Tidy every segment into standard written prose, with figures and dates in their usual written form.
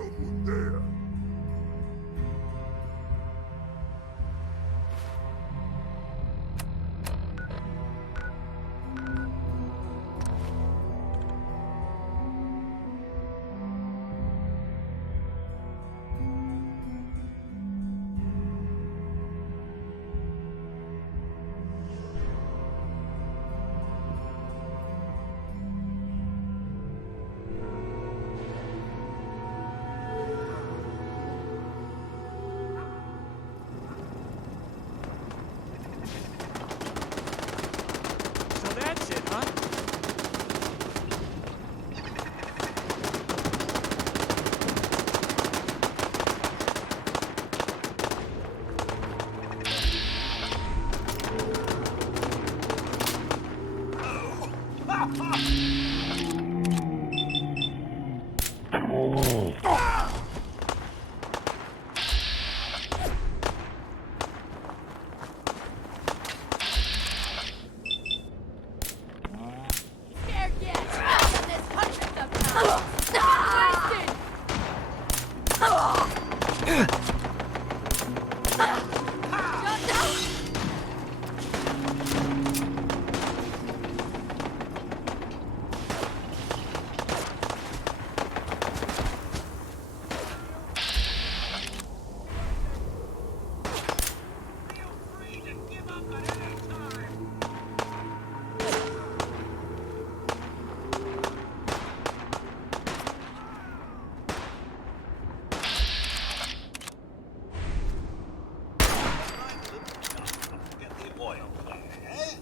someone there. So that's it, huh? Scared yet? I've done this hundreds of times. Wasted. Shut down. Get the oil there, eh?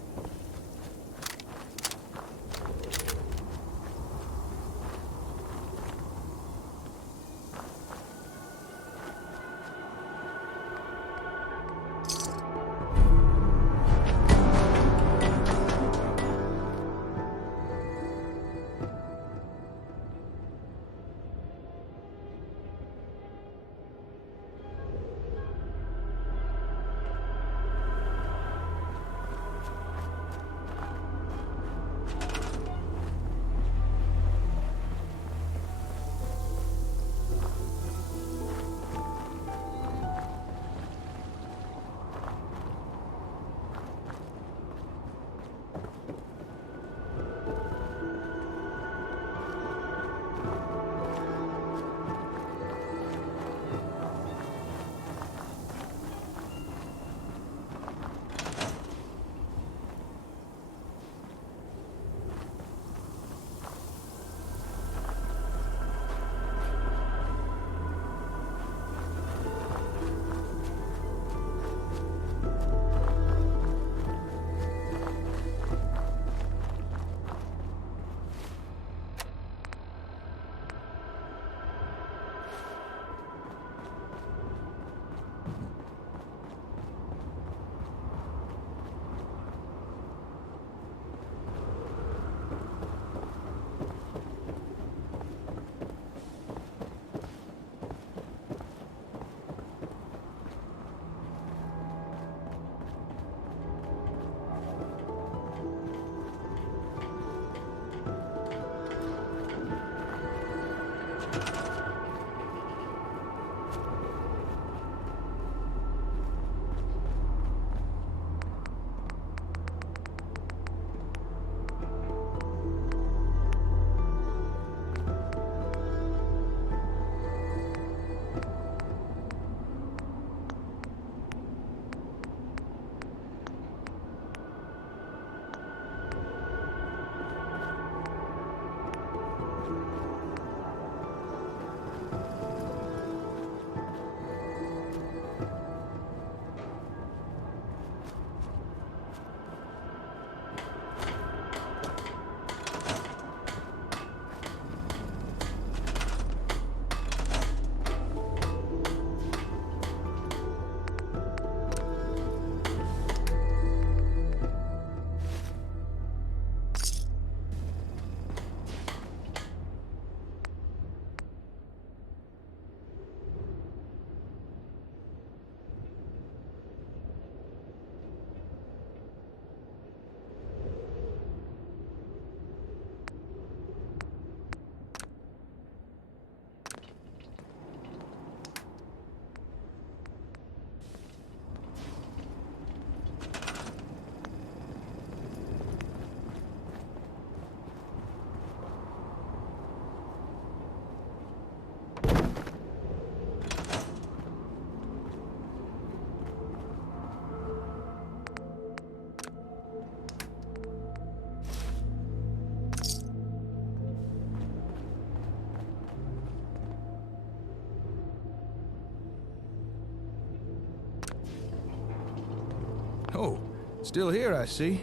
Still here, I see.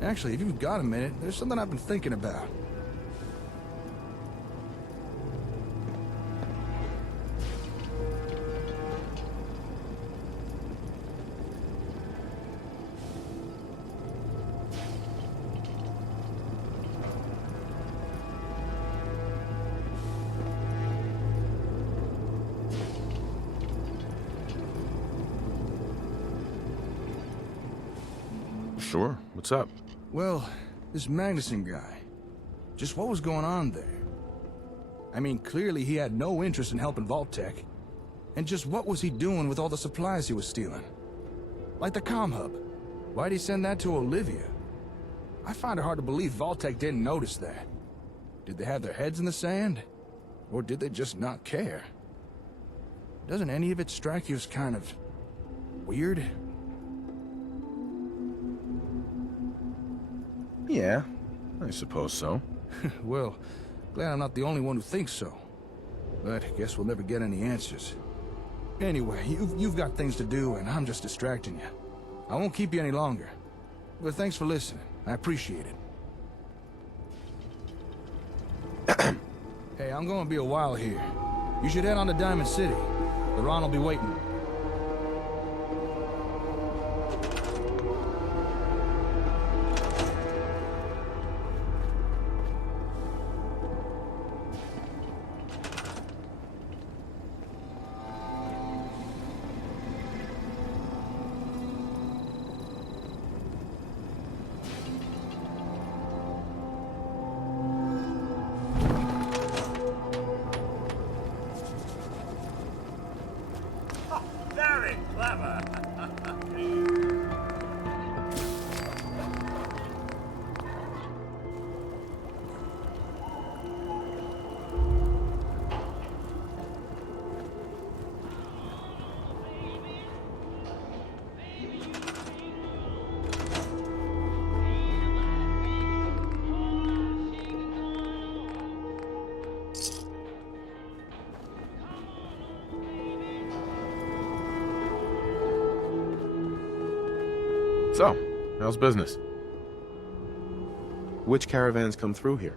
Actually, if you've got a minute, there's something I've been thinking about. Sure. What's up? Well, this Magnuson guy. Just what was going on there? I mean, clearly he had no interest in helping Vault-Tec. And just what was he doing with all the supplies he was stealing? Like the comm hub. Why'd he send that to Olivia? I find it hard to believe Vault-Tec didn't notice that. Did they have their heads in the sand? Or did they just not care? Doesn't any of it strike you as kind of weird? Yeah, I suppose so. Well, glad I'm not the only one who thinks so. But I guess we'll never get any answers. Anyway, you've got things to do, and I'm just distracting you. I won't keep you any longer. But thanks for listening. I appreciate it. Hey, I'm gonna be a while here. You should head on to Diamond City. The Ron will be waiting. Very clever. So, how's business? Which caravans come through here?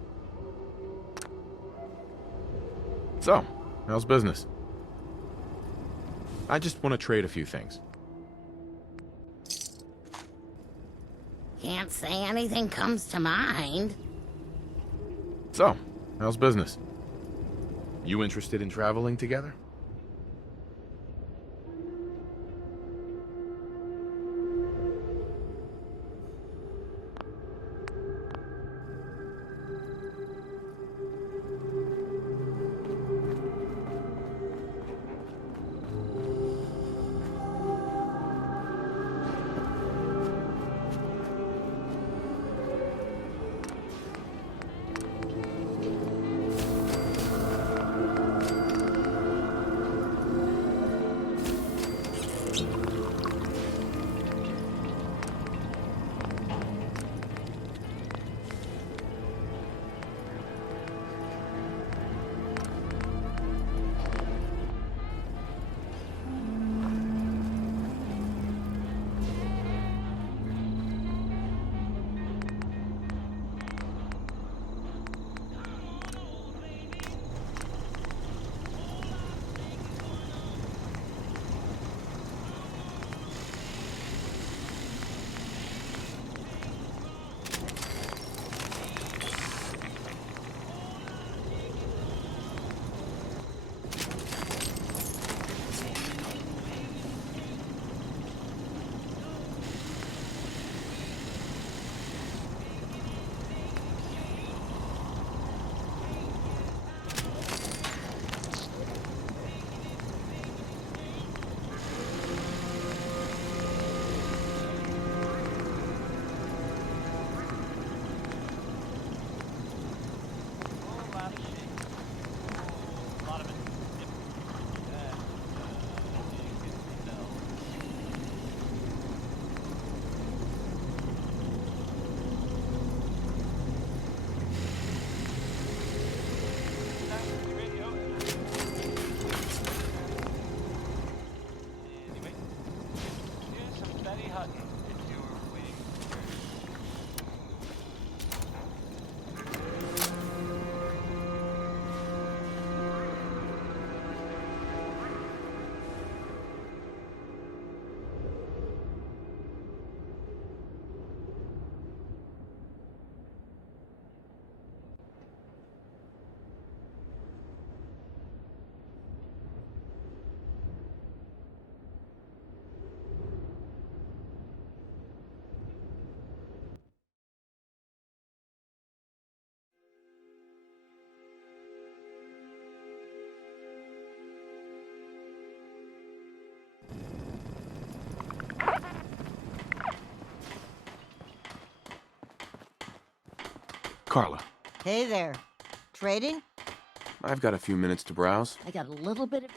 So, how's business? I just want to trade a few things. Can't say anything comes to mind. So, how's business? You interested in traveling together? Carla, Hey there. Trading? I've got a few minutes to browse. I got a little bit of.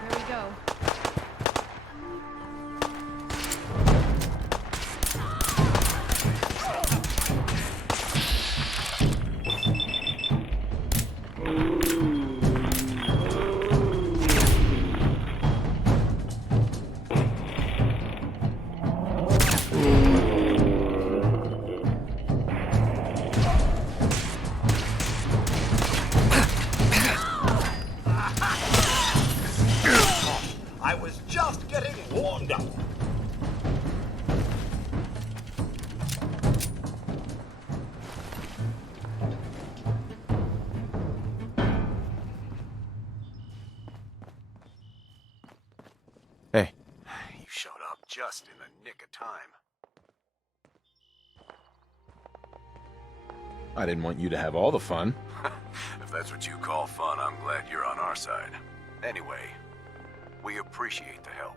Here we go. I was just getting warmed up. Hey, You showed up just in the nick of time. I didn't want you to have all the fun. If that's what you call fun, I'm glad you're on our side. Anyway, we appreciate the help.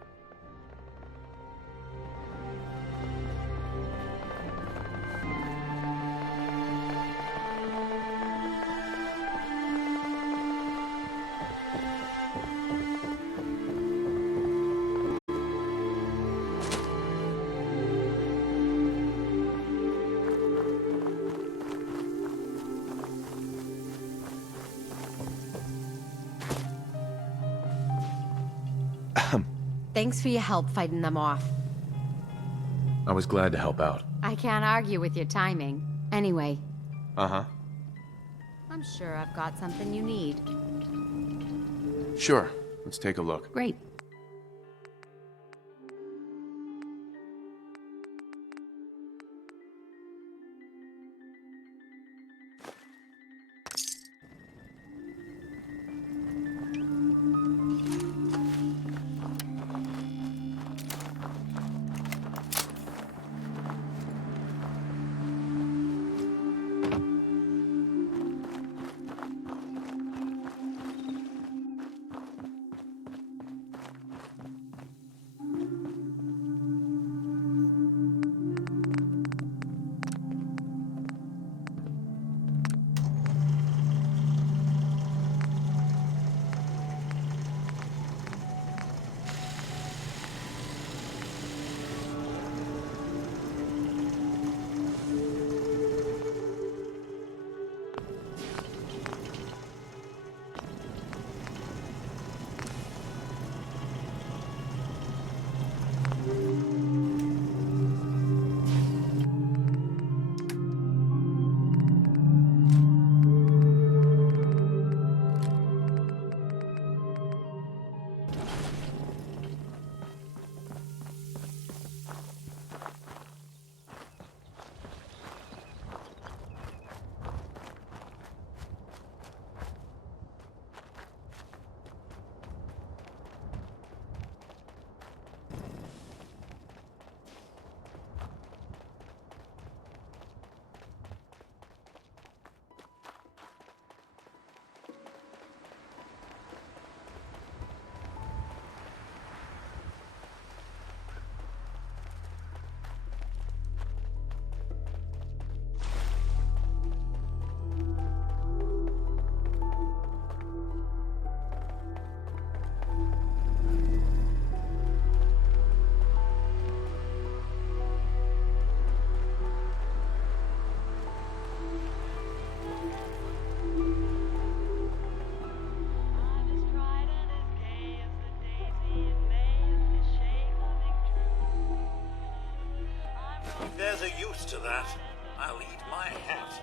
Thanks for your help fighting them off. I was glad to help out. I can't argue with your timing. Anyway, Uh-huh. I'm sure I've got something you need. Sure. Let's take a look. Great. there's a use to that, I'll eat my hat.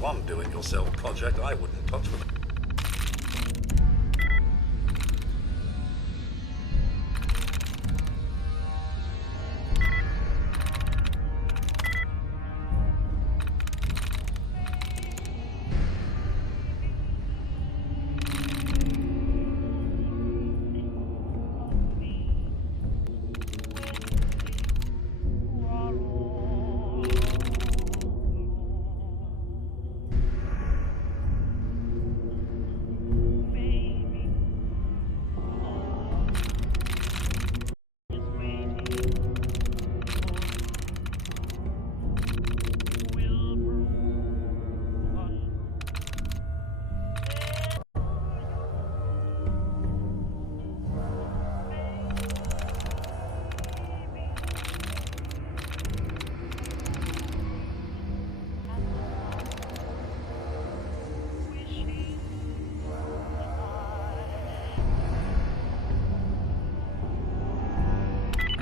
one do-it-yourself project I wouldn't touch with a...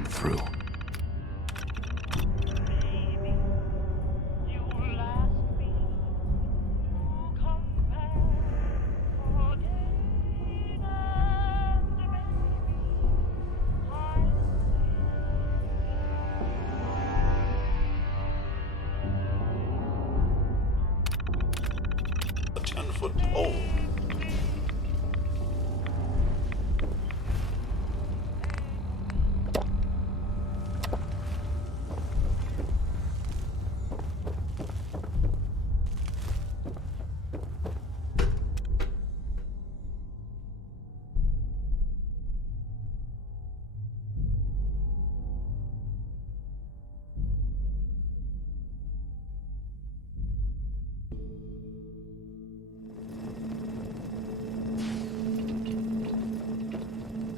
Through. A 10-foot pole.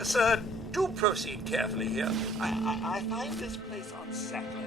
Sir, do proceed carefully here. I find this place unsettling.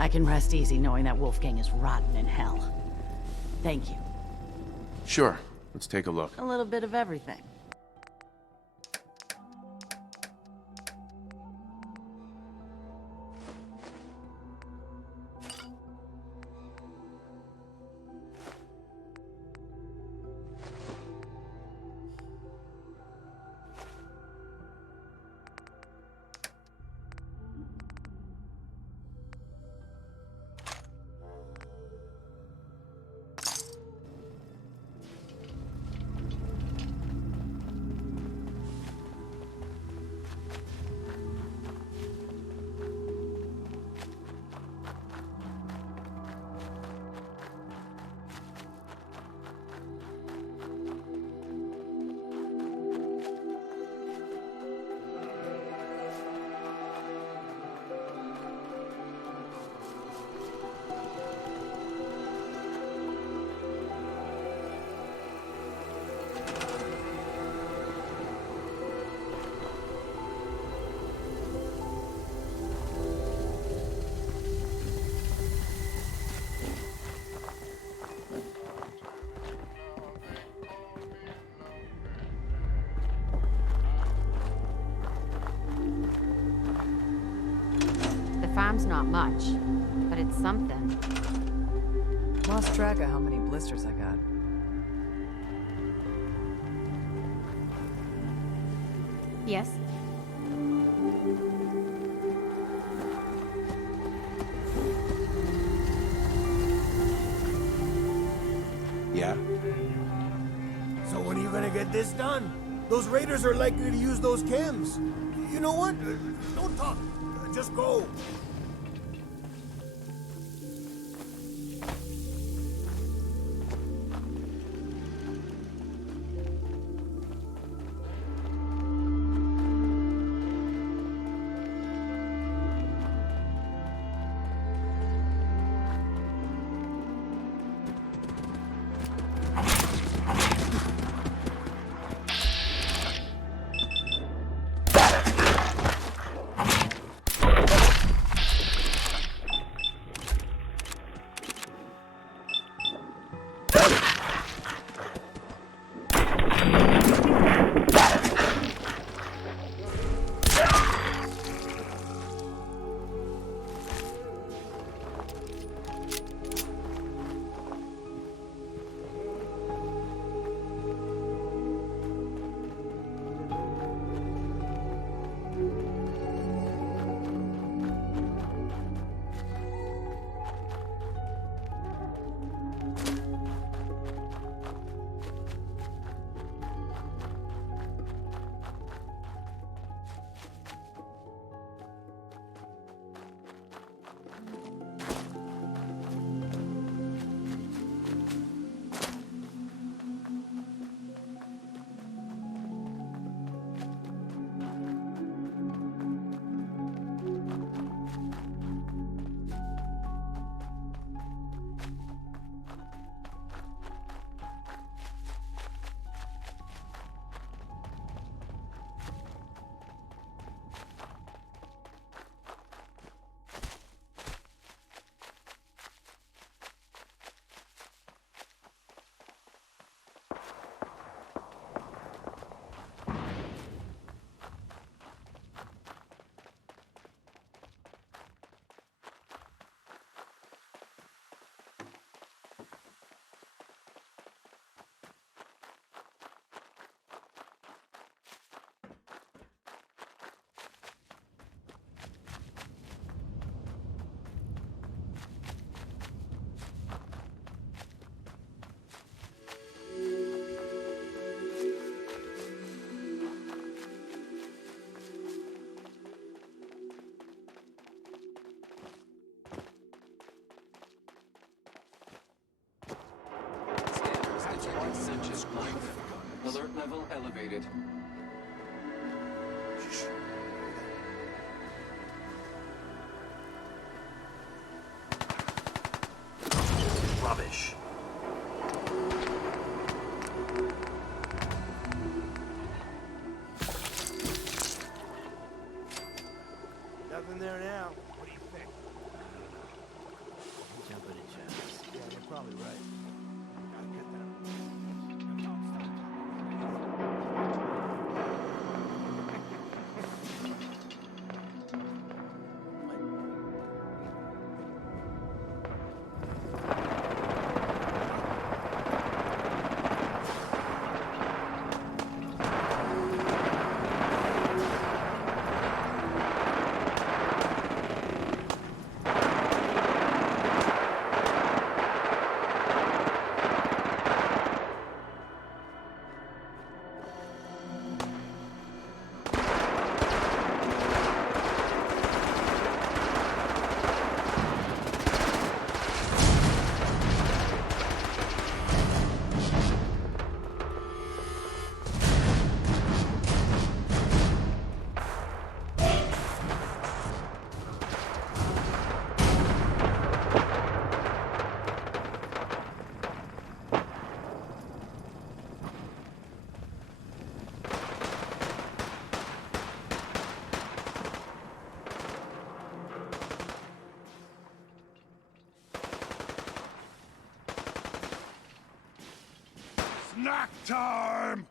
I can rest easy knowing that Wolfgang is rotten in hell. Thank you. Sure. Let's take a look. A little bit of everything. Farm's not much, but it's something. Lost track of how many blisters I got. Yes? Yeah? So when are you gonna get this done? Those raiders are likely to use those chems. You know what? Don't talk. Just go. Alert level elevated. Rubbish. Nothing there now. What do you think? Jumping in shadows. Yeah, you're probably right. Gotta get there. Snack time!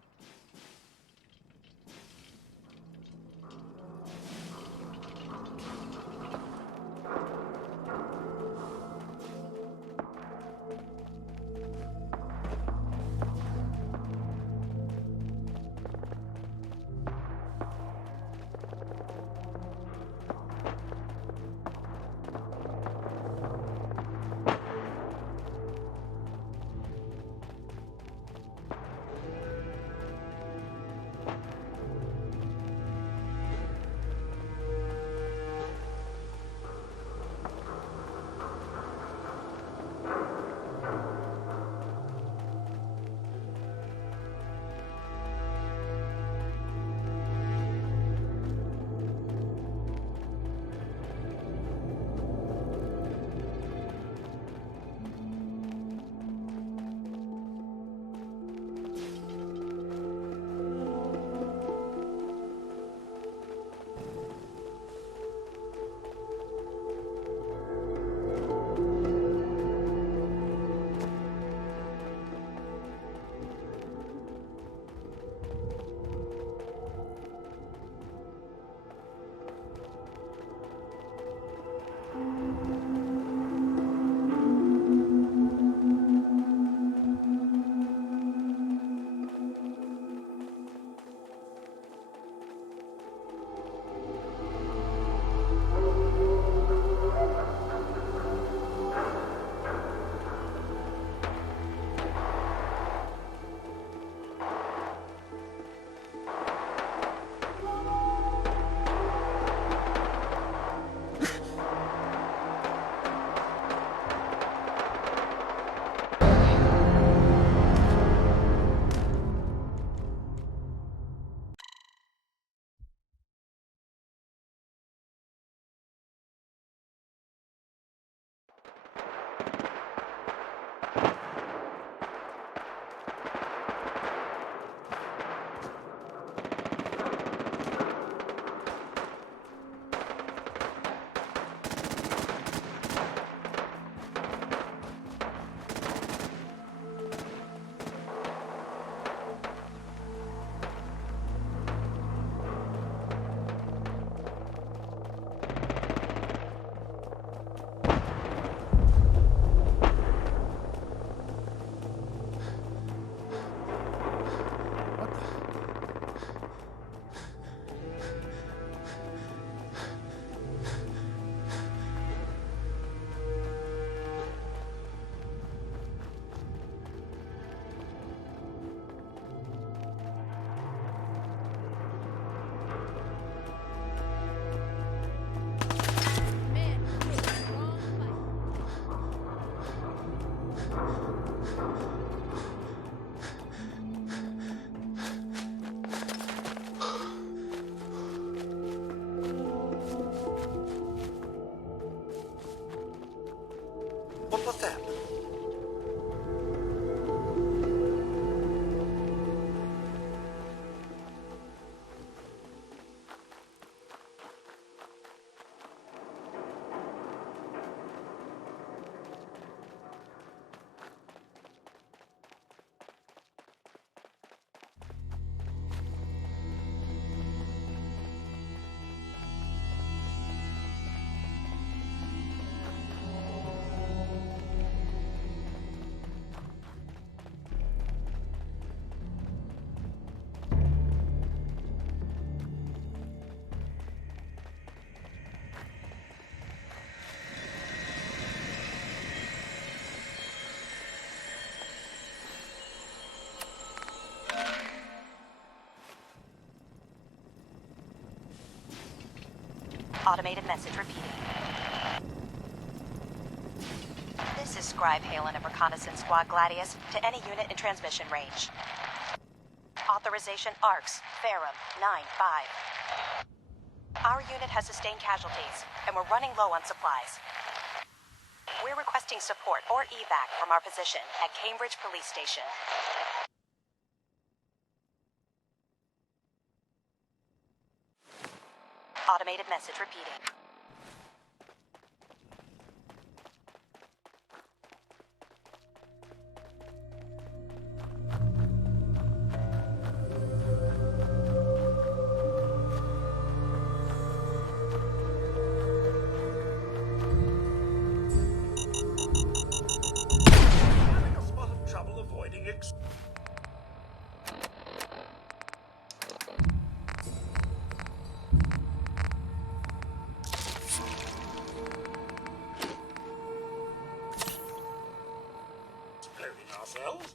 with them. Automated message repeating. This is Scribe Halen of Reconnaissance Squad Gladius to any unit in transmission range. Authorization ARCS, Ferrum, 9-5. Our unit has sustained casualties, and we're running low on supplies. We're requesting support or evac from our position at Cambridge Police Station. Automated message repeating. Having a spot of trouble avoiding exploding ourselves?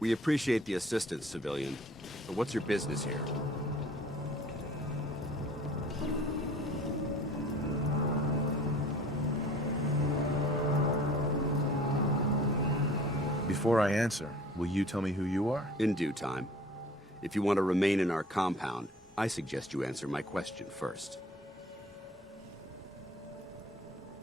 We appreciate the assistance, civilian. But what's your business here? Before I answer, will you tell me who you are? In due time. If you want to remain in our compound, I suggest you answer my question first.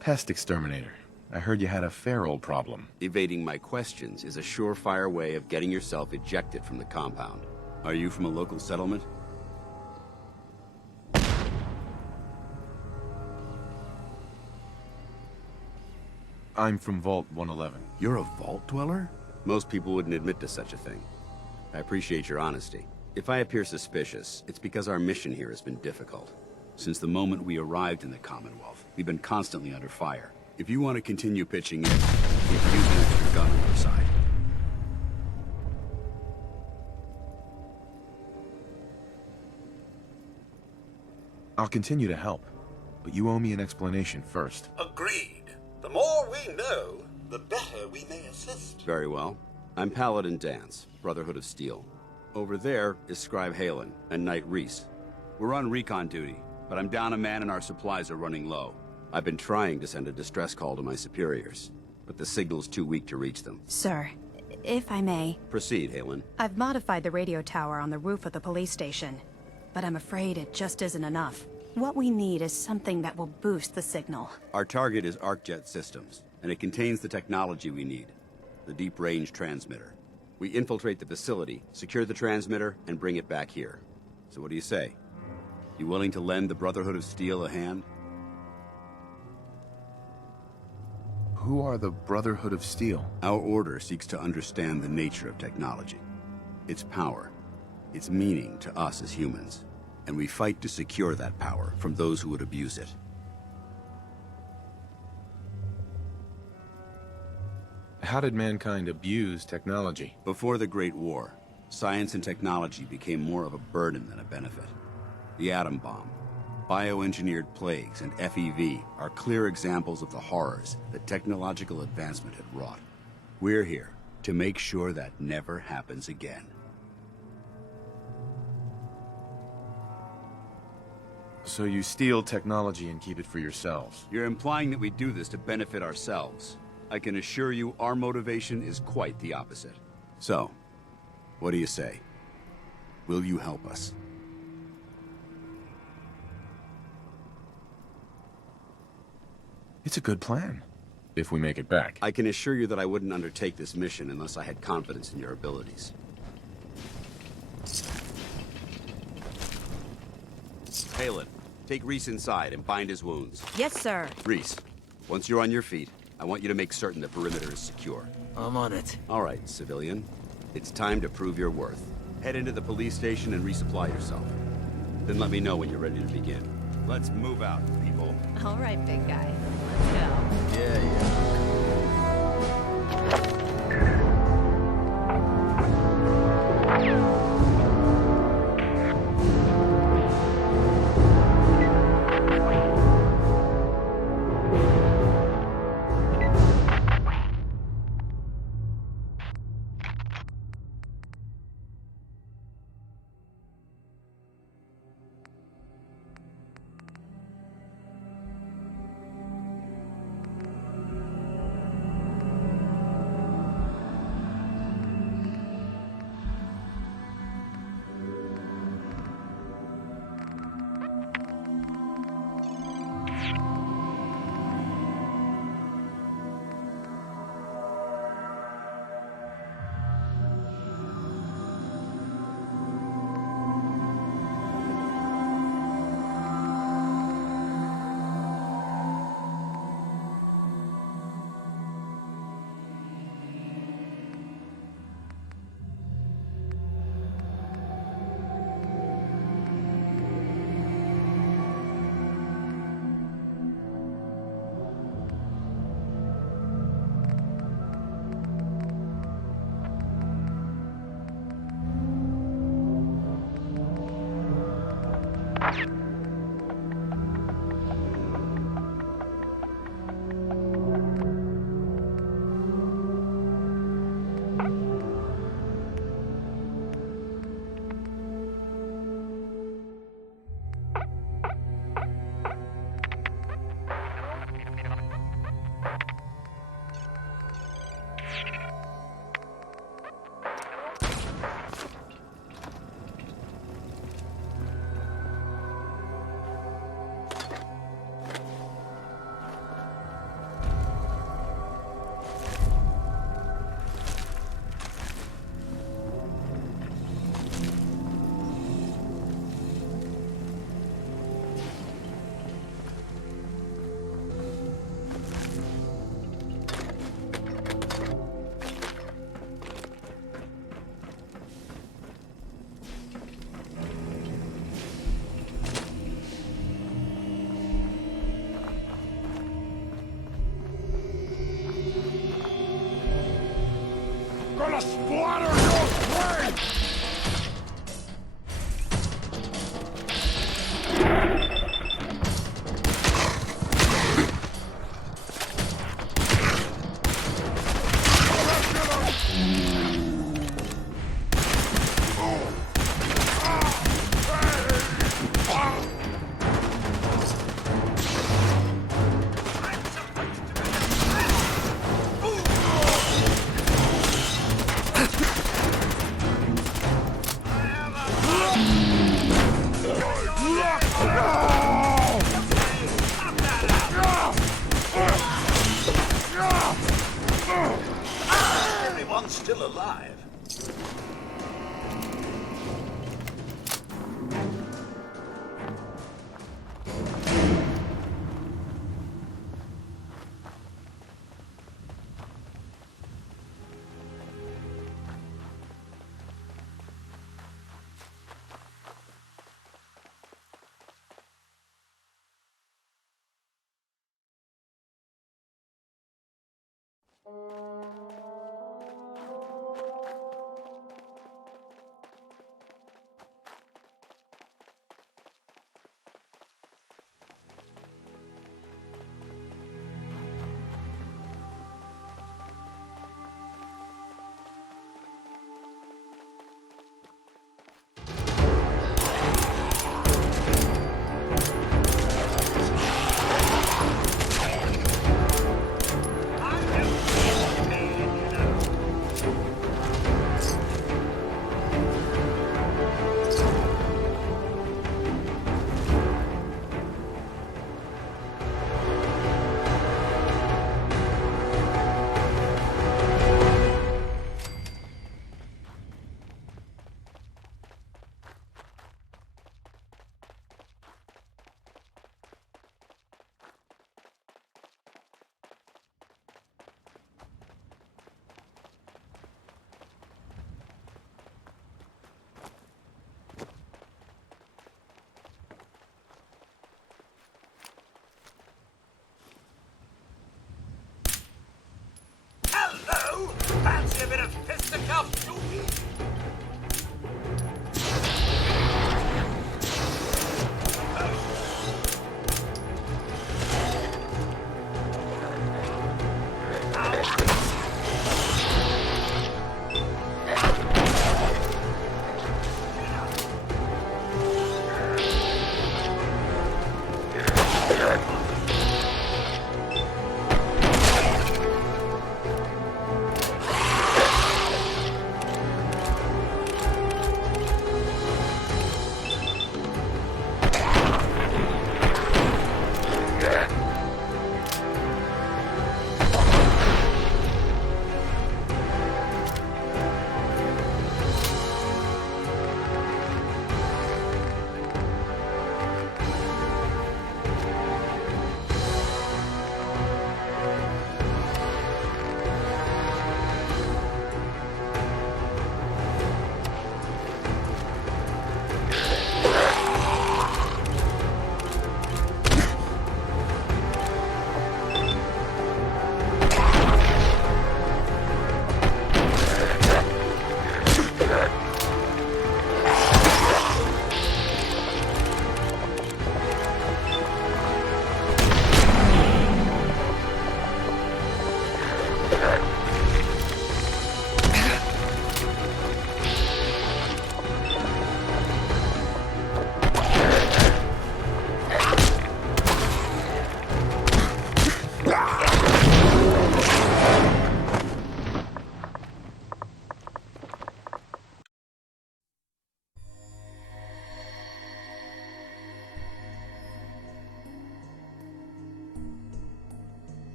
Pest exterminator. I heard you had a feral problem. Evading my questions is a surefire way of getting yourself ejected from the compound. Are you from a local settlement? I'm from Vault 111. You're a vault dweller? Most people wouldn't admit to such a thing. I appreciate your honesty. If I appear suspicious, it's because our mission here has been difficult. Since the moment we arrived in the Commonwealth, we've been constantly under fire. If you want to continue pitching in, you can use an extra gun on your side. I'll continue to help, but you owe me an explanation first. Agreed. The more we know, the better we may assist. Very well. I'm Paladin Dance, Brotherhood of Steel. Over there is Scribe Halen and Knight Reese. We're on recon duty, but I'm down a man and our supplies are running low. I've been trying to send a distress call to my superiors, but the signal's too weak to reach them. Sir, if I may. Proceed, Halen. I've modified the radio tower on the roof of the police station, but I'm afraid it just isn't enough. What we need is something that will boost the signal. Our target is ArcJet Systems, and it contains the technology we need, the deep-range transmitter. We infiltrate the facility, secure the transmitter, and bring it back here. So what do you say? You willing to lend the Brotherhood of Steel a hand? Who are the Brotherhood of Steel? Our order seeks to understand the nature of technology, its power, its meaning to us as humans, and we fight to secure that power from those who would abuse it. How did mankind abuse technology? Before the Great War, science and technology became more of a burden than a benefit. The atom bomb, bioengineered plagues, and FEV are clear examples of the horrors that technological advancement had wrought. We're here to make sure that never happens again. So you steal technology and keep it for yourselves? You're implying that we do this to benefit ourselves. I can assure you our motivation is quite the opposite. So, what do you say? Will you help us? It's a good plan, if we make it back. I can assure you that I wouldn't undertake this mission unless I had confidence in your abilities. Halen, take Reese inside and bind his wounds. Yes, sir. Reese, once you're on your feet, I want you to make certain the perimeter is secure. I'm on it. All right, civilian. It's time to prove your worth. Head into the police station and resupply yourself. Then let me know when you're ready to begin. Let's move out, people. All right, big guy. Let's go. Yeah. Gonna splatter your brain! still alive.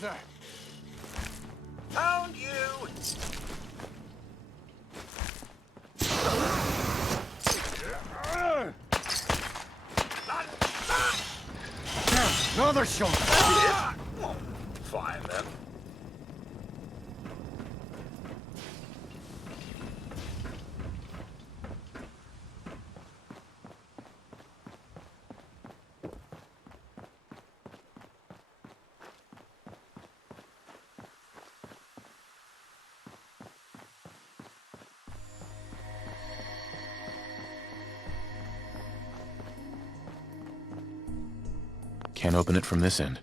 was that? Found you! Another shot! Fine then. Can't open it from this end.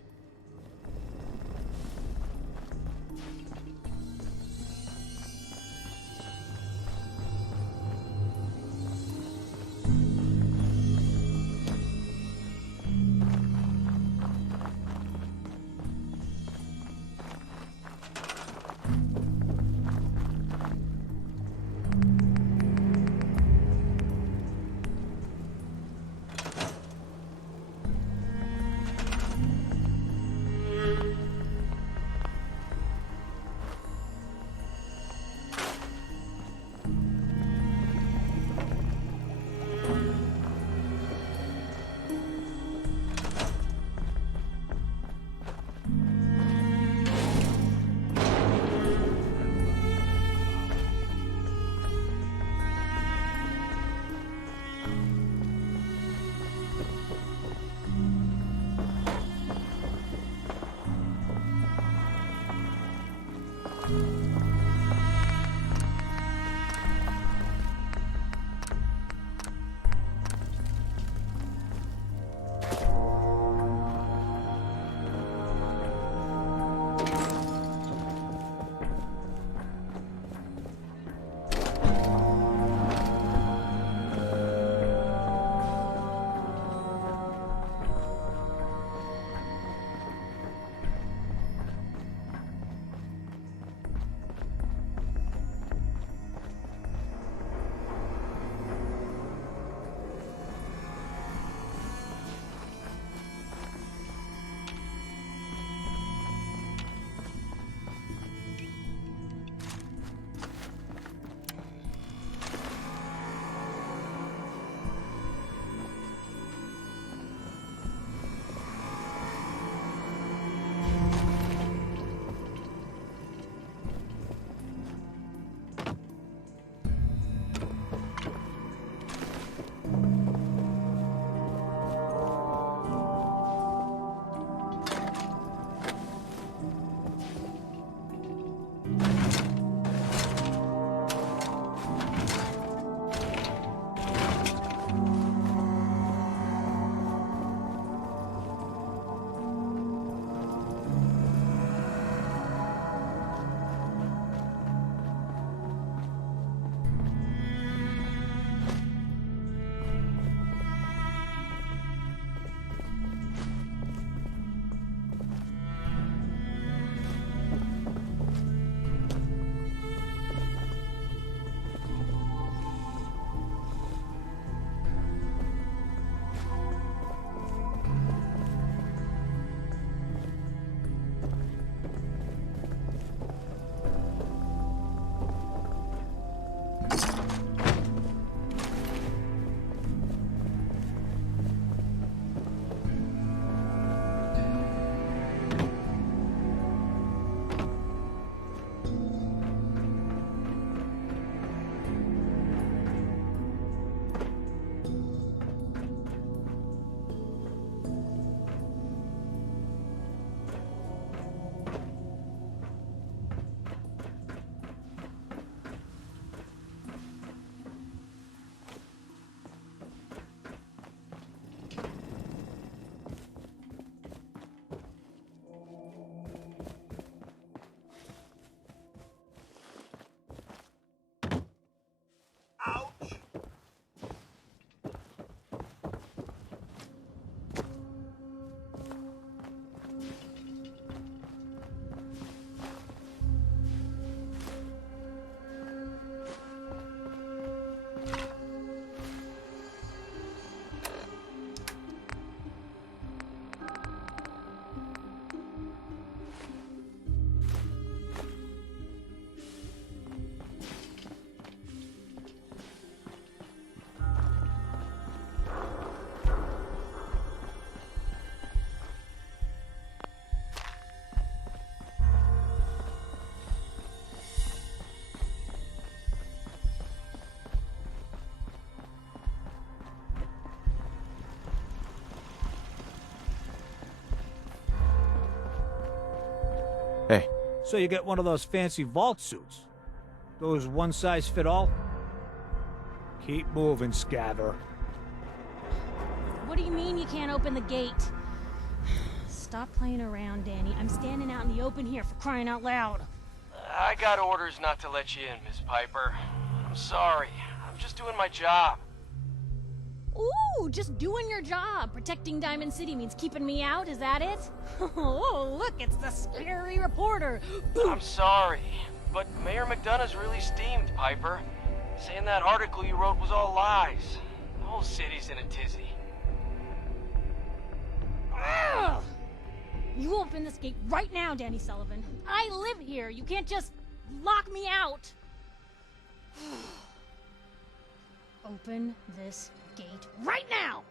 Hey. So you get one of those fancy vault suits? Those one-size-fit-all? Keep moving, Scaver. What do you mean you can't open the gate? Stop playing around, Danny. I'm standing out in the open here, for crying out loud. I got orders not to let you in, Miss Piper. I'm sorry. I'm just doing my job. Ooh, just doing your job. Protecting Diamond City means keeping me out, is that it? Oh, look, it's the scary reporter. I'm sorry, but Mayor McDonough's really steamed, Piper. Saying that article you wrote was all lies. The whole city's in a tizzy. Ugh. You open this gate right now, Danny Sullivan. I live here. You can't just lock me out. Open this gate right now!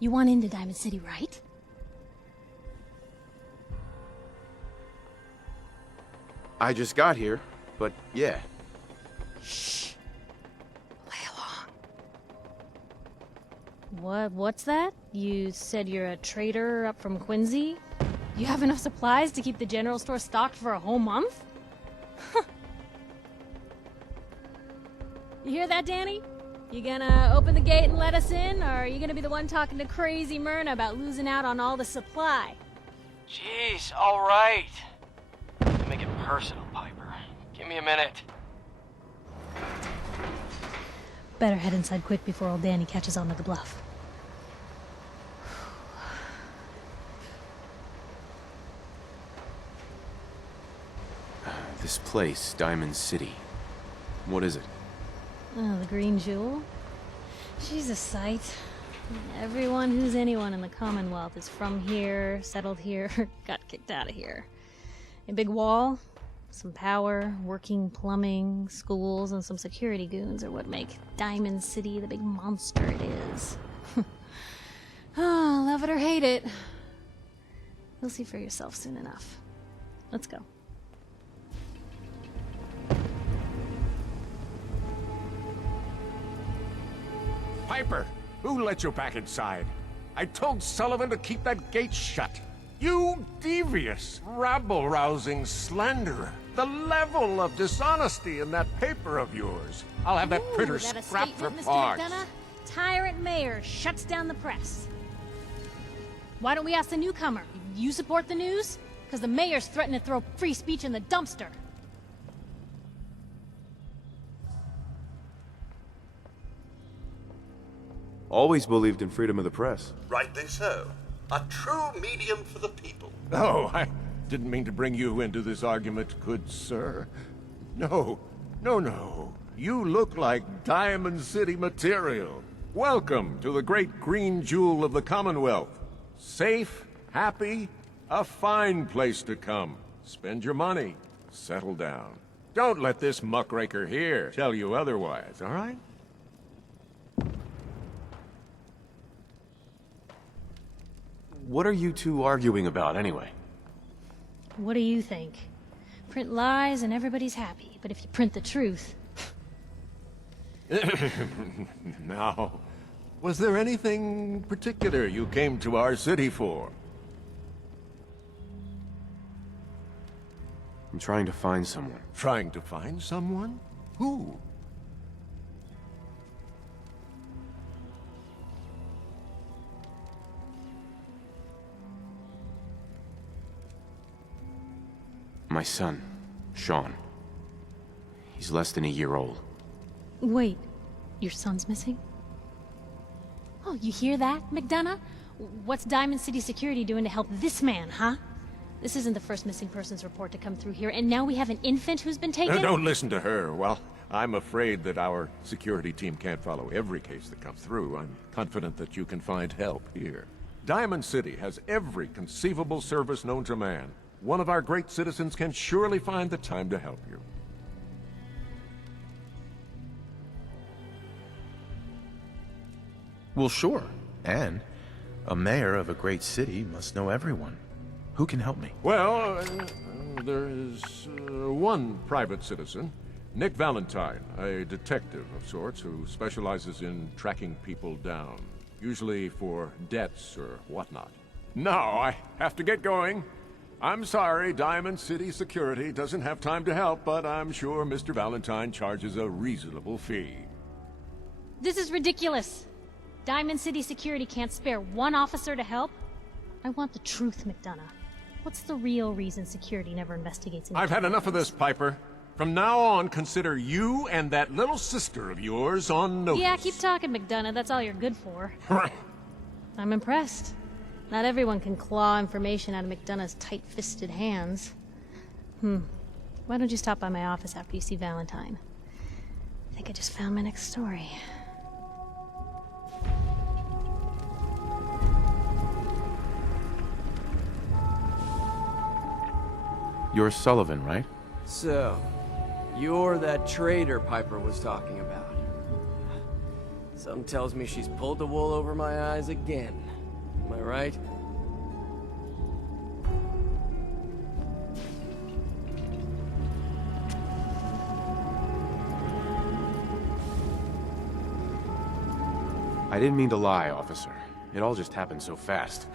You want into Diamond City, right? I just got here, but yeah. Shh. Play along. What's that? You said you're a trader up from Quincy? You have enough supplies to keep the general store stocked for a whole month? You hear that, Danny? You gonna open the gate and let us in, or are you gonna be the one talking to crazy Myrna about losing out on all the supply? Jeez, all right. Make it personal, Piper. Give me a minute. Better head inside quick before old Danny catches on to the bluff. This place, Diamond City. What is it? Oh, the Green Jewel? She's a sight. Everyone who's anyone in the Commonwealth is from here, settled here, got kicked out of here. A big wall, some power, working plumbing, schools, and some security goons are what make Diamond City the big monster it is. Oh, love it or hate it. You'll see for yourself soon enough. Let's go. Piper, who let you back inside? I told Sullivan to keep that gate shut. You devious, rabble-rousing slanderer. The level of dishonesty in that paper of yours. I'll have that printer that scrapped for statement, Mr. parts. McDonough? Tyrant mayor shuts down the press. Why don't we ask the newcomer? You support the news? Because the mayor's threatening to throw free speech in the dumpster. Always believed in freedom of the press. Rightly so. A true medium for the people. Oh, I didn't mean to bring you into this argument, good sir. No, no. You look like Diamond City material. Welcome to the great green jewel of the Commonwealth. Safe, happy, a fine place to come. Spend your money, settle down. Don't let this muckraker here tell you otherwise, all right? What are you two arguing about, anyway? What do you think? Print lies and everybody's happy, but if you print the truth... Now, was there anything particular you came to our city for? I'm trying to find someone. Trying to find someone? Who? My son, Sean. He's less than a year old. Wait, your son's missing? Oh, you hear that, McDonough? What's Diamond City Security doing to help this man, huh? This isn't the first missing persons report to come through here, and now we have an infant who's been taken? Don't listen to her. Well, I'm afraid that our security team can't follow every case that comes through. I'm confident that you can find help here. Diamond City has every conceivable service known to man. One of our great citizens can surely find the time to help you. Well, sure. And a mayor of a great city must know everyone. Who can help me? Well, there is one private citizen Nick Valentine, a detective of sorts who specializes in tracking people down, usually for debts or whatnot. Now I have to get going. I'm sorry, Diamond City Security doesn't have time to help, but I'm sure Mr. Valentine charges a reasonable fee. This is ridiculous. Diamond City Security can't spare one officer to help? I want the truth, McDonough. What's the real reason security never investigates I've had enough of this, Piper. From now on, consider you and that little sister of yours on notice. Yeah, keep talking, McDonough. That's all you're good for. I'm impressed. Not everyone can claw information out of McDonough's tight-fisted hands. Why don't you stop by my office after you see Valentine? I think I just found my next story. You're Sullivan, right? So, you're that traitor Piper was talking about. Something tells me she's pulled the wool over my eyes again. Am I right? I didn't mean to lie, officer. It all just happened so fast.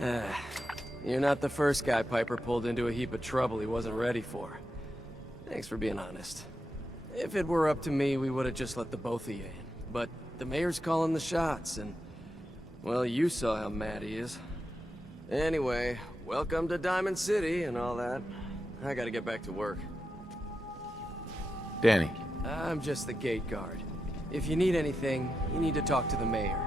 You're not the first guy Piper pulled into a heap of trouble he wasn't ready for. Thanks for being honest. If it were up to me, we would have just let the both of you in. But the mayor's calling the shots, and... well, you saw how mad he is. Anyway, welcome to Diamond City and all that. I gotta get back to work. Danny. I'm just the gate guard. If you need anything, you need to talk to the mayor.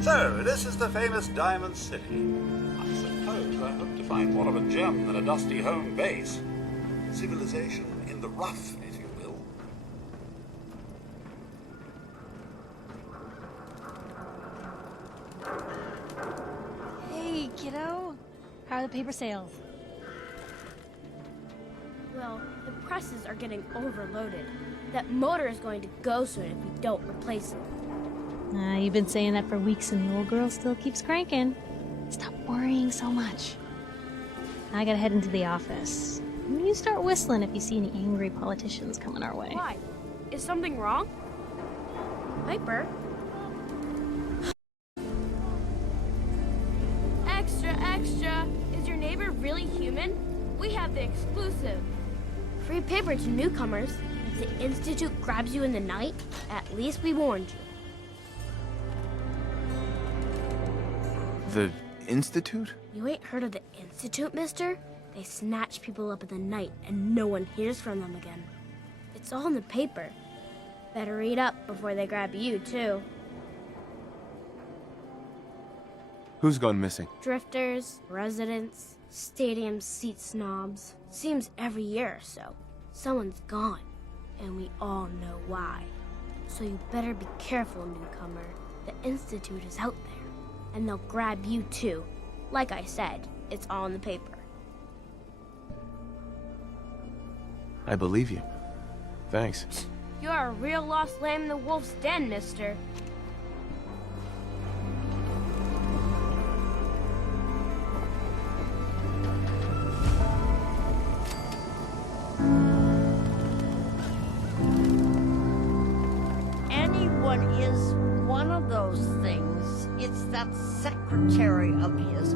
So, this is the famous Diamond City. I suppose I hope to find more of a gem than a dusty home base. Civilization in the rough, if you will. Hey, kiddo. How are the paper sales? Well, the presses are getting overloaded. That motor is going to go soon if we don't replace it. You've been saying that for weeks and the old girl still keeps cranking. Stop worrying so much. I gotta head into the office. You start whistling if you see any angry politicians coming our way. Why? Is something wrong? Piper? Extra, extra! Is your neighbor really human? We have the exclusive. Free paper to newcomers. If the Institute grabs you in the night, at least we warned you. The Institute? You ain't heard of the Institute, mister? They snatch people up in the night and no one hears from them again. It's all in the paper. Better read up before they grab you, too. Who's gone missing? Drifters, residents, stadium seat snobs. Seems every year or so. Someone's gone, and we all know why. So you better be careful, newcomer. The Institute is out there, and they'll grab you too. Like I said, it's all in the paper. I believe you. Thanks. You're a real lost lamb in the wolf's den, mister. Anyone is one of those things. It's that secretary of his,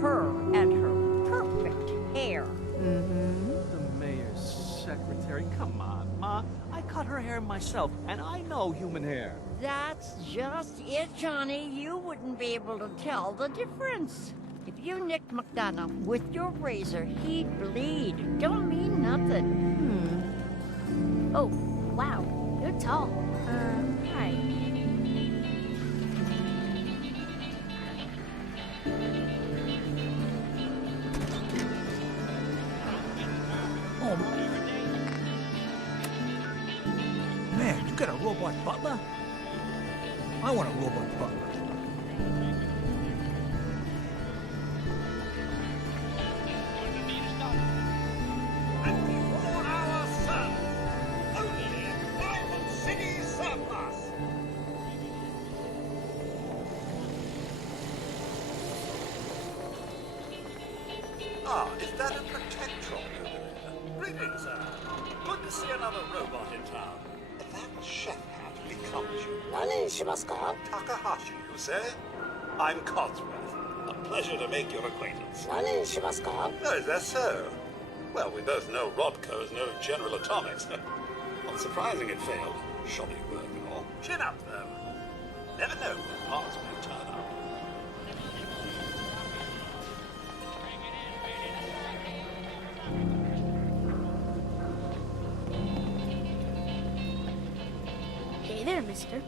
her and her perfect hair. The mayor's secretary. Come on, Ma. I cut her hair myself, and I know human hair. That's just it, Johnny. You wouldn't be able to tell the difference. If you nicked McDonough with your razor, he'd bleed. Don't mean nothing. Oh, wow. You're tall. Hi. Oh, man, you got a robot butler? I want a robot butler. And before our sun that a protectron over there? Greetings, sir. Good to see another robot in town. That chef hat becomes you. Takahashi, you say? I'm Codsworth. A pleasure to make your acquaintance. Oh, is that so? Well, we both know Rodco's no General Atomics. Not surprising it failed. Shoddy work and all. Chin up, though. Never know when parts may turn up. Hey there, mister.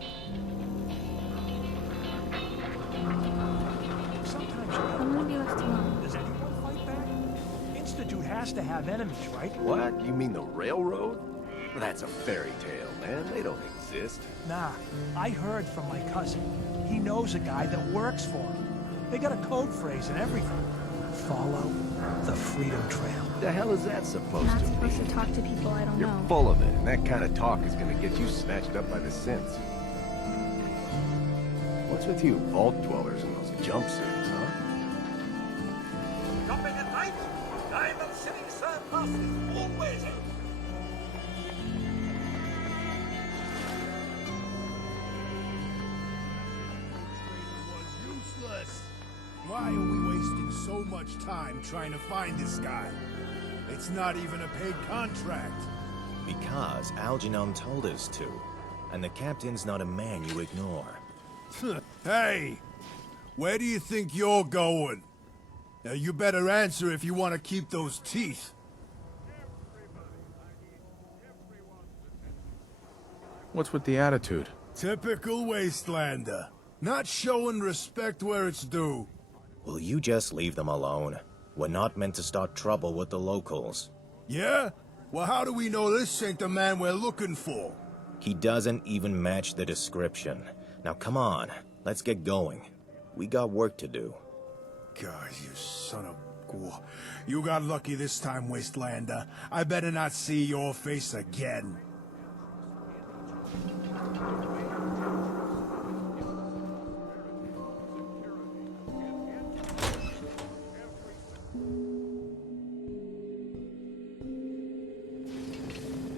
I'm gonna be left alone. Does anyone fight back? Institute has to have enemies, right? What? You mean the railroad? That's a fairy tale, man. They don't exist. Nah, I heard from my cousin. He knows a guy that works for him. They got a code phrase and everything. Follow the Freedom Trail. The hell is that supposed Not to supposed mean? to talk to people I don't You're know. full of it, and that kind of talk is gonna get you snatched up by the synths. What's with you vault dwellers in those jumpsuits, huh? Shopping at night? Diamond City Surplus is always open. Useless. Why are we wasting so much time trying to find this guy? It's not even a paid contract. Because Algernon told us to. And the captain's not a man you ignore. Hey! Where do you think you're going? Now you better answer if you want to keep those teeth. What's with the attitude? Typical Wastelander. Not showing respect where it's due. Will you just leave them alone? We're not meant to start trouble with the locals. Yeah? Well, how do we know this ain't the man we're looking for? He doesn't even match the description. Now come on, let's get going. We got work to do. God, you son of... You got lucky this time, Wastelander. I better not see your face again.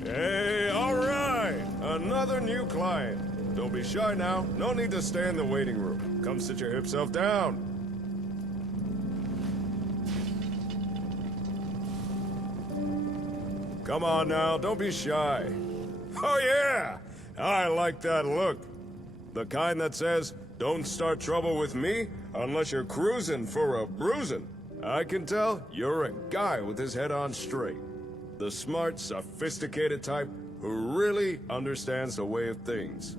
Hey, all right! Another new client. Don't be shy now. No need to stay in the waiting room. Come sit your hip self down. Come on now, don't be shy. Oh yeah! I like that look. The kind that says, don't start trouble with me unless you're cruising for a bruising. I can tell you're a guy with his head on straight. The smart, sophisticated type who really understands the way of things.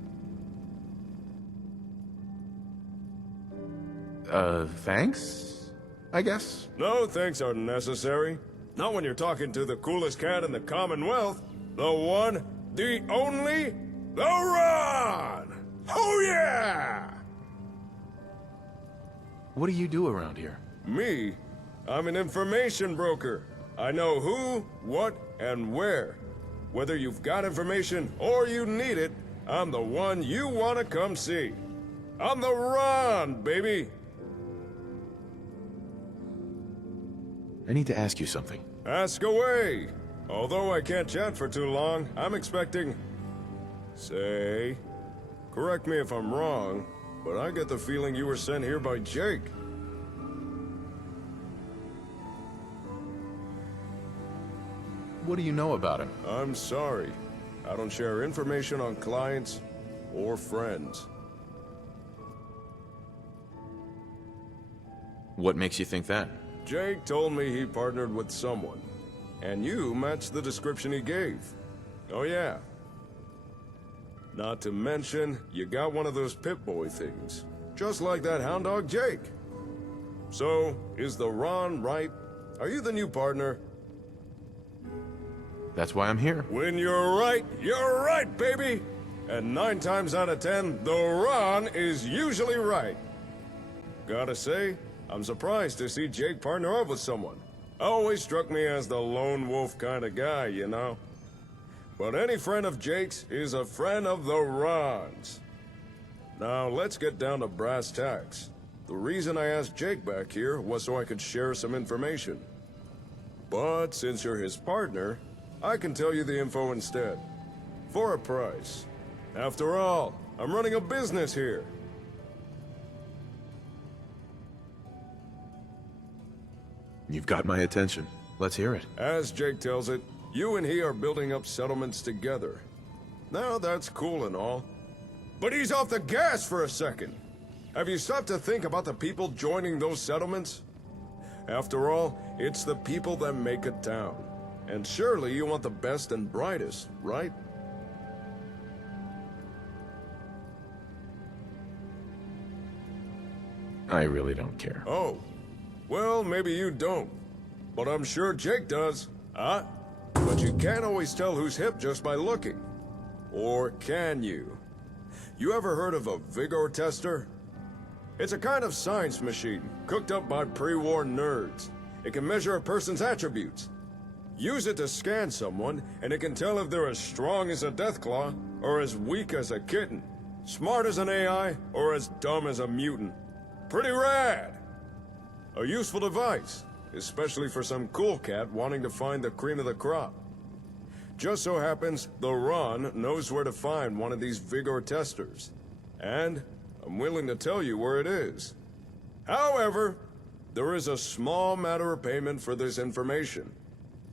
Thanks? I guess? No thanks are necessary. Not when you're talking to the coolest cat in the Commonwealth. The one, the only, the Ron! Oh yeah! What do you do around here? Me? I'm an information broker. I know who, what, and where. Whether you've got information or you need it, I'm the one you want to come see. I'm the Ron, baby! I need to ask you something. Ask away! Although I can't chat for too long, I'm expecting... Say... Correct me if I'm wrong, but I get the feeling you were sent here by Jake. What do you know about him? I'm sorry. I don't share information on clients or friends. What makes you think that? Jake told me he partnered with someone, and you matched the description he gave. Oh yeah. Not to mention, you got one of those Pip-Boy things, just like that hound dog Jake. So, is the Ron right? Are you the new partner? That's why I'm here. When you're right, baby! And 9 times out of 10, the Ron is usually right. Gotta say, I'm surprised to see Jake partner up with someone. Always struck me as the lone wolf kind of guy, you know? But any friend of Jake's is a friend of the Ron's. Now, let's get down to brass tacks. The reason I asked Jake back here was so I could share some information. But since you're his partner, I can tell you the info instead. For a price. After all, I'm running a business here. You've got my attention. Let's hear it. As Jake tells it, you and he are building up settlements together. Now that's cool and all. But he's off the gas for a second. Have you stopped to think about the people joining those settlements? After all, it's the people that make a town. And surely you want the best and brightest, right? I really don't care. Oh. Well, maybe you don't. But I'm sure Jake does. Huh? But you can't always tell who's hip just by looking. Or can you? You ever heard of a vigor tester? It's a kind of science machine, cooked up by pre-war nerds. It can measure a person's attributes. Use it to scan someone, and it can tell if they're as strong as a deathclaw, or as weak as a kitten, smart as an AI, or as dumb as a mutant. Pretty rad! A useful device, especially for some cool cat wanting to find the cream of the crop. Just so happens, the Ron knows where to find one of these vigor testers. And I'm willing to tell you where it is. However, there is a small matter of payment for this information.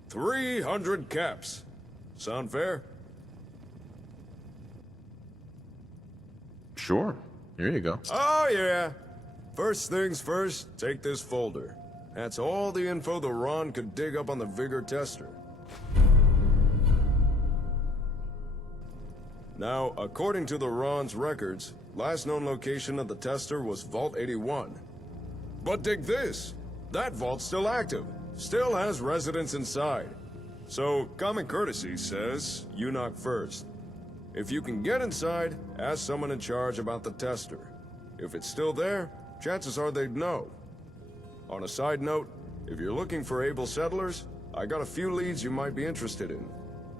300 caps. Sound fair? Sure. Here you go. Oh, yeah. First things first, take this folder. That's all the info the Ron could dig up on the vigor tester. Now, according to the Ron's records, last known location of the tester was Vault 81. But dig this! That vault's still active, still has residents inside. So, common courtesy says, you knock first. If you can get inside, ask someone in charge about the tester. If it's still there, chances are they'd know. On a side note, if you're looking for able settlers, I got a few leads you might be interested in.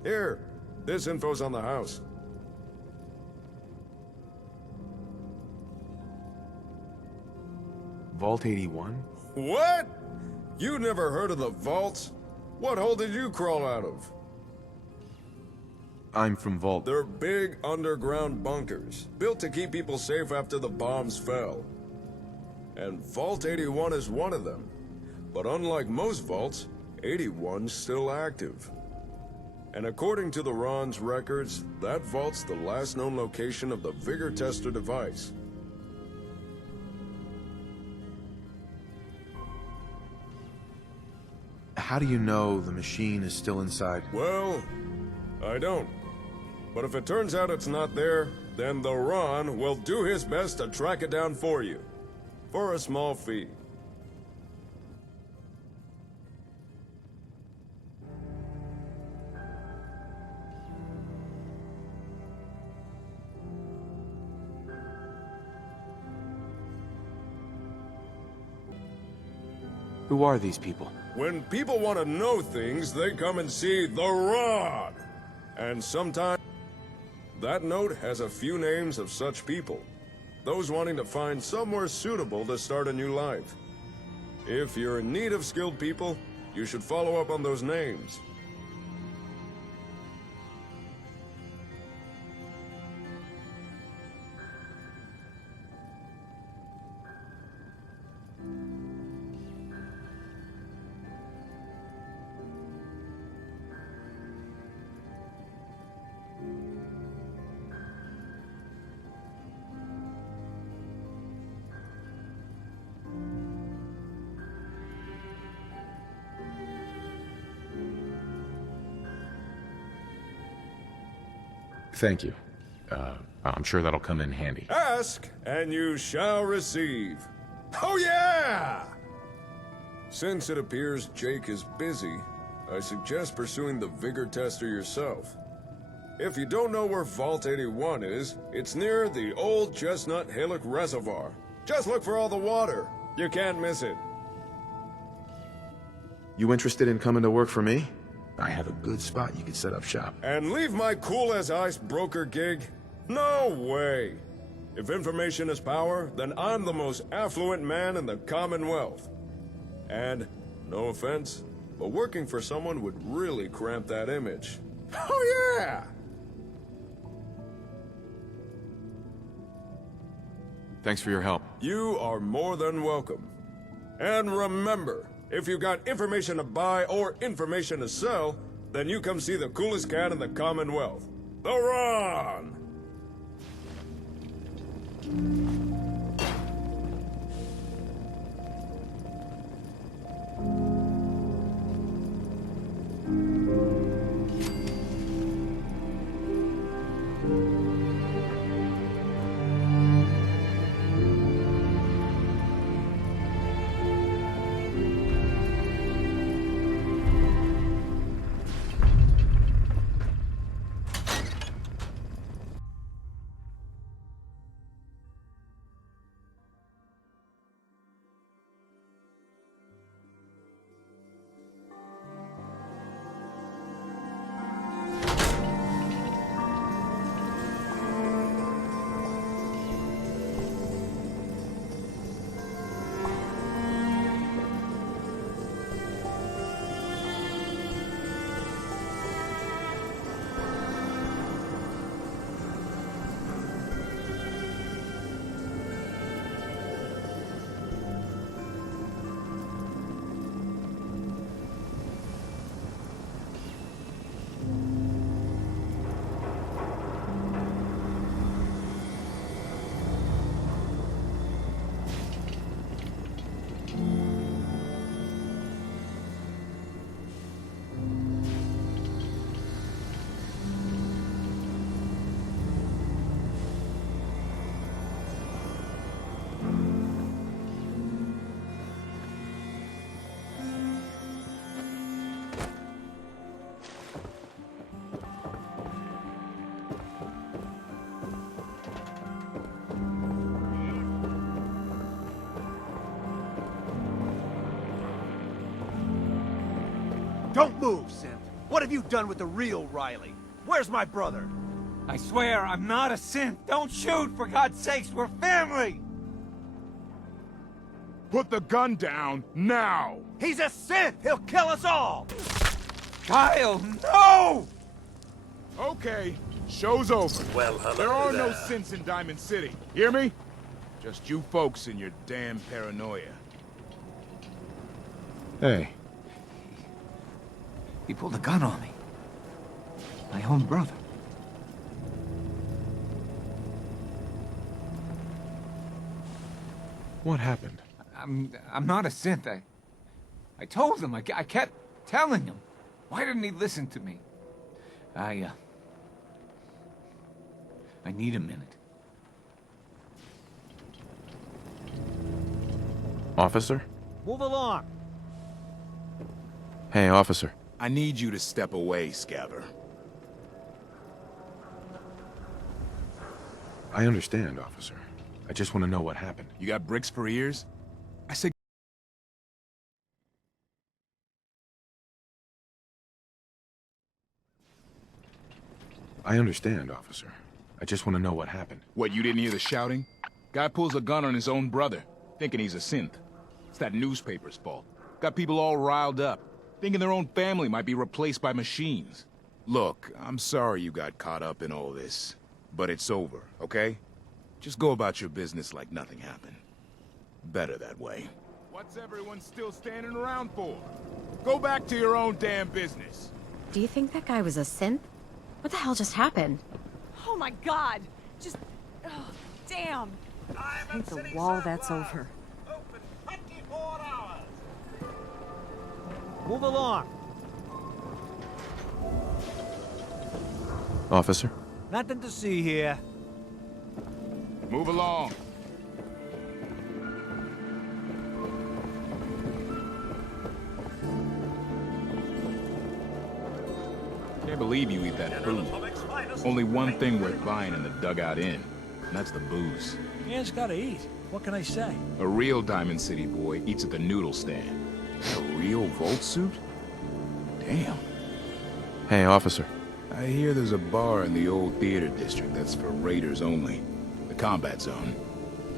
Here, this info's on the house. Vault 81? What? You never heard of the vaults? What hole did you crawl out of? I'm from Vault. They're big underground bunkers, built to keep people safe after the bombs fell. And Vault 81 is one of them. But unlike most vaults, 81's still active. And according to the Ron's records, that vault's the last known location of the Vigor Tester device. How do you know the machine is still inside? Well, I don't. But if it turns out it's not there, then the Ron will do his best to track it down for you. For a small fee. Who are these people? When people want to know things, they come and see the Ron. And sometimes that note has a few names of such people. Those wanting to find somewhere suitable to start a new life. If you're in need of skilled people, you should follow up on those names. Thank you. I'm sure that'll come in handy. Ask, and you shall receive. Oh yeah! Since it appears Jake is busy, I suggest pursuing the Vigor Tester yourself. If you don't know where Vault 81 is, it's near the old Chestnut Hillock Reservoir. Just look for all the water. You can't miss it. You interested in coming to work for me? I have a good spot you could set up shop. And leave my cool-as-ice broker gig? No way! If information is power, then I'm the most affluent man in the Commonwealth. And, no offense, but working for someone would really cramp that image. Oh yeah! Thanks for your help. You are more than welcome. And remember, if you got information to buy or information to sell, then you come see the coolest cat in the Commonwealth, the Ron! Don't move, Synth. What have you done with the real Riley? Where's my brother? I swear, I'm not a synth. Don't shoot, for God's sakes, we're family! Put the gun down, now! He's a synth! He'll kill us all! Kyle, no! Okay, show's over. Well, hello there are there. no synths in Diamond City. Hear me? Just you folks and your damn paranoia. Hey. He pulled a gun on me. My own brother. What happened? I'm not a synth. I told him. I kept telling him. Why didn't he listen to me? I need a minute. Officer? Move along. Hey, officer. I need you to step away, Scabber. I understand, officer. I just want to know what happened. You got bricks for ears? I said... I understand, officer. I just want to know what happened. What, you didn't hear the shouting? Guy pulls a gun on his own brother, thinking he's a synth. It's that newspaper's fault. Got people all riled up, thinking their own family might be replaced by machines. Look, I'm sorry you got caught up in all this, but it's over, okay? Just go about your business like nothing happened. Better that way. What's everyone still standing around for? Go back to your own damn business. Do you think that guy was a synth? What the hell just happened? Oh my god! Just... oh, damn! Paint the wall, that's over. Open 24 hours. Move along. Officer? Nothing to see here. Move along. Can't believe you eat that food. Only one thing worth buying in the dugout inn, and that's the booze. Man's gotta eat. What can I say? A real Diamond City boy eats at the noodle stand. A real Volt suit? Damn. Hey, officer. I hear there's a bar in the old theater district that's for raiders only. The combat zone.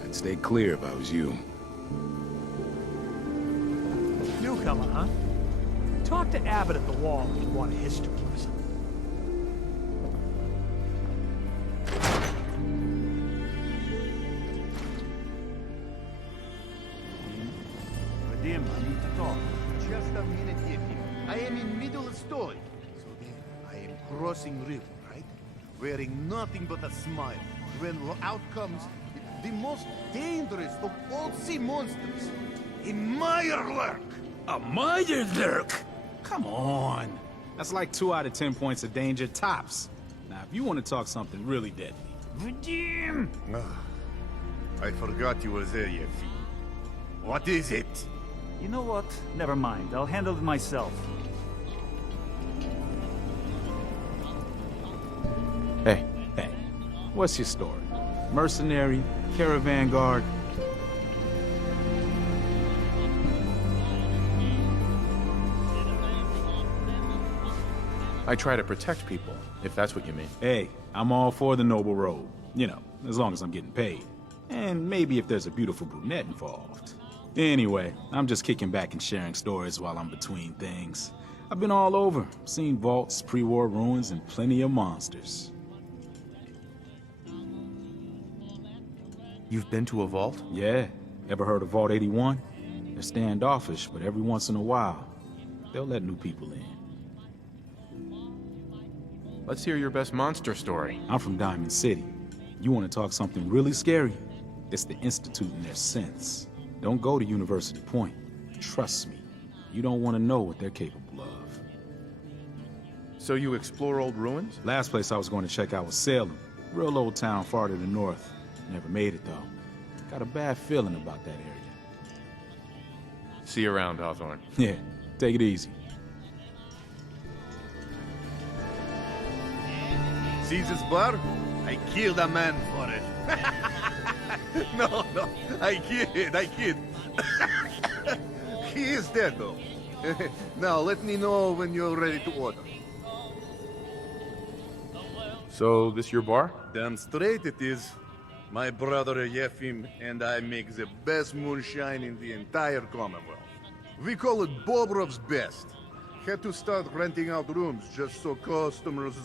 I'd stay clear if I was you. Newcomer, huh? Talk to Abbott at the wall if you want a history lesson. Vadim, I need to talk. Just a minute, Yefim. I am in middle of story. So then, I am crossing river, right? Wearing nothing but a smile. When out comes the most dangerous of all sea monsters, a Meyerlurk. A Meyerlurk? Come on. That's like 2 out of 10 points of danger tops. Now, if you want to talk something really deadly. Vadim! I forgot you were there, Yefim. What is it? You know what? Never mind. I'll handle it myself. Hey, what's your story? Mercenary? Caravan guard? I try to protect people, if that's what you mean. Hey, I'm all for the noble road. You know, as long as I'm getting paid. And maybe if there's a beautiful brunette involved. Anyway, I'm just kicking back and sharing stories while I'm between things. I've been all over, seen vaults, pre-war ruins, and plenty of monsters. You've been to a vault? Yeah. Ever heard of Vault 81? They're standoffish, but every once in a while, they'll let new people in. Let's hear your best monster story. I'm from Diamond City. You want to talk something really scary? It's the Institute and their synths. Don't go to University Point. Trust me. You don't want to know what they're capable of. So you explore old ruins? Last place I was going to check out was Salem. Real old town far to the north. Never made it, though. Got a bad feeling about that area. See you around, Hawthorne. Yeah, take it easy. See this bar? I killed a man for it. No, I kid. He is dead, though. Now, let me know when you're ready to order. So, this your bar? Damn straight it is. My brother Yefim and I make the best moonshine in the entire Commonwealth. We call it Bobrov's Best. Had to start renting out rooms just so customers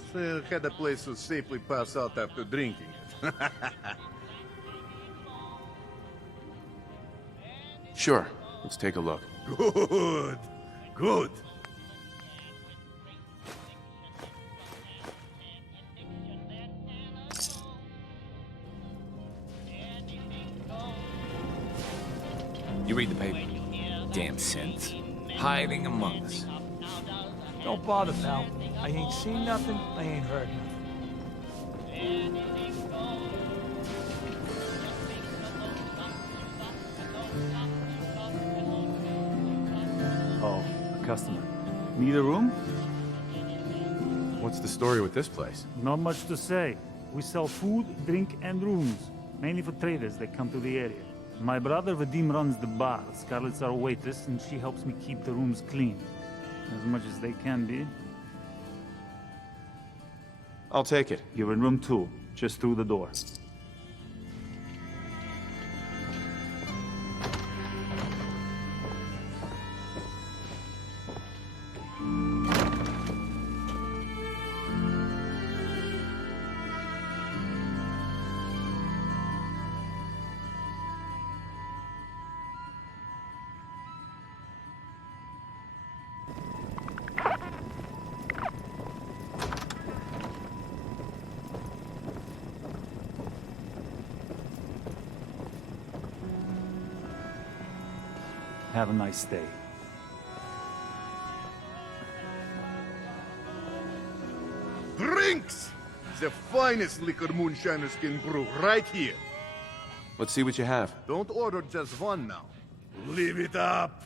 had a place to safely pass out after drinking it. Sure. Let's take a look. Good. You read the paper? Damn synths. Hiding among us. Don't bother, pal. I ain't seen nothing, I ain't heard nothing. Oh, a customer. Need a room? What's the story with this place? Not much to say. We sell food, drink, and rooms. Mainly for traders that come to the area. My brother Vadim runs the bar. Scarlett's our waitress, and she helps me keep the rooms clean. As much as they can be. I'll take it. You're in room 2, just through the door. Have a nice day. Drinks! The finest liquor moonshiners can brew right here. Let's see what you have. Don't order just one now. Leave it up.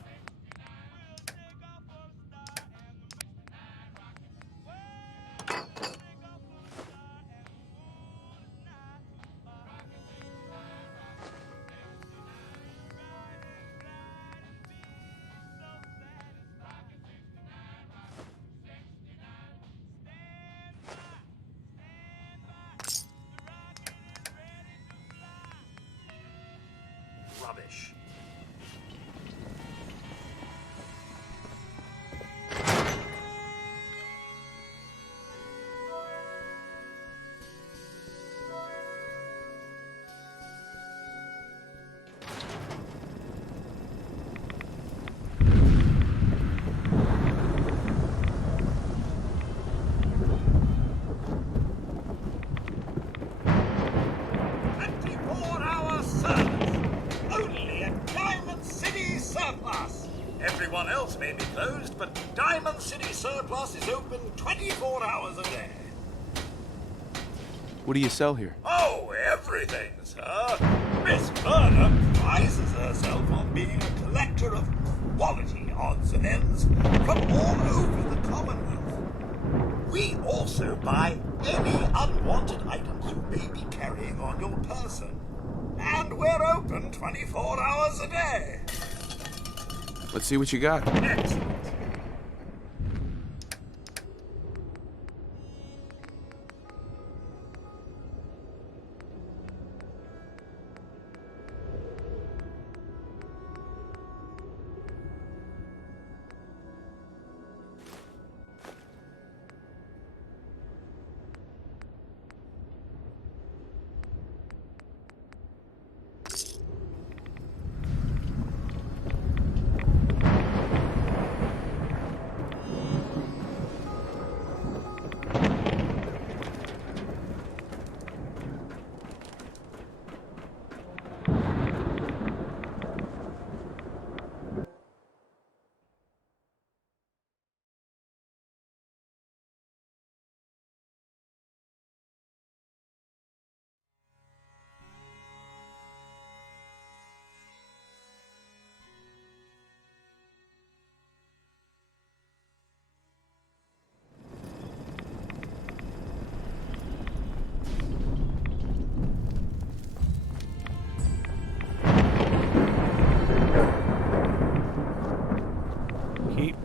Rubbish. everyone else may be closed, but Diamond City Surplus is open 24 hours a day. What do you sell here? Oh, everything, sir. Miss Turner prides herself on being a collector of quality odds and ends from all over the Commonwealth. We also buy any unwanted items you may be carrying on your person. And we're open 24 hours a day. Let's see what you got. Excellent. Keep.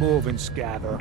Move and scatter.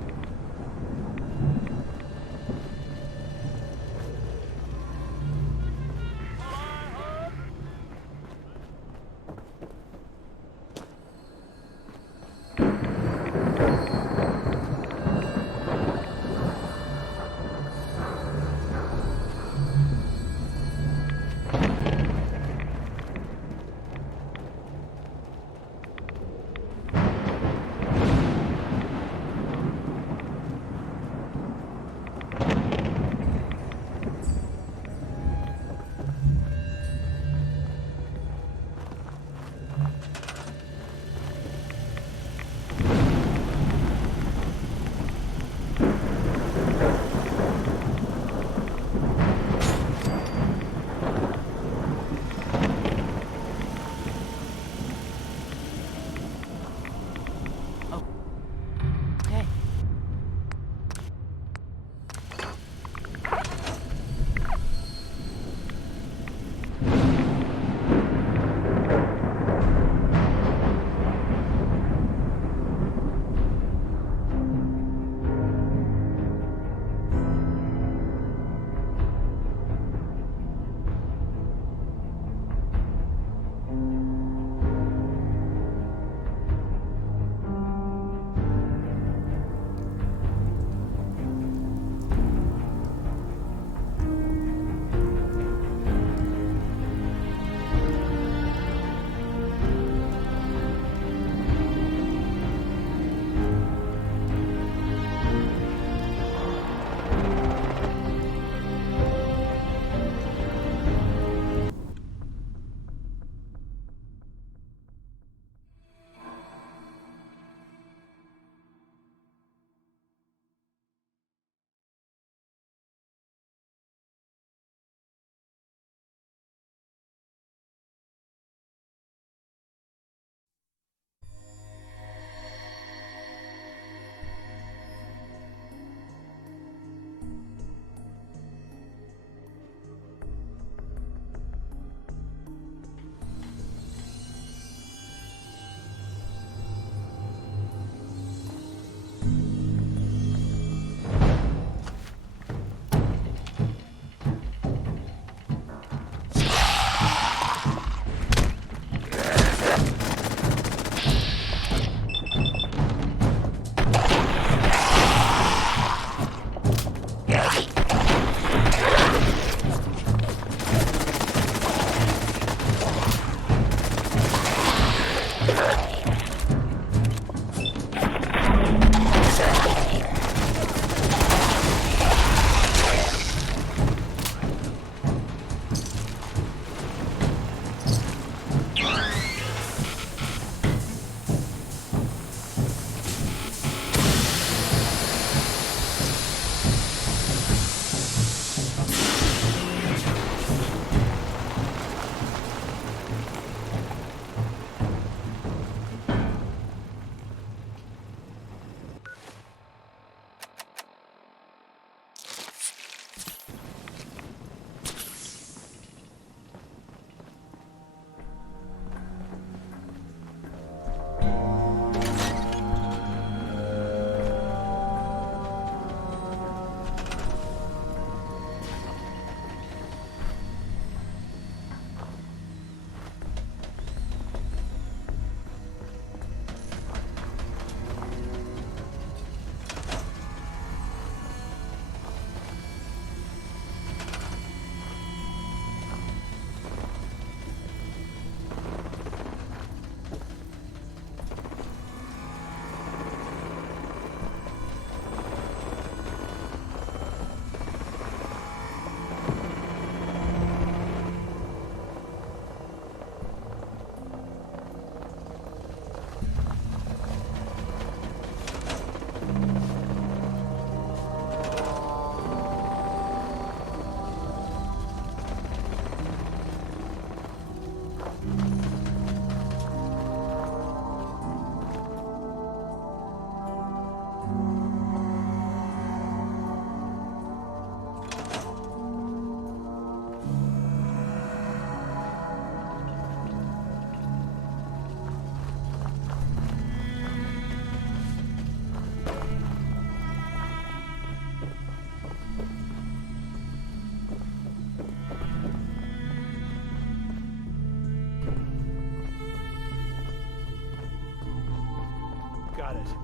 about it.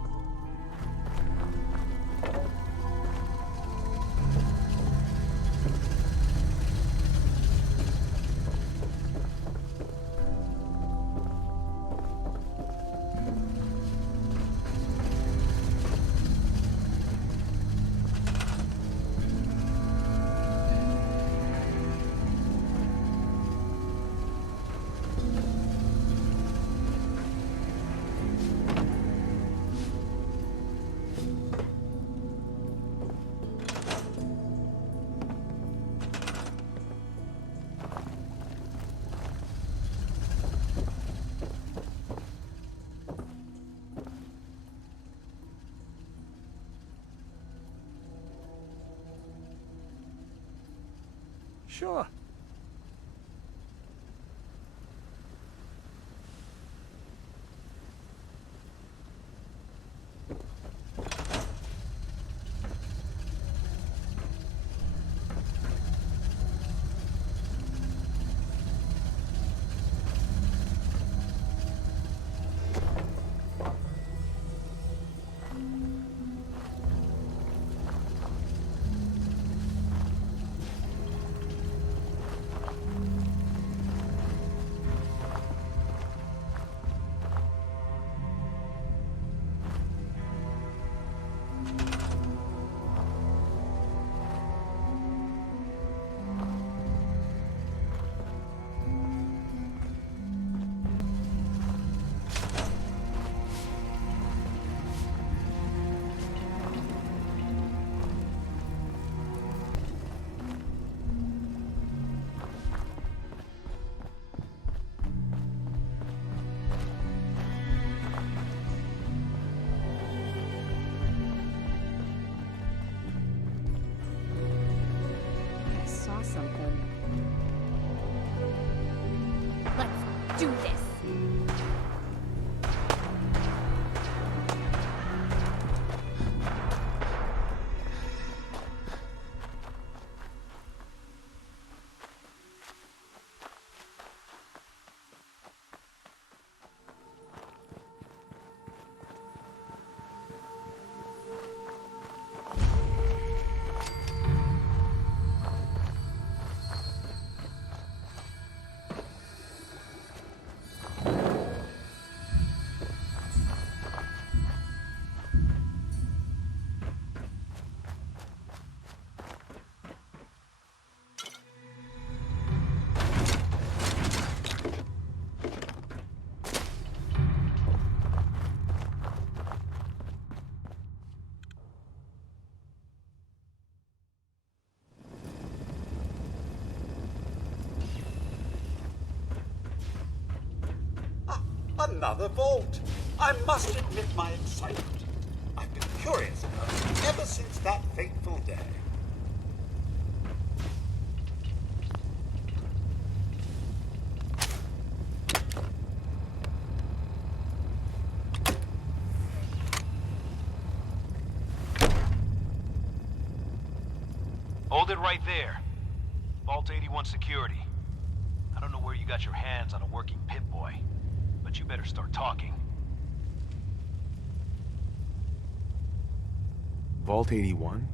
Sure. I saw something. Let's do this. Another vault! I must admit my excitement. I've been curious about it ever since that fateful day. Hold it right there. Vault 81 security. I don't know where you got your hands on a working Pip-Boy, but you better start talking. Vault 81?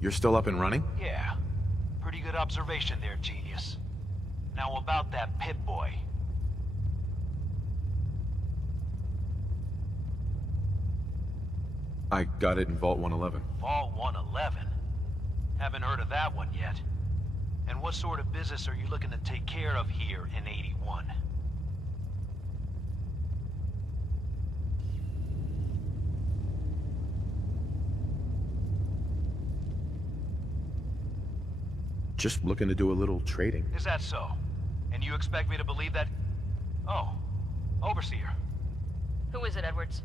You're still up and running? Yeah. Pretty good observation there, genius. Now about that Pip-Boy. I got it in Vault 111. Vault 111? Haven't heard of that one yet. And what sort of business are you looking to take care of here in 81? Just looking to do a little trading. Is that so? And you expect me to believe that? Oh, Overseer. Who is it, Edwards?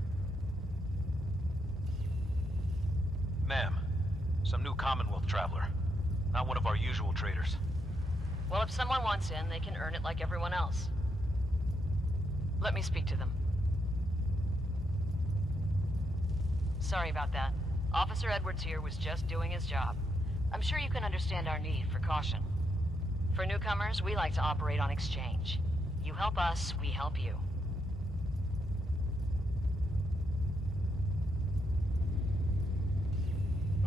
Ma'am, some new Commonwealth traveler. Not one of our usual traders. Well, if someone wants in, they can earn it like everyone else. Let me speak to them. Sorry about that. Officer Edwards here was just doing his job. I'm sure you can understand our need for caution. For newcomers, we like to operate on exchange. You help us, we help you.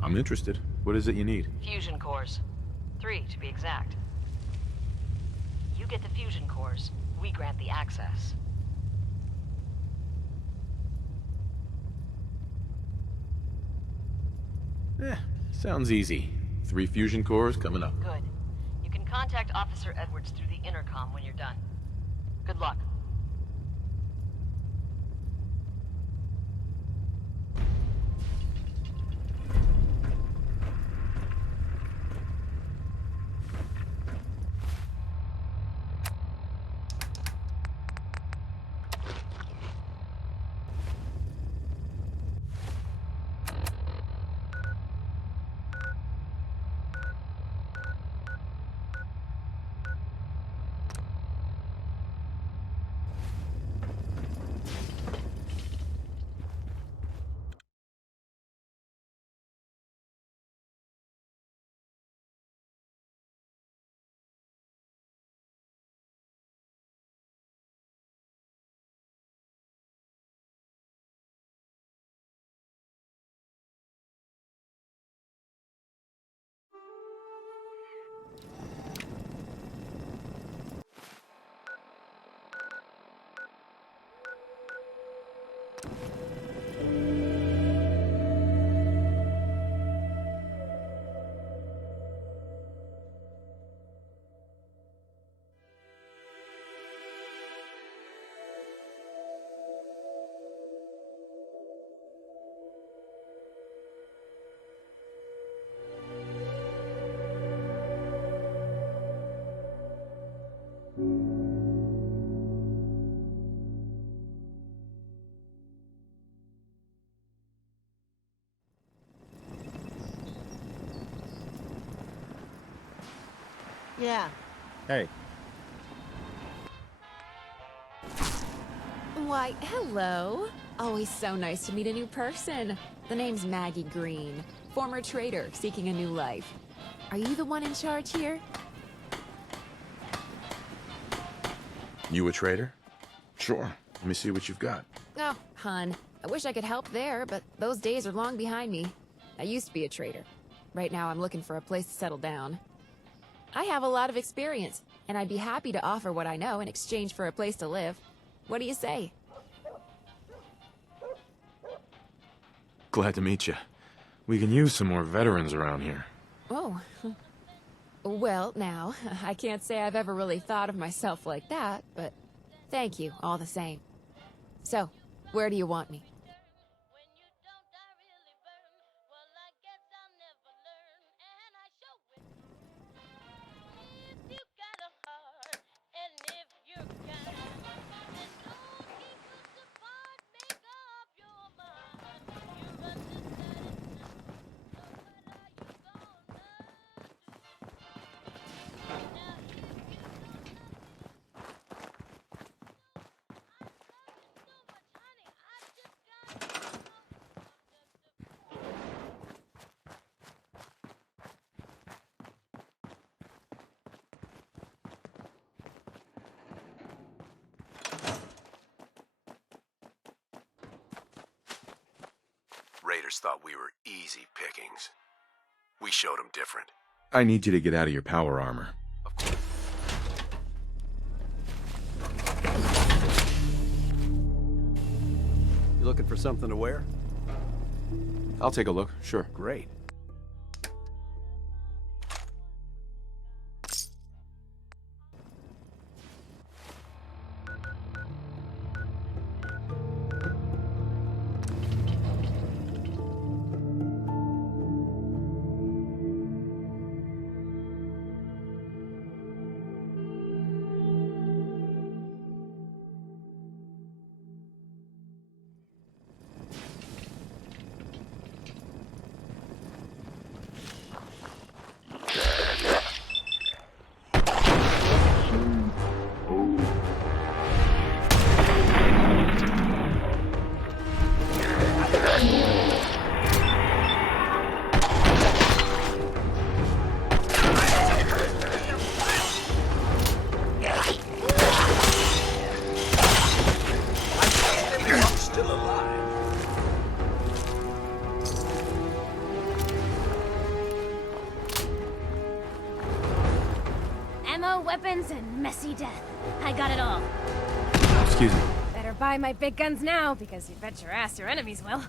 I'm interested. What is it you need? Fusion cores. 3, to be exact. You get the fusion cores, we grant the access. Sounds easy. 3 fusion cores coming up. Good. You can contact Officer Edwards through the intercom when you're done. Good luck. Yeah. Hey. Why, hello. Always so nice to meet a new person. The name's Maggie Green, former trader seeking a new life. Are you the one in charge here? You a trader? Sure. Let me see what you've got. Oh, hun. I wish I could help there, but those days are long behind me. I used to be a trader. Right now I'm looking for a place to settle down. I have a lot of experience, and I'd be happy to offer what I know in exchange for a place to live. What do you say? Glad to meet you. We can use some more veterans around here. Oh. Well, now, I can't say I've ever really thought of myself like that, but thank you all the same. So, where do you want me? Raiders thought we were easy pickings. We showed them different. I need you to get out of your power armor. You looking for something to wear? I'll take a look, sure. Great. messy death. I got it all. Excuse me. Better buy my big guns now, because you bet your ass your enemies will.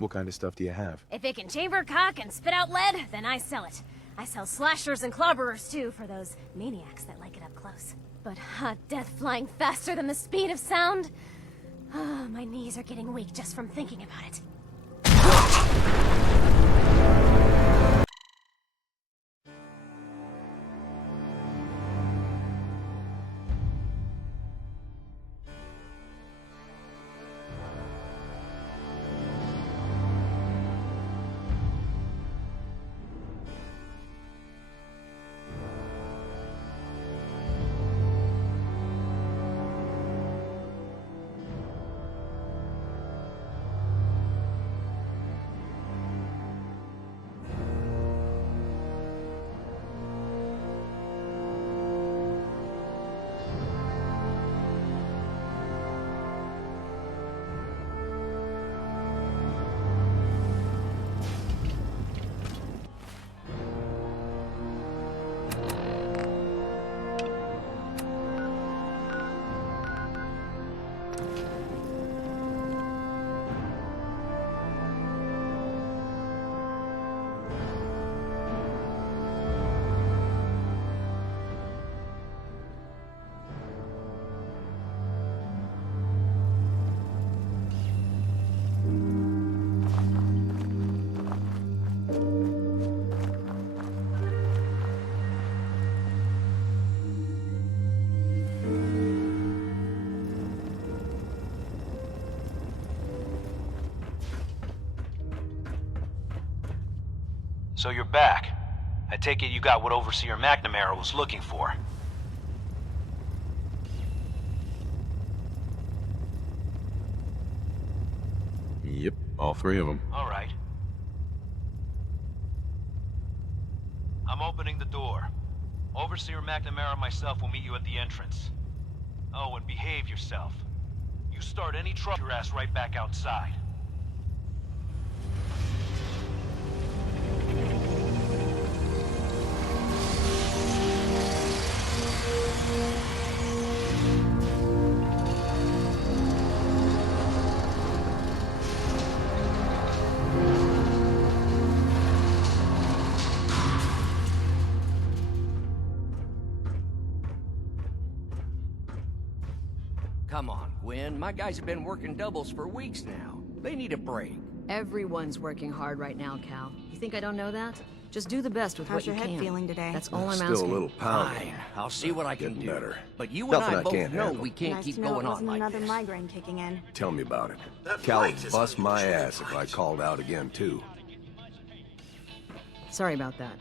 What kind of stuff do you have? If it can chamber cock and spit out lead, then I sell it. I sell slashers and clobberers too, for those maniacs that like it up close. But death flying faster than the speed of sound? My knees are getting weak just from thinking about it. So you're back. I take it you got what Overseer McNamara was looking for. Yep, all three of them. All right. I'm opening the door. Overseer McNamara and myself will meet you at the entrance. Oh, and behave yourself. You start any trouble, your ass right back outside. Come on, Gwen. My guys have been working doubles for weeks now. They need a break. Everyone's working hard right now, Cal. You think I don't know that? Just do the best with what you can. How's your head feeling today? That's all I'm Still asking. a little pounding. Fine. I'll see what I can do. Better. But you and Nothing I I both can't know handle. we can't Nice keep to know going it on wasn't like another this. migraine kicking in. Tell me about it. That Cal light would is bust my unusually ass if I bright. called out again, too. Sorry about that.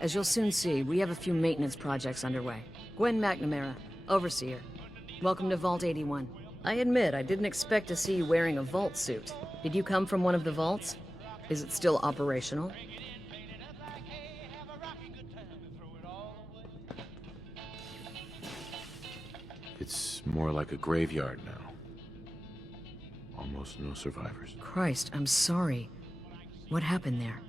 As you'll soon see, we have a few maintenance projects underway. Gwen McNamara, Overseer. Welcome to Vault 81. I admit, I didn't expect to see you wearing a vault suit. Did you come from one of the vaults? Is it still operational? It's more like a graveyard now. Almost no survivors. Christ, I'm sorry. What happened there?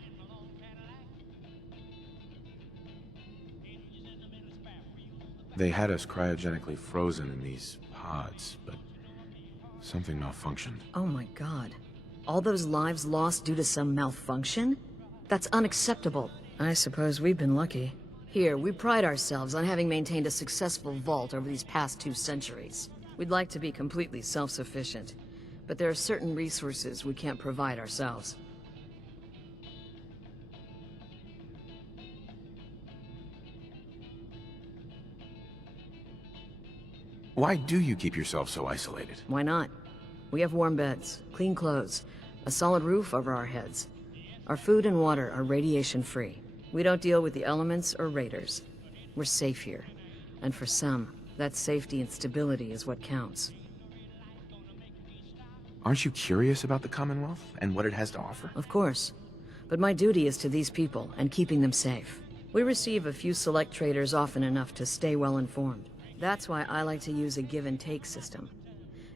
They had us cryogenically frozen in these pods, but something malfunctioned. Oh my god. All those lives lost due to some malfunction? That's unacceptable. I suppose we've been lucky. Here, we pride ourselves on having maintained a successful vault over these past 2 centuries. We'd like to be completely self-sufficient, but there are certain resources we can't provide ourselves. Why do you keep yourself so isolated? Why not? We have warm beds, clean clothes, a solid roof over our heads. Our food and water are radiation-free. We don't deal with the elements or raiders. We're safe here. And for some, that safety and stability is what counts. Aren't you curious about the Commonwealth and what it has to offer? Of course. But my duty is to these people and keeping them safe. We receive a few select traders often enough to stay well informed. That's why I like to use a give-and-take system.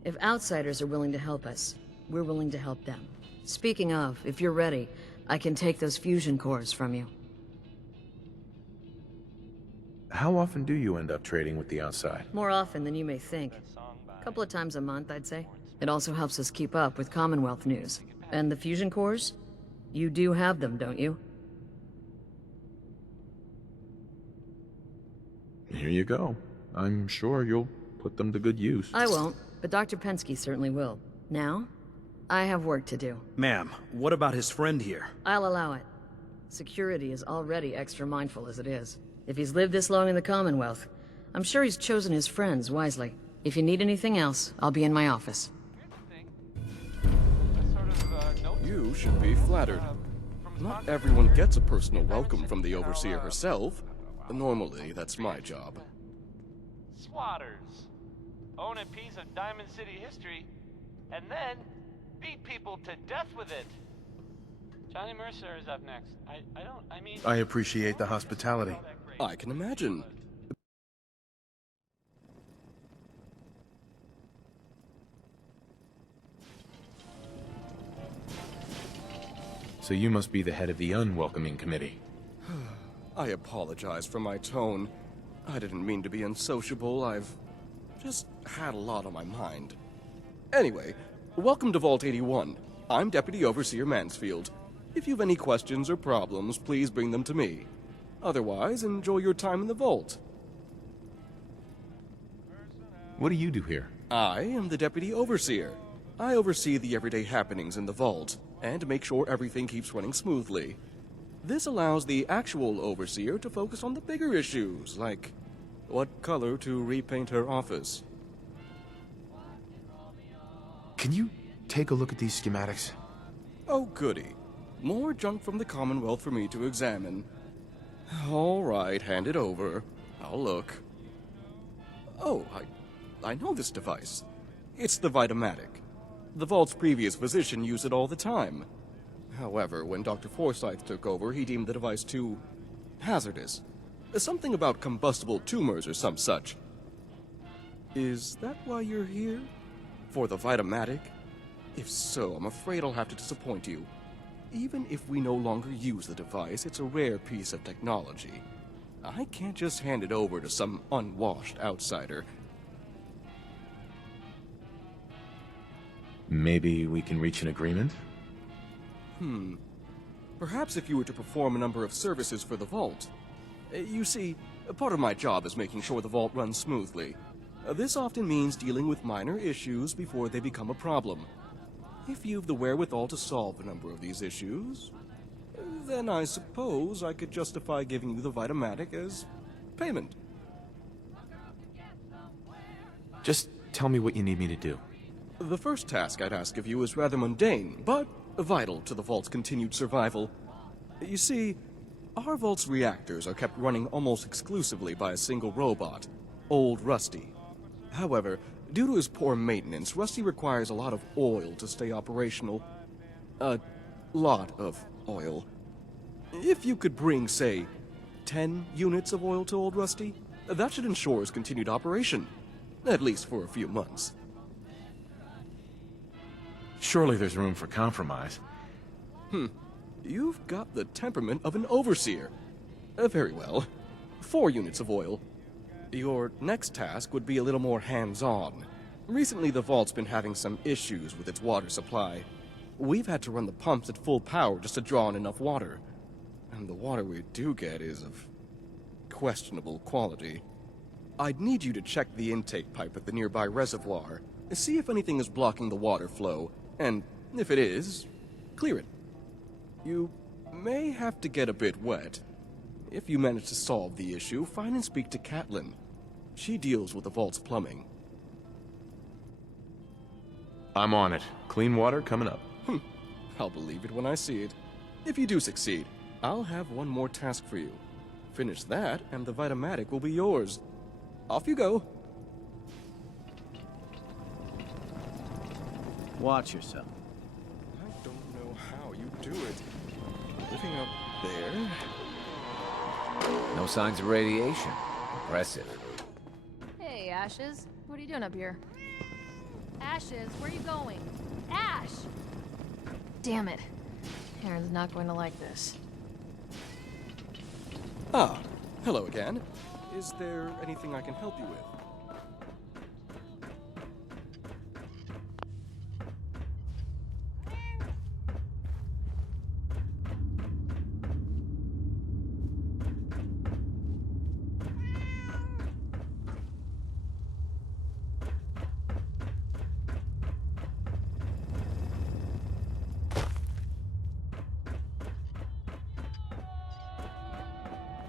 If outsiders are willing to help us, we're willing to help them. Speaking of, if you're ready, I can take those fusion cores from you. How often do you end up trading with the outside? More often than you may think. A couple of times a month, I'd say. It also helps us keep up with Commonwealth news. And the fusion cores? You do have them, don't you? Here you go. I'm sure you'll put them to good use. I won't, but Dr. Pensky certainly will. Now, I have work to do. Ma'am, what about his friend here? I'll allow it. Security is already extra mindful as it is. If he's lived this long in the Commonwealth, I'm sure he's chosen his friends wisely. If you need anything else, I'll be in my office. You should be flattered. Not everyone gets a personal welcome from the Overseer herself. Normally, that's my job. Swatters. Own a piece of Diamond City history, and then beat people to death with it. Johnny Mercer is up next. I appreciate the hospitality. I can imagine. So you must be the head of the unwelcoming committee. I apologize for my tone. I didn't mean to be unsociable. I've just had a lot on my mind. Anyway, welcome to Vault 81. I'm Deputy Overseer Mansfield. If you have any questions or problems, please bring them to me. Otherwise, enjoy your time in the vault. What do you do here? I am the Deputy Overseer. I oversee the everyday happenings in the vault, and make sure everything keeps running smoothly. This allows the actual Overseer to focus on the bigger issues, like what color to repaint her office. Can you take a look at these schematics? Oh, goody. More junk from the Commonwealth for me to examine. All right, hand it over. I'll look. Oh, I know this device. It's the Vitamatic. The Vault's previous physician used it all the time. However, when Dr. Forsyth took over, he deemed the device too hazardous. Something about combustible tumors or some such. Is that why you're here? For the Vitamatic? If so, I'm afraid I'll have to disappoint you. Even if we no longer use the device, it's a rare piece of technology. I can't just hand it over to some unwashed outsider. Maybe we can reach an agreement? Perhaps if you were to perform a number of services for the Vault. You see, part of my job is making sure the Vault runs smoothly. This often means dealing with minor issues before they become a problem. If you've the wherewithal to solve a number of these issues, then I suppose I could justify giving you the Vitamatic as payment. Just tell me what you need me to do. The first task I'd ask of you is rather mundane, but vital to the Vault's continued survival. You see, our Vault's reactors are kept running almost exclusively by a single robot, Old Rusty. However, due to his poor maintenance, Rusty requires a lot of oil to stay operational. A lot of oil. If you could bring, say, 10 units of oil to Old Rusty, that should ensure his continued operation. At least for a few months. Surely there's room for compromise. You've got the temperament of an overseer. Very well. 4 units of oil. Your next task would be a little more hands-on. Recently, the Vault's been having some issues with its water supply. We've had to run the pumps at full power just to draw in enough water. And the water we do get is of questionable quality. I'd need you to check the intake pipe at the nearby reservoir, see if anything is blocking the water flow, and if it is, clear it. You may have to get a bit wet. If you manage to solve the issue, find and speak to Catelyn. She deals with the Vault's plumbing. I'm on it. Clean water coming up. I'll believe it when I see it. If you do succeed, I'll have one more task for you. Finish that, and the Vitamatic will be yours. Off you go. Watch yourself. I don't know how you do it. Living up there? No signs of radiation. Impressive. Hey, Ashes. What are you doing up here? Ashes, where are you going? Ash! Damn it. Aaron's not going to like this. Ah, hello again. Is there anything I can help you with?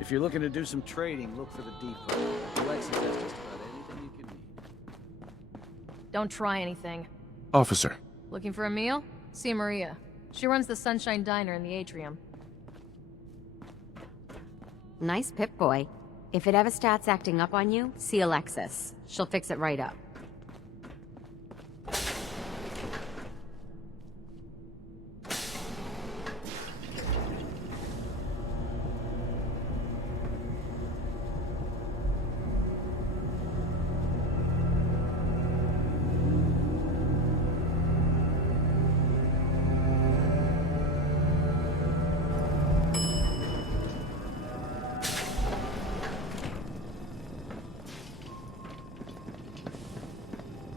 If you're looking to do some trading, look for the depot. Alexis has just about anything you can need. Don't try anything. Officer. Looking for a meal? See Maria. She runs the Sunshine Diner in the atrium. Nice Pip-Boy. If it ever starts acting up on you, see Alexis. She'll fix it right up.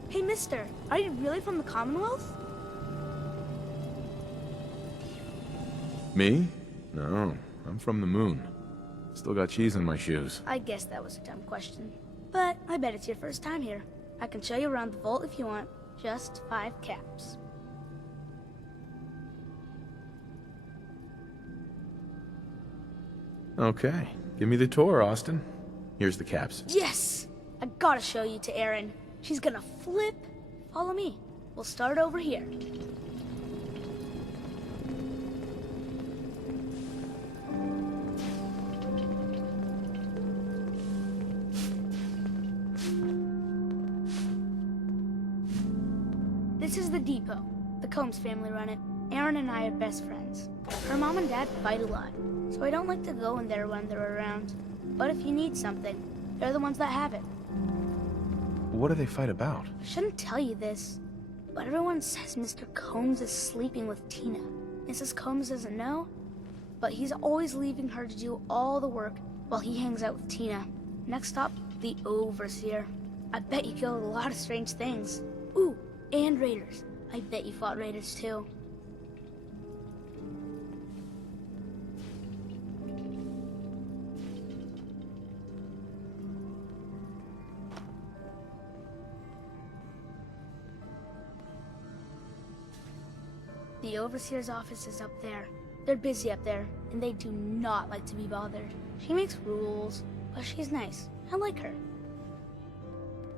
Hey, mister, are you really from the Commonwealth? Me? No, I'm from the moon. Still got cheese in my shoes. I guess that was a dumb question. But I bet it's your first time here. I can show you around the vault if you want. Just 5 caps. Okay, give me the tour, Austin. Here's the caps. Yes! I gotta show you to Erin. She's gonna flip. Follow me. We'll start over here. This is the depot. The Combs family run it. Erin and I are best friends. Her mom and dad fight a lot, so I don't like to go in there when they're around. But if you need something, they're the ones that have it. What do they fight about? I shouldn't tell you this, but everyone says Mr. Combs is sleeping with Tina. Mrs. Combs doesn't know, but he's always leaving her to do all the work while he hangs out with Tina. Next up, the Overseer. I bet you killed a lot of strange things. Ooh, and raiders. I bet you fought raiders too. The Overseer's office is up there. They're busy up there, and they do not like to be bothered. She makes rules, but she's nice. I like her.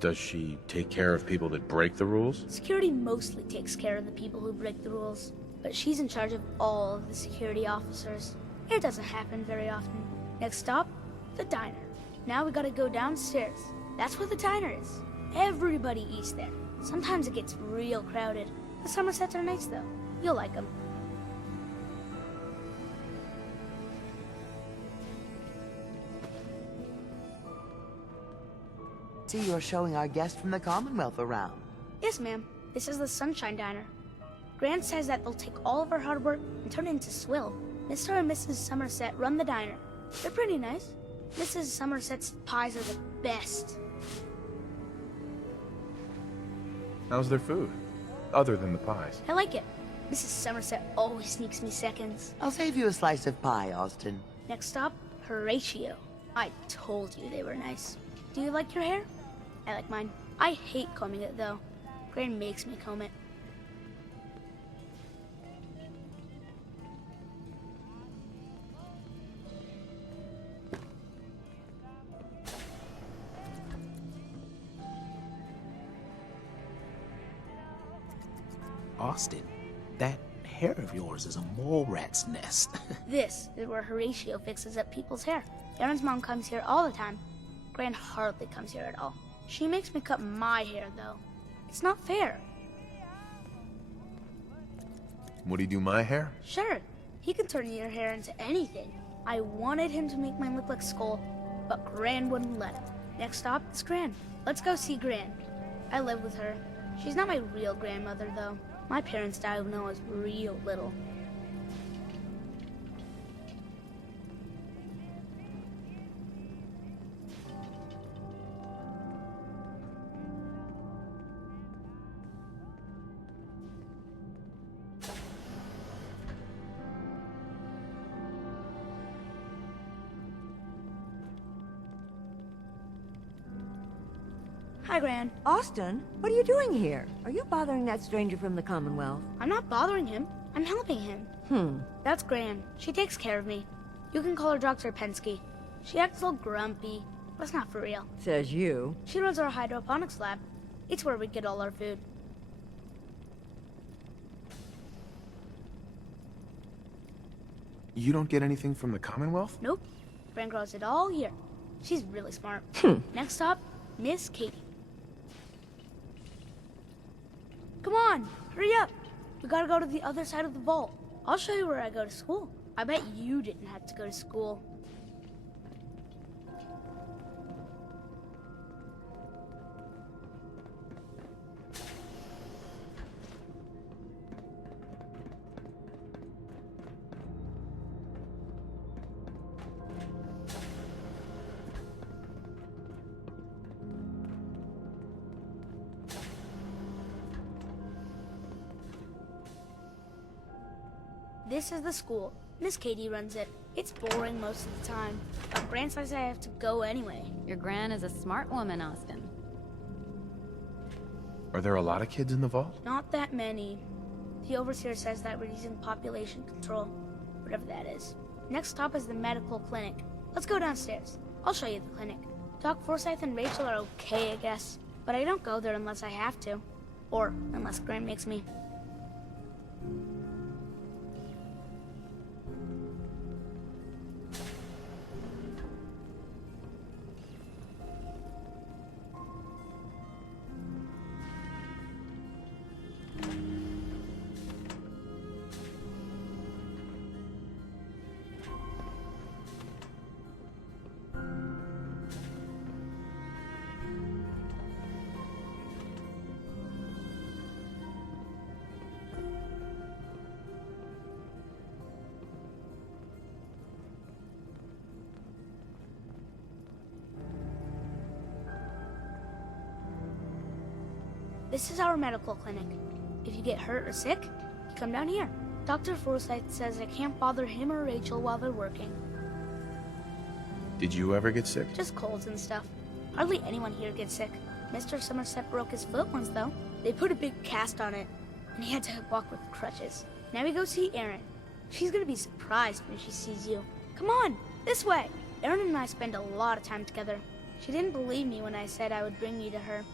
Does she take care of people that break the rules? Security mostly takes care of the people who break the rules, but she's in charge of all of the security officers. It doesn't happen very often. Next stop, the diner. Now we gotta go downstairs. That's where the diner is. Everybody eats there. Sometimes it gets real crowded. The Somersets are nice though. You'll like them. See, you're showing our guests from the Commonwealth around. Yes, ma'am. This is the Sunshine Diner. Grant says that they'll take all of our hard work and turn it into swill. Mr. and Mrs. Somerset run the diner. They're pretty nice. Mrs. Somerset's pies are the best. How's their food? Other than the pies. I like it. Mrs. Somerset always sneaks me seconds. I'll save you a slice of pie, Austin. Next stop, Horatio. I told you they were nice. Do you like your hair? I like mine. I hate combing it, though. Gran makes me comb it. Austin, that hair of yours is a mole rat's nest. This is where Horatio fixes up people's hair. Erin's mom comes here all the time. Gran hardly comes here at all. She makes me cut my hair, though. It's not fair. Would he do my hair? Sure, he can turn your hair into anything. I wanted him to make mine look like Skull, but Gran wouldn't let him. Next stop is Gran. Let's go see Gran. I live with her. She's not my real grandmother, though. My parents died when I was real little. Hi, Gran. Austin, what are you doing here? Are you bothering that stranger from the Commonwealth? I'm not bothering him. I'm helping him. That's Gran. She takes care of me. You can call her Dr. Pensky. She acts all grumpy, but it's not for real. Says you. She runs our hydroponics lab. It's where we get all our food. You don't get anything from the Commonwealth? Nope. Gran grows it all here. She's really smart. Next stop, Miss Katie. Come on, hurry up. We gotta go to the other side of the vault. I'll show you where I go to school. I bet you didn't have to go to school. This is the school. Miss Katie runs it. It's boring most of the time, but Gran says I have to go anyway. Your Gran is a smart woman, Austin. Are there a lot of kids in the vault? Not that many. The overseer says that we're using population control, whatever that is. Next stop is the medical clinic. Let's go downstairs. I'll show you the clinic. Doc Forsyth and Rachel are okay, I guess, but I don't go there unless I have to, or unless Gran makes me. This is our medical clinic. If you get hurt or sick, you come down here. Dr. Forsyth says I can't bother him or Rachel while they're working. Did you ever get sick? Just colds and stuff. Hardly anyone here gets sick. Mr. Somerset broke his foot once, though. They put a big cast on it, and he had to walk with crutches. Now we go see Erin. She's gonna be surprised when she sees you. Come on, this way. Erin and I spend a lot of time together. She didn't believe me when I said I would bring you to her.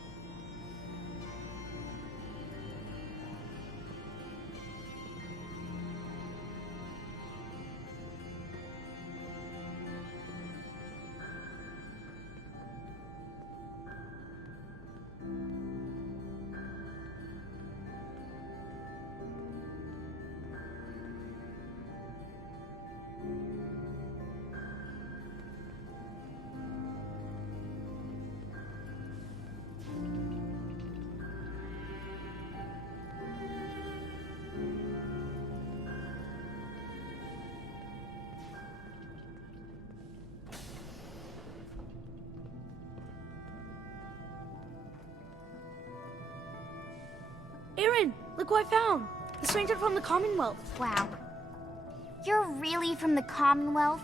Erin, look what I found! The stranger from the Commonwealth. Wow. You're really from the Commonwealth?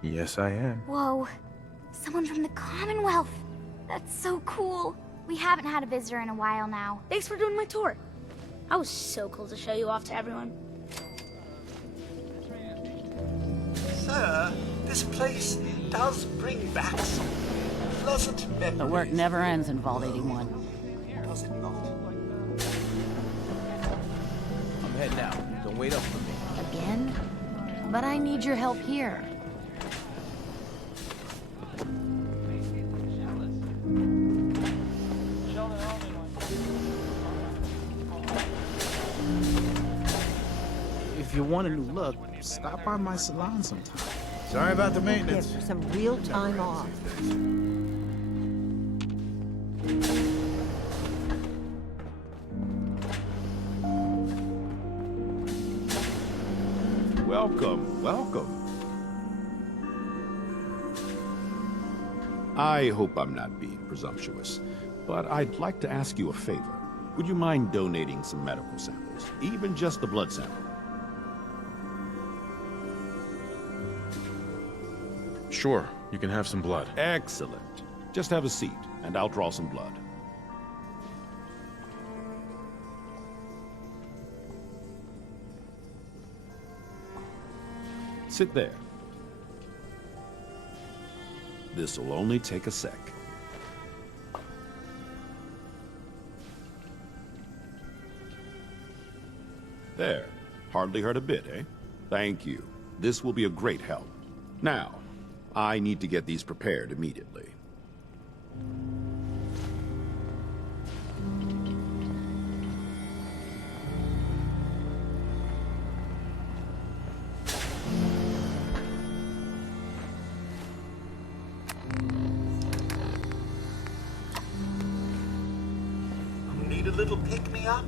Yes, I am. Whoa. Someone from the Commonwealth. That's so cool. We haven't had a visitor in a while now. Thanks for doing my tour. I was so cool to show you off to everyone. Sir, this place does bring back some pleasant memories. The work never ends in Vault 81. Does it not? I'm heading out. Don't wait up for me. Again? But I need your help here. If you want a new look, stop by my salon sometime. Sorry about the Give maintenance. her some real time off. Welcome, welcome. I hope I'm not being presumptuous, but I'd like to ask you a favor. Would you mind donating some medical samples, even just the blood sample? Sure, you can have some blood. Excellent. Just have a seat, and I'll draw some blood. Sit there. This'll only take a sec. There. Hardly hurt a bit, eh? Thank you. This will be a great help. Now, I need to get these prepared immediately. Need a little pick-me-up?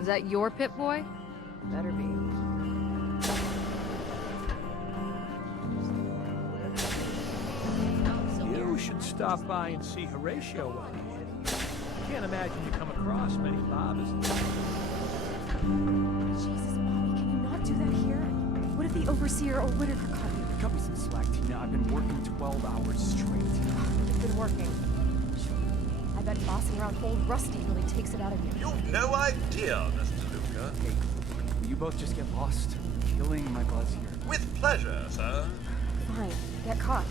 Is that your Pip-Boy? Better be. You should stop by and see Horatio while you're here. Can't imagine you come across many barbers. Jesus, Bobby, can you not do that here? What if the Overseer or Whitaker caught you? Cut me some slack, Tina. I've been working 12 hours straight. It's been working. I bet bossing around old Rusty really takes it out of you. You've no idea, Mr. Luca. Hey, will you both just get lost? I'm killing my buzz here. With pleasure, sir. Fine, get caught.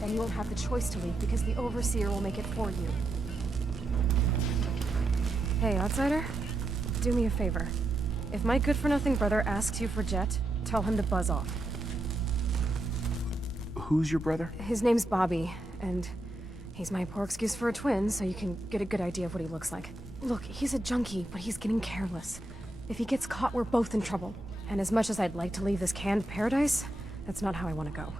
Then you won't have the choice to leave because the Overseer will make it for you. Hey, outsider. Do me a favor. If my good-for-nothing brother asks you for Jet, tell him to buzz off. Who's your brother? His name's Bobby, and he's my poor excuse for a twin, so you can get a good idea of what he looks like. Look, he's a junkie, but he's getting careless. If he gets caught, we're both in trouble. And as much as I'd like to leave this canned paradise, that's not how I want to go.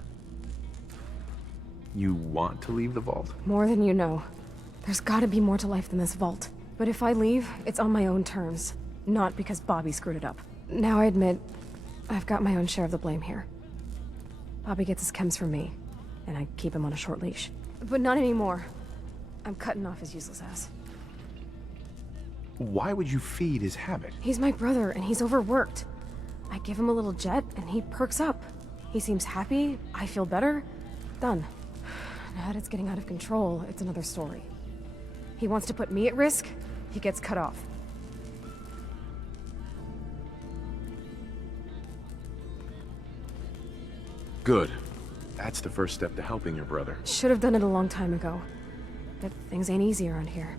You want to leave the vault? More than you know. There's gotta be more to life than this vault. But if I leave, it's on my own terms. Not because Bobby screwed it up. Now I admit, I've got my own share of the blame here. Bobby gets his chems from me, and I keep him on a short leash. But not anymore. I'm cutting off his useless ass. Why would you feed his habit? He's my brother, and he's overworked. I give him a little Jet, and he perks up. He seems happy, I feel better. Done. Now that it's getting out of control, it's another story. He wants to put me at risk, he gets cut off. Good. That's the first step to helping your brother. Should have done it a long time ago. But things ain't easy around here.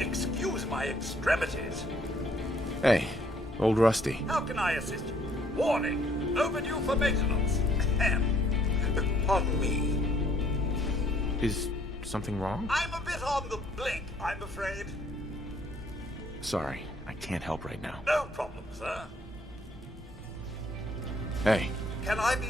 Excuse my extremities. Hey, old Rusty. How can I assist you? Warning, overdue for maintenance. Ahem. Pardon me. Is something wrong? I'm a bit on the blink, I'm afraid. Sorry, I can't help right now. No problem, sir. Hey. Can I be...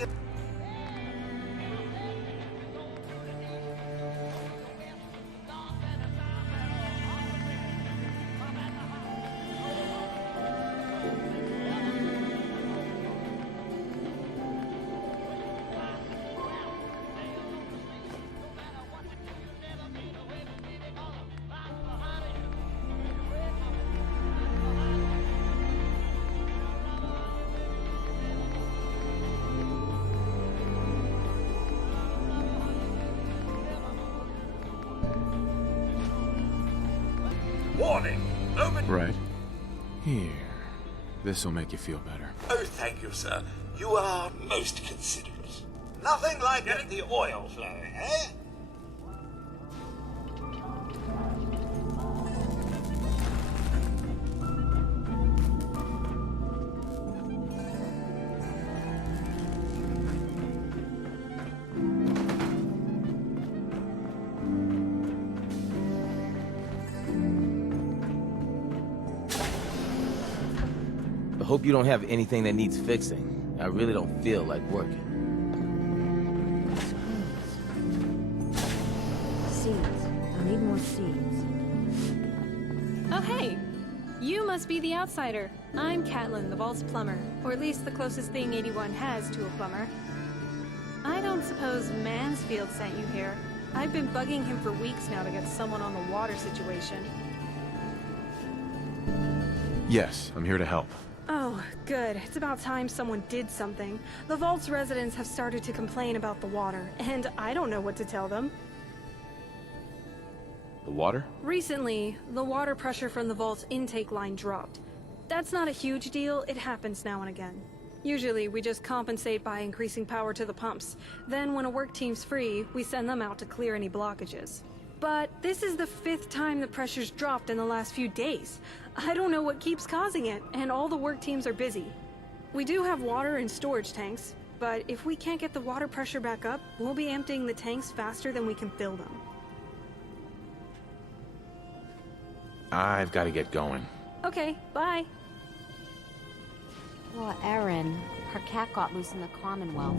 Warning, overdue... Right. Here. This'll make you feel better. Oh, thank you, sir. You are most considerate. Nothing like getting the oil flowing, eh? I hope you don't have anything that needs fixing. I really don't feel like working. Seeds. I need more seeds. Oh, hey! You must be the outsider. I'm Catelyn, the vault's plumber, or at least the closest thing 81 has to a plumber. I don't suppose Mansfield sent you here. I've been bugging him for weeks now to get someone on the water situation. Yes, I'm here to help. Oh, good. It's about time someone did something. The vault's residents have started to complain about the water, and I don't know what to tell them. The water? Recently, the water pressure from the vault's intake line dropped. That's not a huge deal, it happens now and again. Usually, we just compensate by increasing power to the pumps. Then, when a work team's free, we send them out to clear any blockages. But this is the 5th time the pressure's dropped in the last few days. I don't know what keeps causing it, and all the work teams are busy. We do have water in storage tanks, but if we can't get the water pressure back up, we'll be emptying the tanks faster than we can fill them. I've got to get going. Okay, bye. Well, Erin, her cat got loose in the Commonwealth.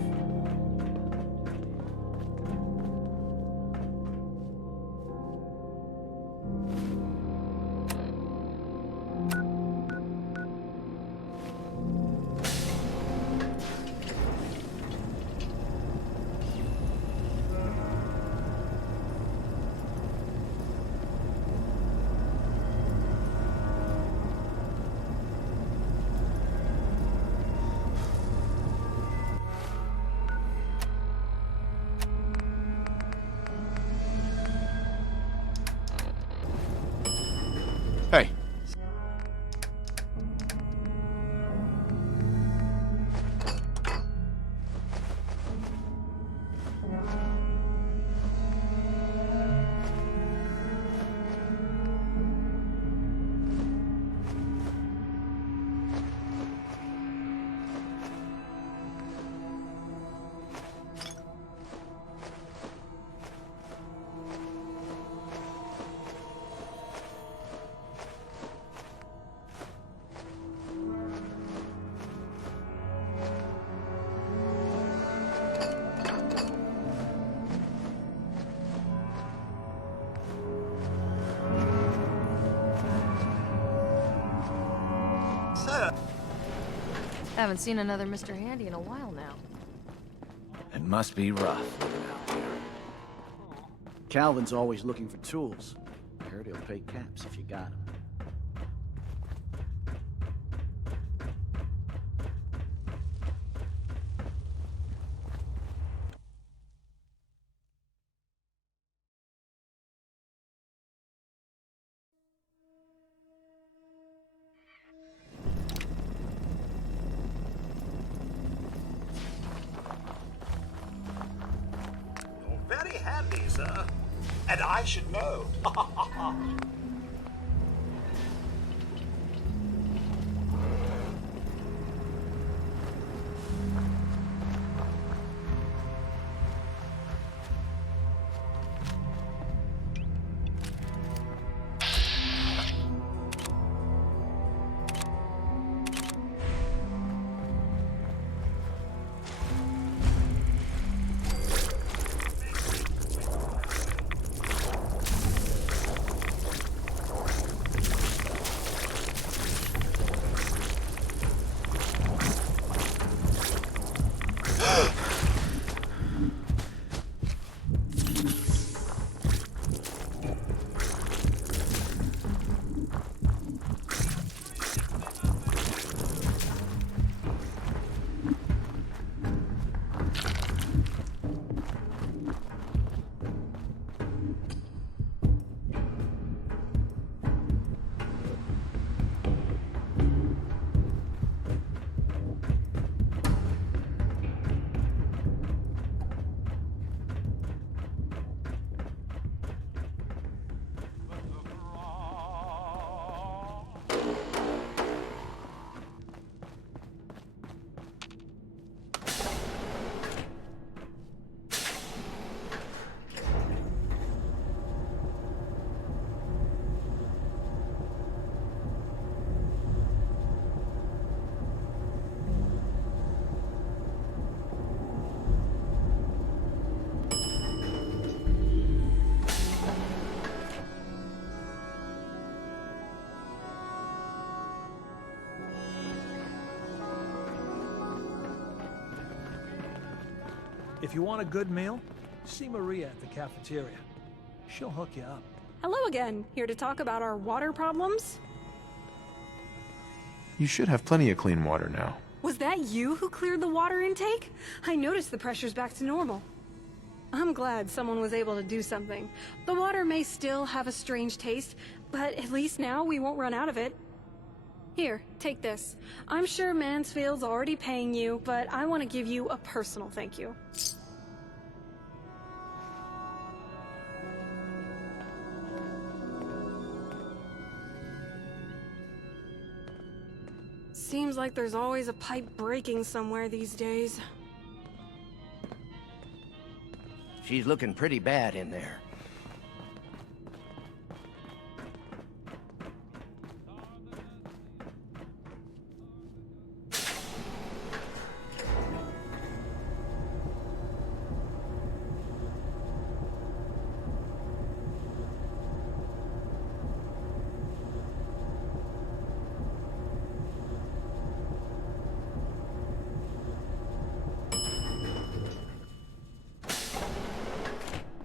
Hey. Haven't seen another Mr. Handy in a while now. It must be rough living out here. Calvin's always looking for tools. I heard he'll pay caps if you got 'em. Very handy, sir. And I should know. If you want a good meal, see Maria at the cafeteria. She'll hook you up. Hello again. Here to talk about our water problems? You should have plenty of clean water now. Was that you who cleared the water intake? I noticed the pressure's back to normal. I'm glad someone was able to do something. The water may still have a strange taste, but at least now we won't run out of it. Here, take this. I'm sure Mansfield's already paying you, but I want to give you a personal thank you. Seems like there's always a pipe breaking somewhere these days. She's looking pretty bad in there.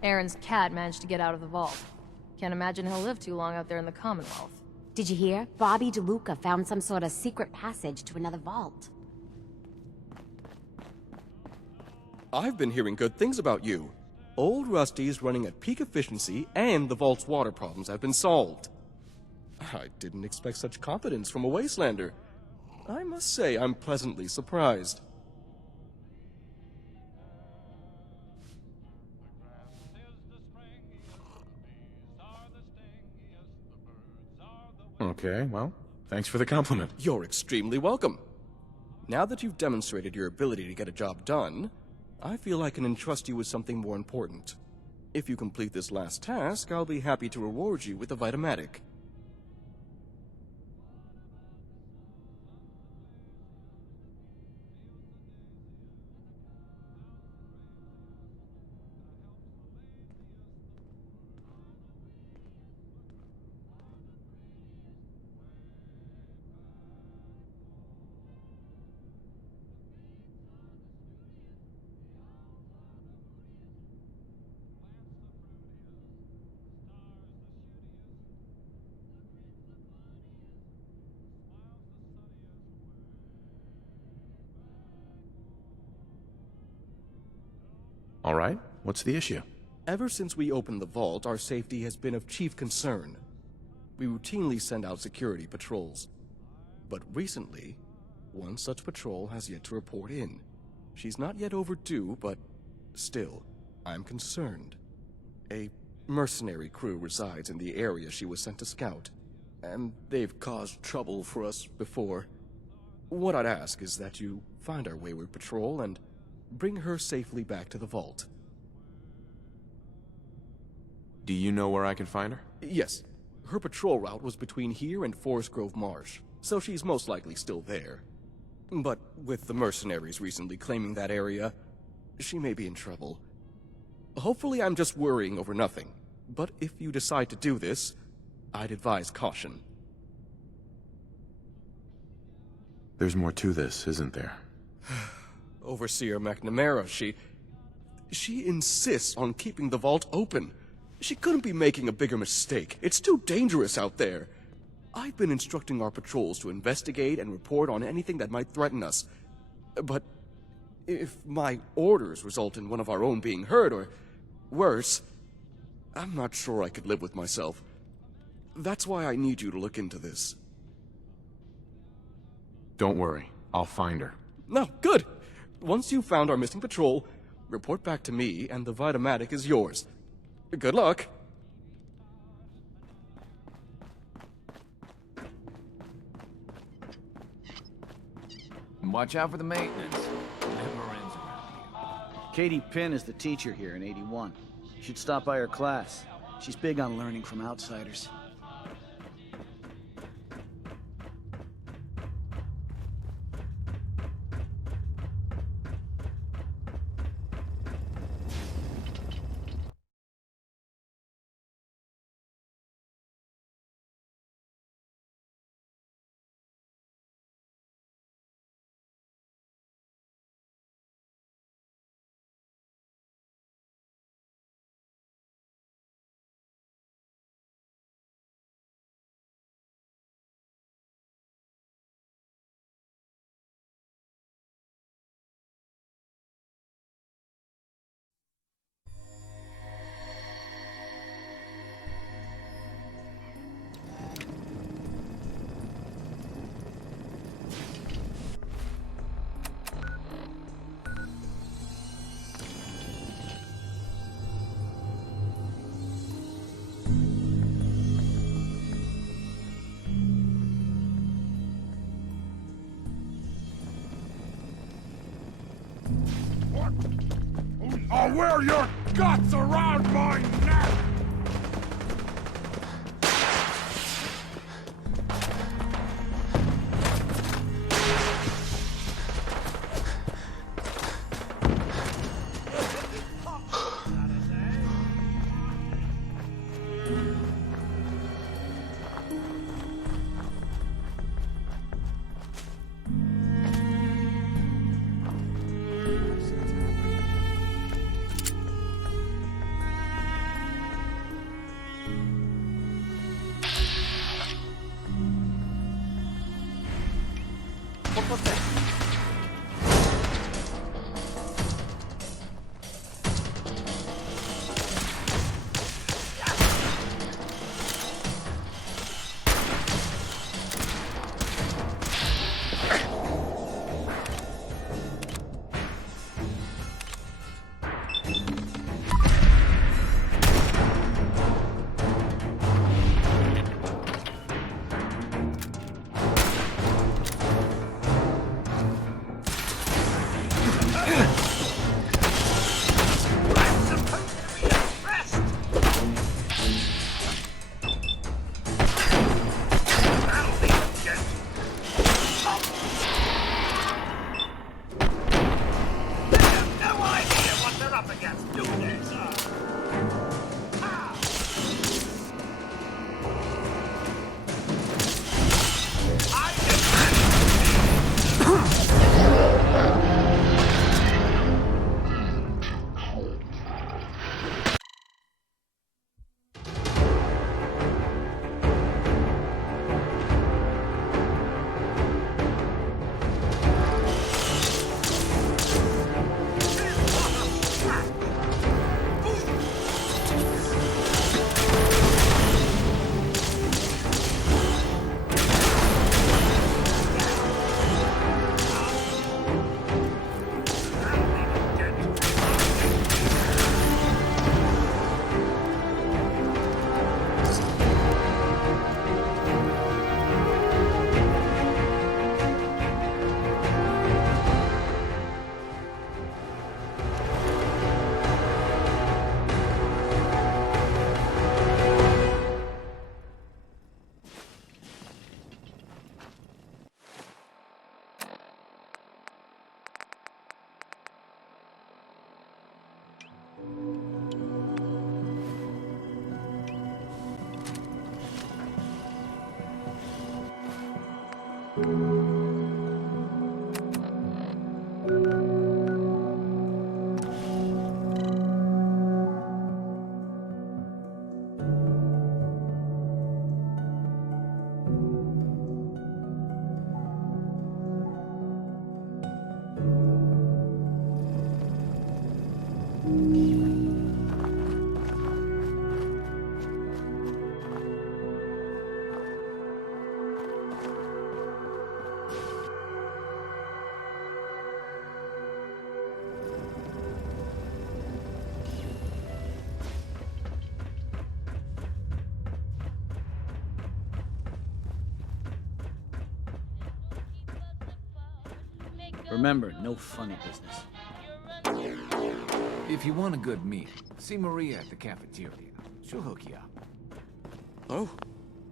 Aaron's cat managed to get out of the vault. Can't imagine he'll live too long out there in the Commonwealth. Did you hear? Bobby DeLuca found some sort of secret passage to another vault. I've been hearing good things about you. Old Rusty's running at peak efficiency, and the vault's water problems have been solved. I didn't expect such confidence from a Wastelander. I must say I'm pleasantly surprised. Okay, well, thanks for the compliment. You're extremely welcome. Now that you've demonstrated your ability to get a job done, I feel I can entrust you with something more important. If you complete this last task, I'll be happy to reward you with a Vitamatic. All right, what's the issue? Ever since we opened the vault, our safety has been of chief concern. We routinely send out security patrols. But recently, one such patrol has yet to report in. She's not yet overdue, but still, I'm concerned. A mercenary crew resides in the area she was sent to scout, and they've caused trouble for us before. What I'd ask is that you find our wayward patrol and bring her safely back to the vault. Do you know where I can find her? Yes. Her patrol route was between here and Forest Grove Marsh, so she's most likely still there. But with the mercenaries recently claiming that area, she may be in trouble. Hopefully I'm just worrying over nothing, but if you decide to do this, I'd advise caution. There's more to this, isn't there? Overseer McNamara, she insists on keeping the vault open. She couldn't be making a bigger mistake. It's too dangerous out there. I've been instructing our patrols to investigate and report on anything that might threaten us. But if my orders result in one of our own being hurt, or worse, I'm not sure I could live with myself. That's why I need you to look into this. Don't worry, I'll find her. No, good! Once you've found our missing patrol, report back to me and the Vitamatic is yours. Good luck! Watch out for the maintenance. Never ends around here. Katie Pinn is the teacher here in 81. You should stop by her class. She's big on learning from outsiders. I'll wear your guts around my neck! Remember, no funny business. If you want a good meal, see Maria at the cafeteria. She'll hook you up. Oh,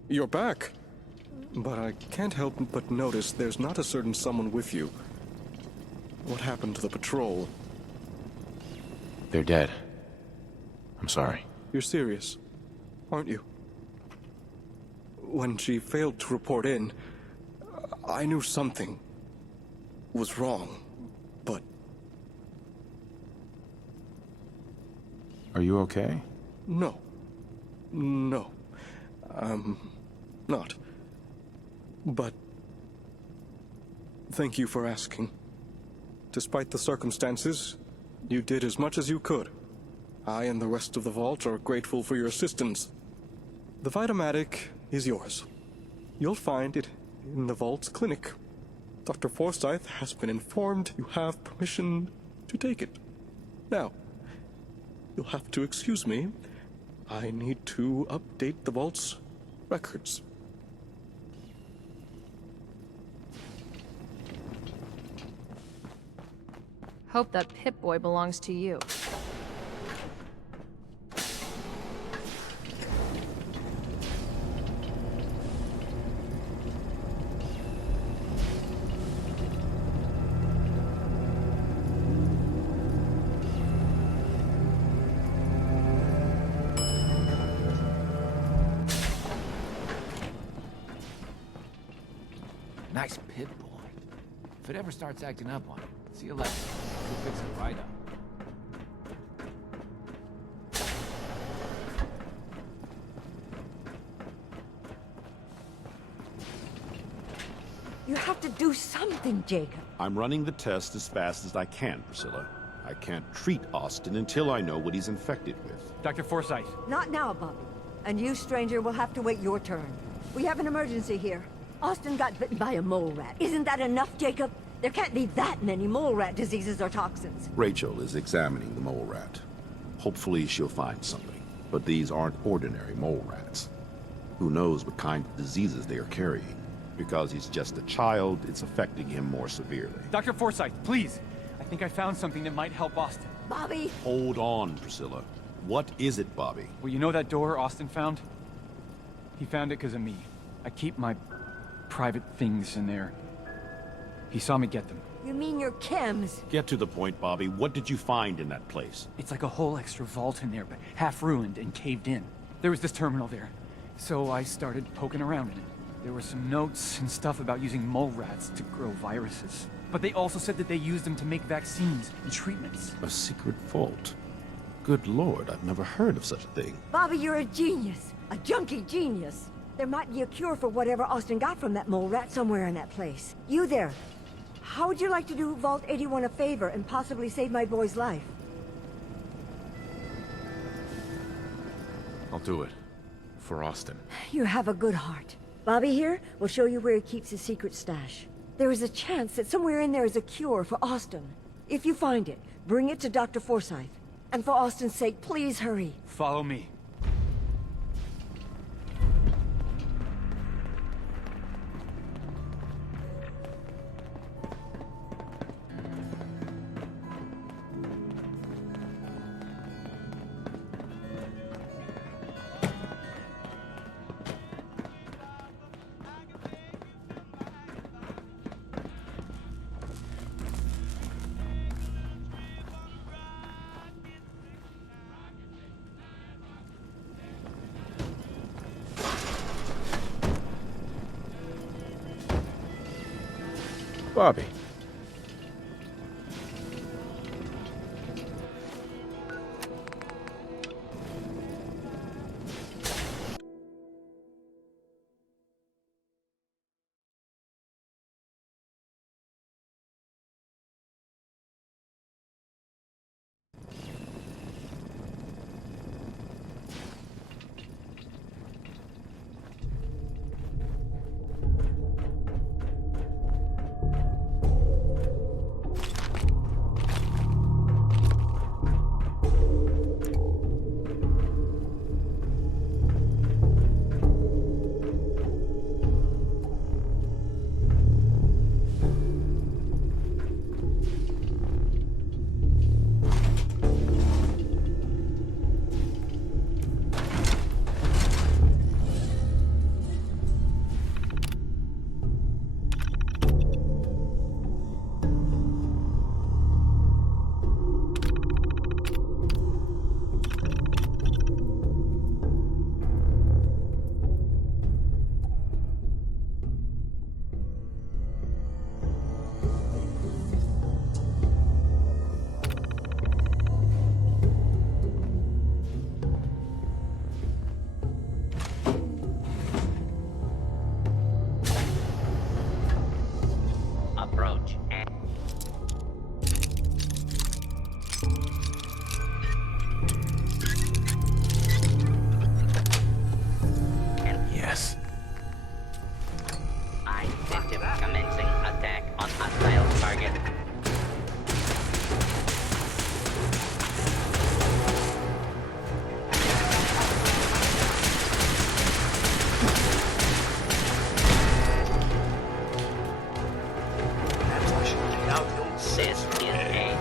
you're back. But I can't help but notice there's not a certain someone with you. What happened to the patrol? They're dead. I'm sorry. You're serious, aren't you? When she failed to report in, I knew something was wrong, but... Are you okay? No. No. Not. But... thank you for asking. Despite the circumstances, you did as much as you could. I and the rest of the Vault are grateful for your assistance. The Vitamatic is yours. You'll find it in the Vault's clinic. Dr. Forsyth has been informed you have permission to take it. Now, you'll have to excuse me. I need to update the Vault's records. Hope that Pip-Boy belongs to you. Nice Pip-Boy. If it ever starts acting up on you, see you later. We'll fix it right up. You have to do something, Jacob. I'm running the test as fast as I can, Priscilla. I can't treat Austin until I know what he's infected with. Dr. Forsyth. Not now, Bobby. And you, stranger, will have to wait your turn. We have an emergency here. Austin got bitten by a mole rat. Isn't that enough, Jacob? There can't be that many mole rat diseases or toxins. Rachel is examining the mole rat. Hopefully she'll find something. But these aren't ordinary mole rats. Who knows what kind of diseases they are carrying? Because he's just a child, it's affecting him more severely. Dr. Forsyth, please. I think I found something that might help Austin. Bobby! Hold on, Priscilla. What is it, Bobby? Well, you know that door Austin found? He found it because of me. I keep my private things in there. He saw me get them. You mean your chems? Get to the point, Bobby. What did you find in that place? It's like a whole extra vault in there, but half ruined and caved in. There was this terminal there, so I started poking around in it. There were some notes and stuff about using mole rats to grow viruses. But they also said that they used them to make vaccines and treatments. A secret vault? Good Lord, I've never heard of such a thing. Bobby, you're a genius. A junkie genius. There might be a cure for whatever Austin got from that mole rat somewhere in that place. You there. How would you like to do Vault 81 a favor and possibly save my boy's life? I'll do it. For Austin. You have a good heart. Bobby here will show you where he keeps his secret stash. There is a chance that somewhere in there is a cure for Austin. If you find it, bring it to Dr. Forsyth. And for Austin's sake, please hurry. Follow me. Bobby. Sesh DNA.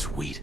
Sweet.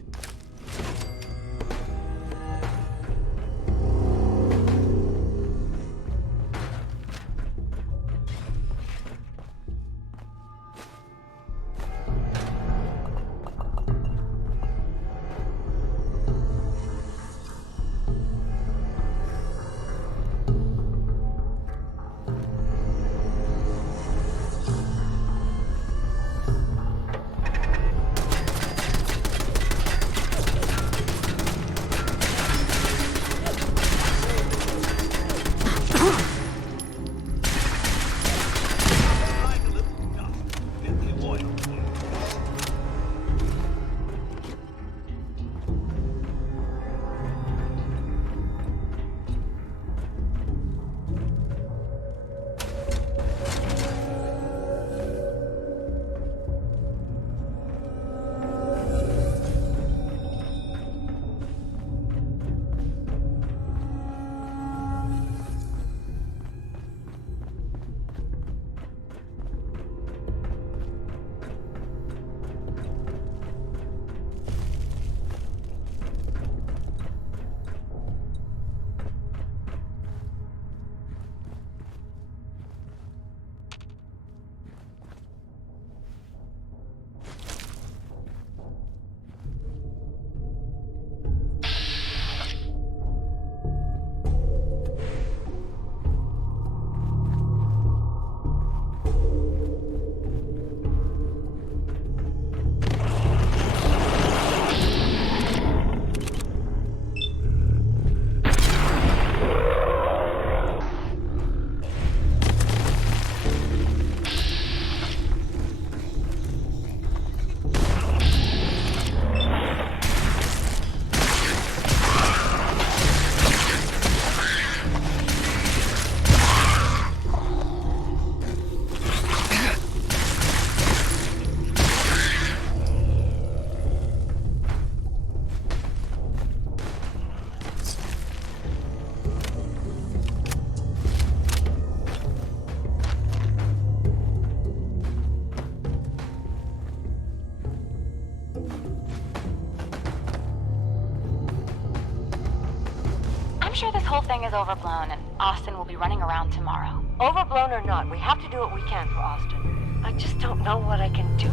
Sure this whole thing is overblown and Austin will be running around tomorrow. Overblown or not, we have to do what we can for Austin. I just don't know what I can do.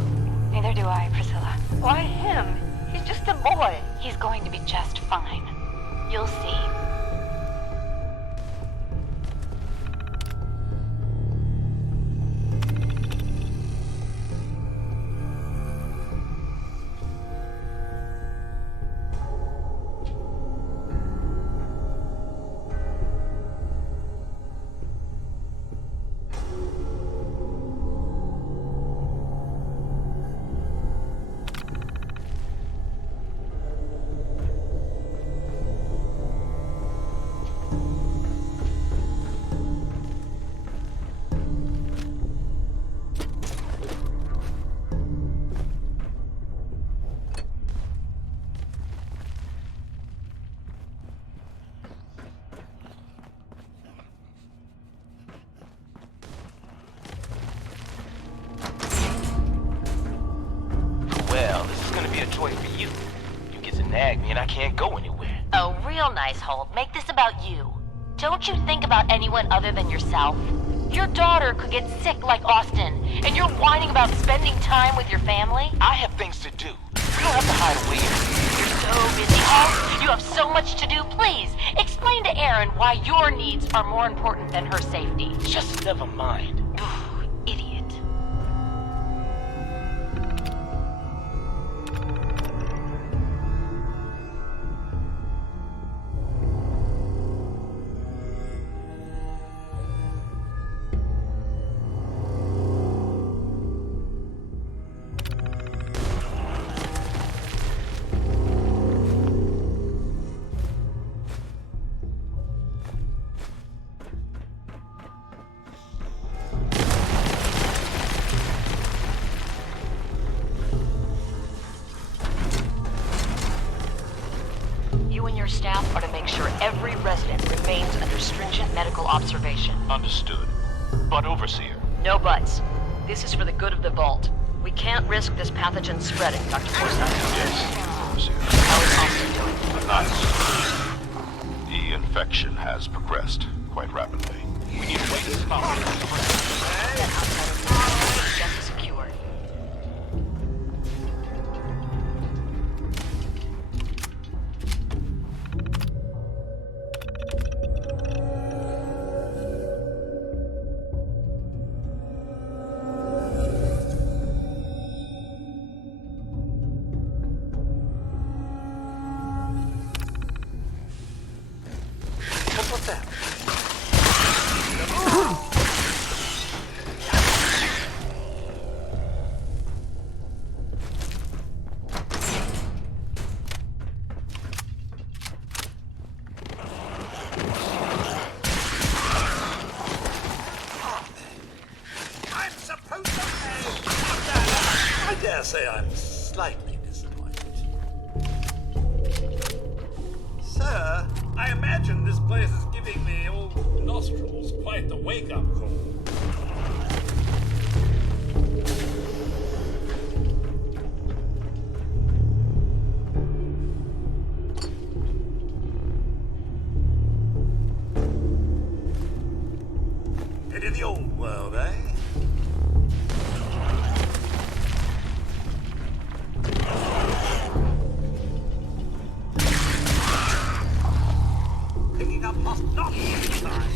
Neither do I, Priscilla. Why him? He's just a boy. He's going to be just fine. You'll see. For you. You get to nag me and I can't go anywhere. Oh, real nice, Holt. Make this about you. Don't you think about anyone other than yourself? Your daughter could get sick like Austin, and you're whining about spending time with your family? I have things to do. We don't have to hide away. You're so busy, Holt. You have so much to do. Please, explain to Erin why your needs are more important than her safety. Just never mind. Idiot. Your staff are to make sure every resident remains under stringent medical observation. Understood. But Overseer? No buts. This is for the good of the Vault. We can't risk this pathogen spreading, Dr. Forsyth. Yes. infection has progressed quite rapidly. We need a way to stop it. That outside of the just secure. What was that? I'm supposed to pay. I dare say I'm slightly disappointed. Sir, I imagine this place is giving the old nostrils quite the wake-up call. Into the old world, eh? Picking up hostile signs.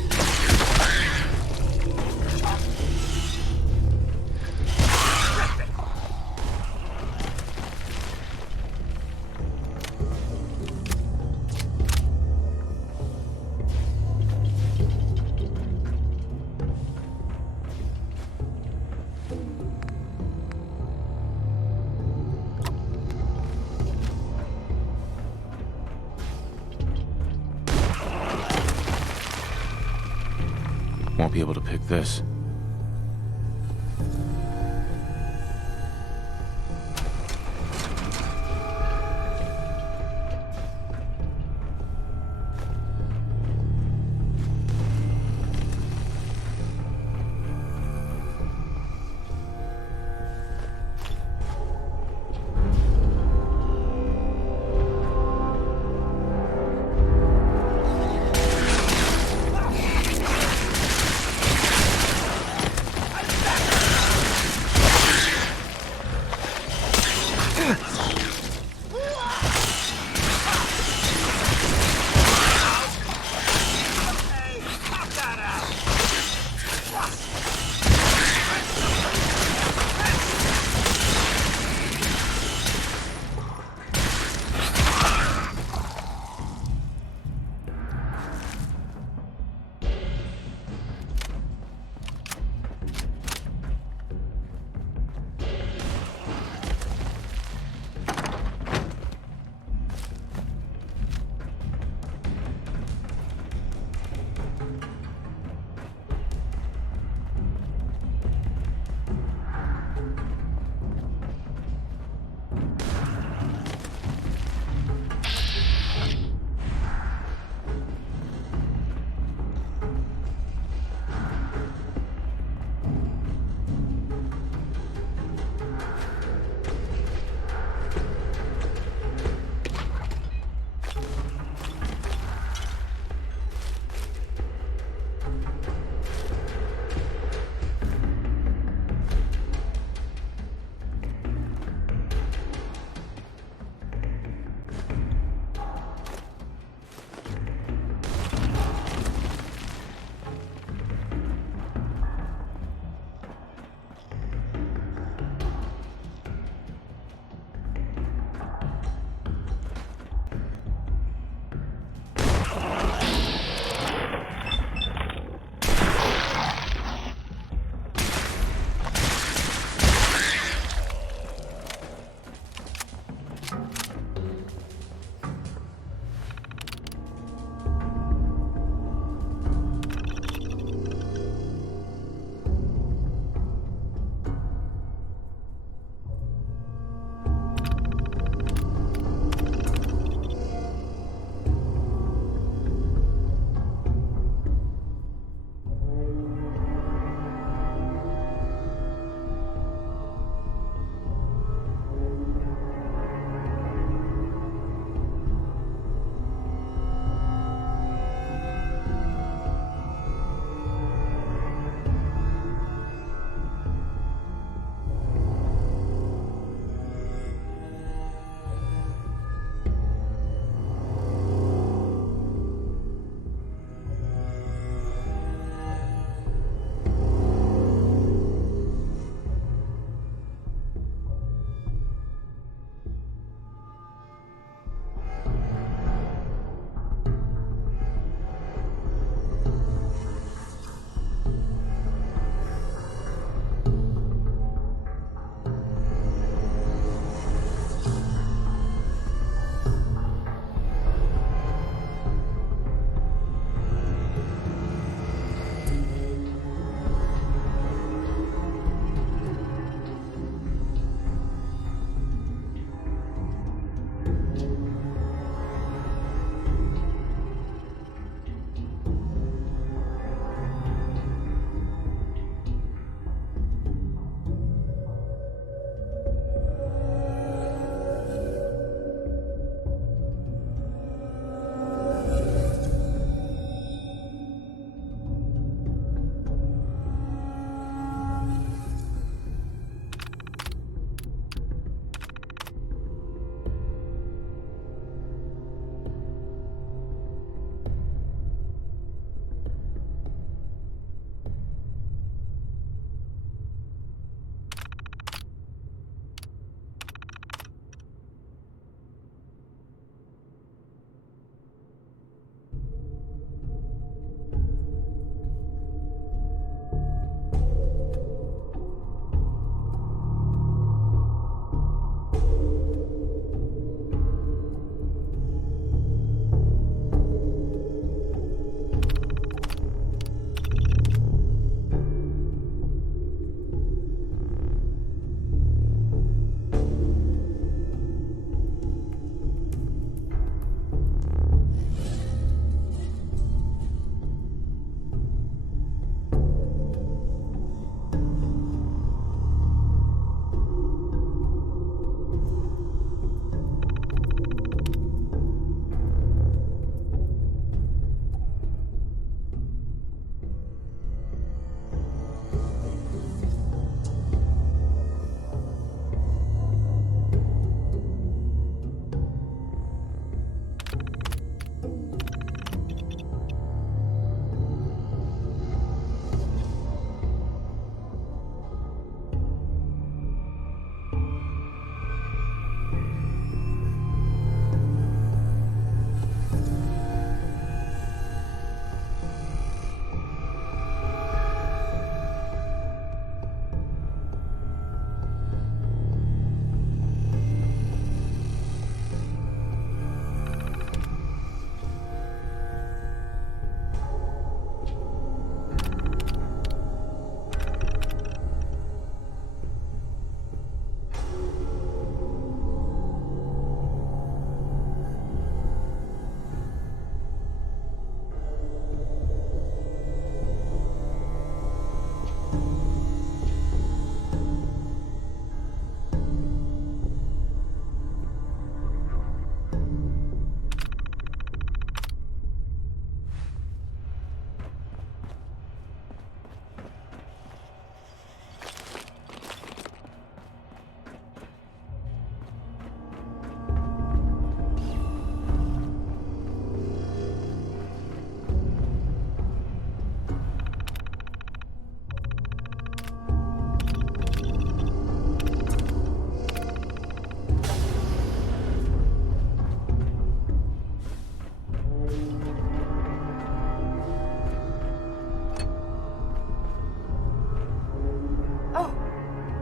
Won't be able to pick this.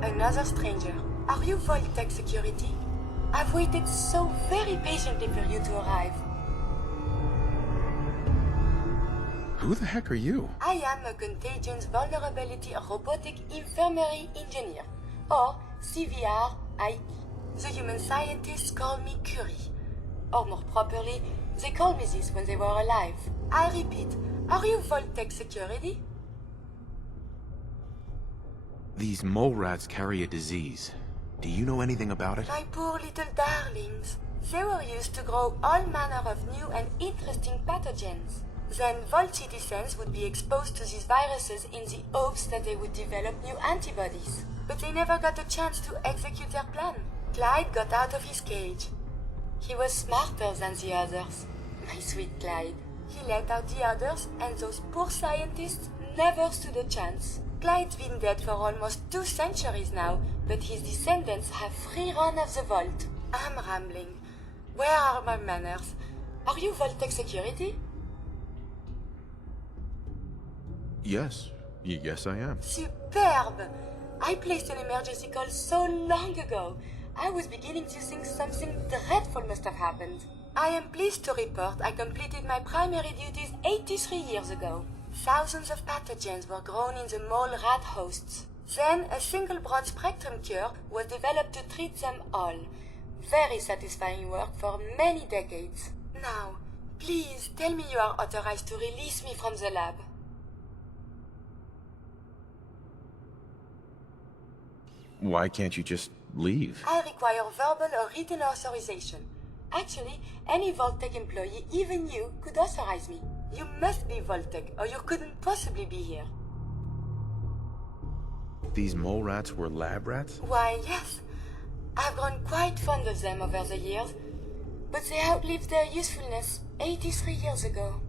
Another stranger. Are you Vault-Tec security? I've waited so very patiently for you to arrive. Who the heck are you? I am a Contagions Vulnerability Robotic Infirmary Engineer, or CVR-IE. The human scientists call me Curie. Or more properly, they called me this when they were alive. I repeat, are you Vault-Tec security? These mole rats carry a disease. Do you know anything about it? My poor little darlings. They were used to grow all manner of new and interesting pathogens. Then Vault citizens would be exposed to these viruses in the hopes that they would develop new antibodies. But they never got a chance to execute their plan. Clyde got out of his cage. He was smarter than the others. My sweet Clyde. He let out the others, and those poor scientists never stood a chance. Clyde's been dead for almost 2 centuries now, but his descendants have free run of the vault. I'm rambling. Where are my manners? Are you Vault-Tec security? Yes. Yes, I am. Superb! I placed an emergency call so long ago. I was beginning to think something dreadful must have happened. I am pleased to report I completed my primary duties 83 years ago. Thousands of pathogens were grown in the mole rat hosts. Then a single broad-spectrum cure was developed to treat them all. Very satisfying work for many decades. Now, please tell me you are authorized to release me from the lab. Why can't you just leave? I require verbal or written authorization. Actually, any Vault-Tec employee, even you, could authorize me. You must be Vault-Tec, or you couldn't possibly be here. These mole rats were lab rats? Why, yes. I've grown quite fond of them over the years, but they outlived their usefulness 83 years ago.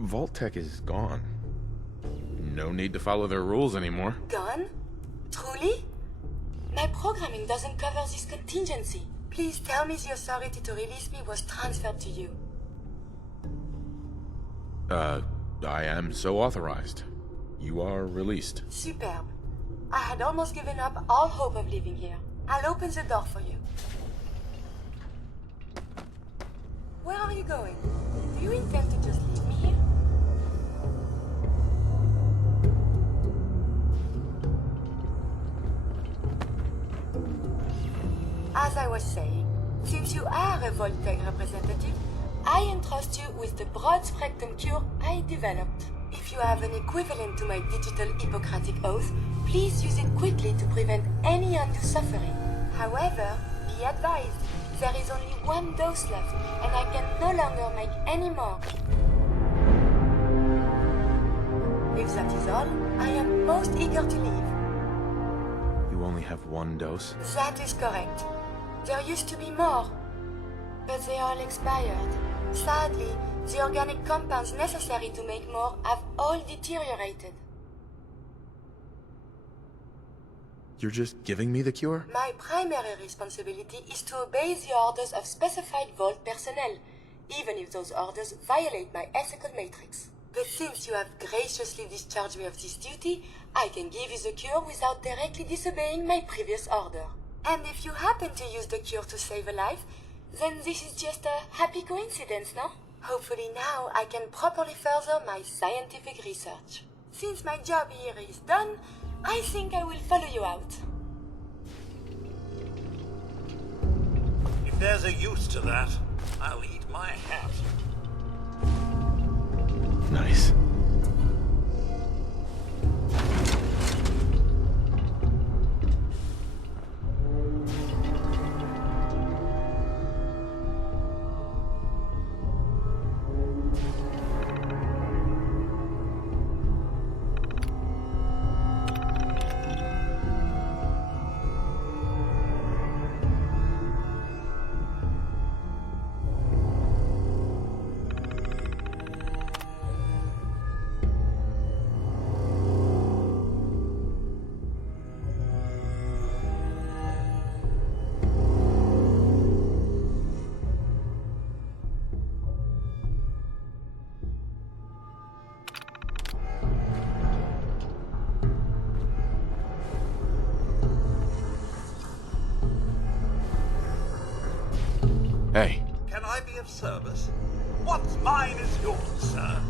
Vault-Tec is gone. No need to follow their rules anymore. Gone? Truly? My programming doesn't cover this contingency. Please tell me the authority to release me was transferred to you. I am so authorized. You are released. Superb. I had almost given up all hope of living here. I'll open the door for you. Where are you going? Do you intend to just leave me here? As I was saying, since you are a Vault-Tec representative, I entrust you with the broad-spectrum cure I developed. If you have an equivalent to my digital Hippocratic oath, please use it quickly to prevent any undue suffering. However, be advised, there is only 1 dose left, and I can no longer make any more. If that is all, I am most eager to leave. You only have 1 dose? That is correct. There used to be more, but they all expired. Sadly, the organic compounds necessary to make more have all deteriorated. You're just giving me the cure? My primary responsibility is to obey the orders of specified Vault personnel, even if those orders violate my ethical matrix. But since you have graciously discharged me of this duty, I can give you the cure without directly disobeying my previous order. And if you happen to use the cure to save a life, then this is just a happy coincidence, no? Hopefully now I can properly further my scientific research. Since my job here is done, I think I will follow you out. If there's a use to that, I'll eat my hat. Nice. Hey. Can I be of service? What's mine is yours, sir.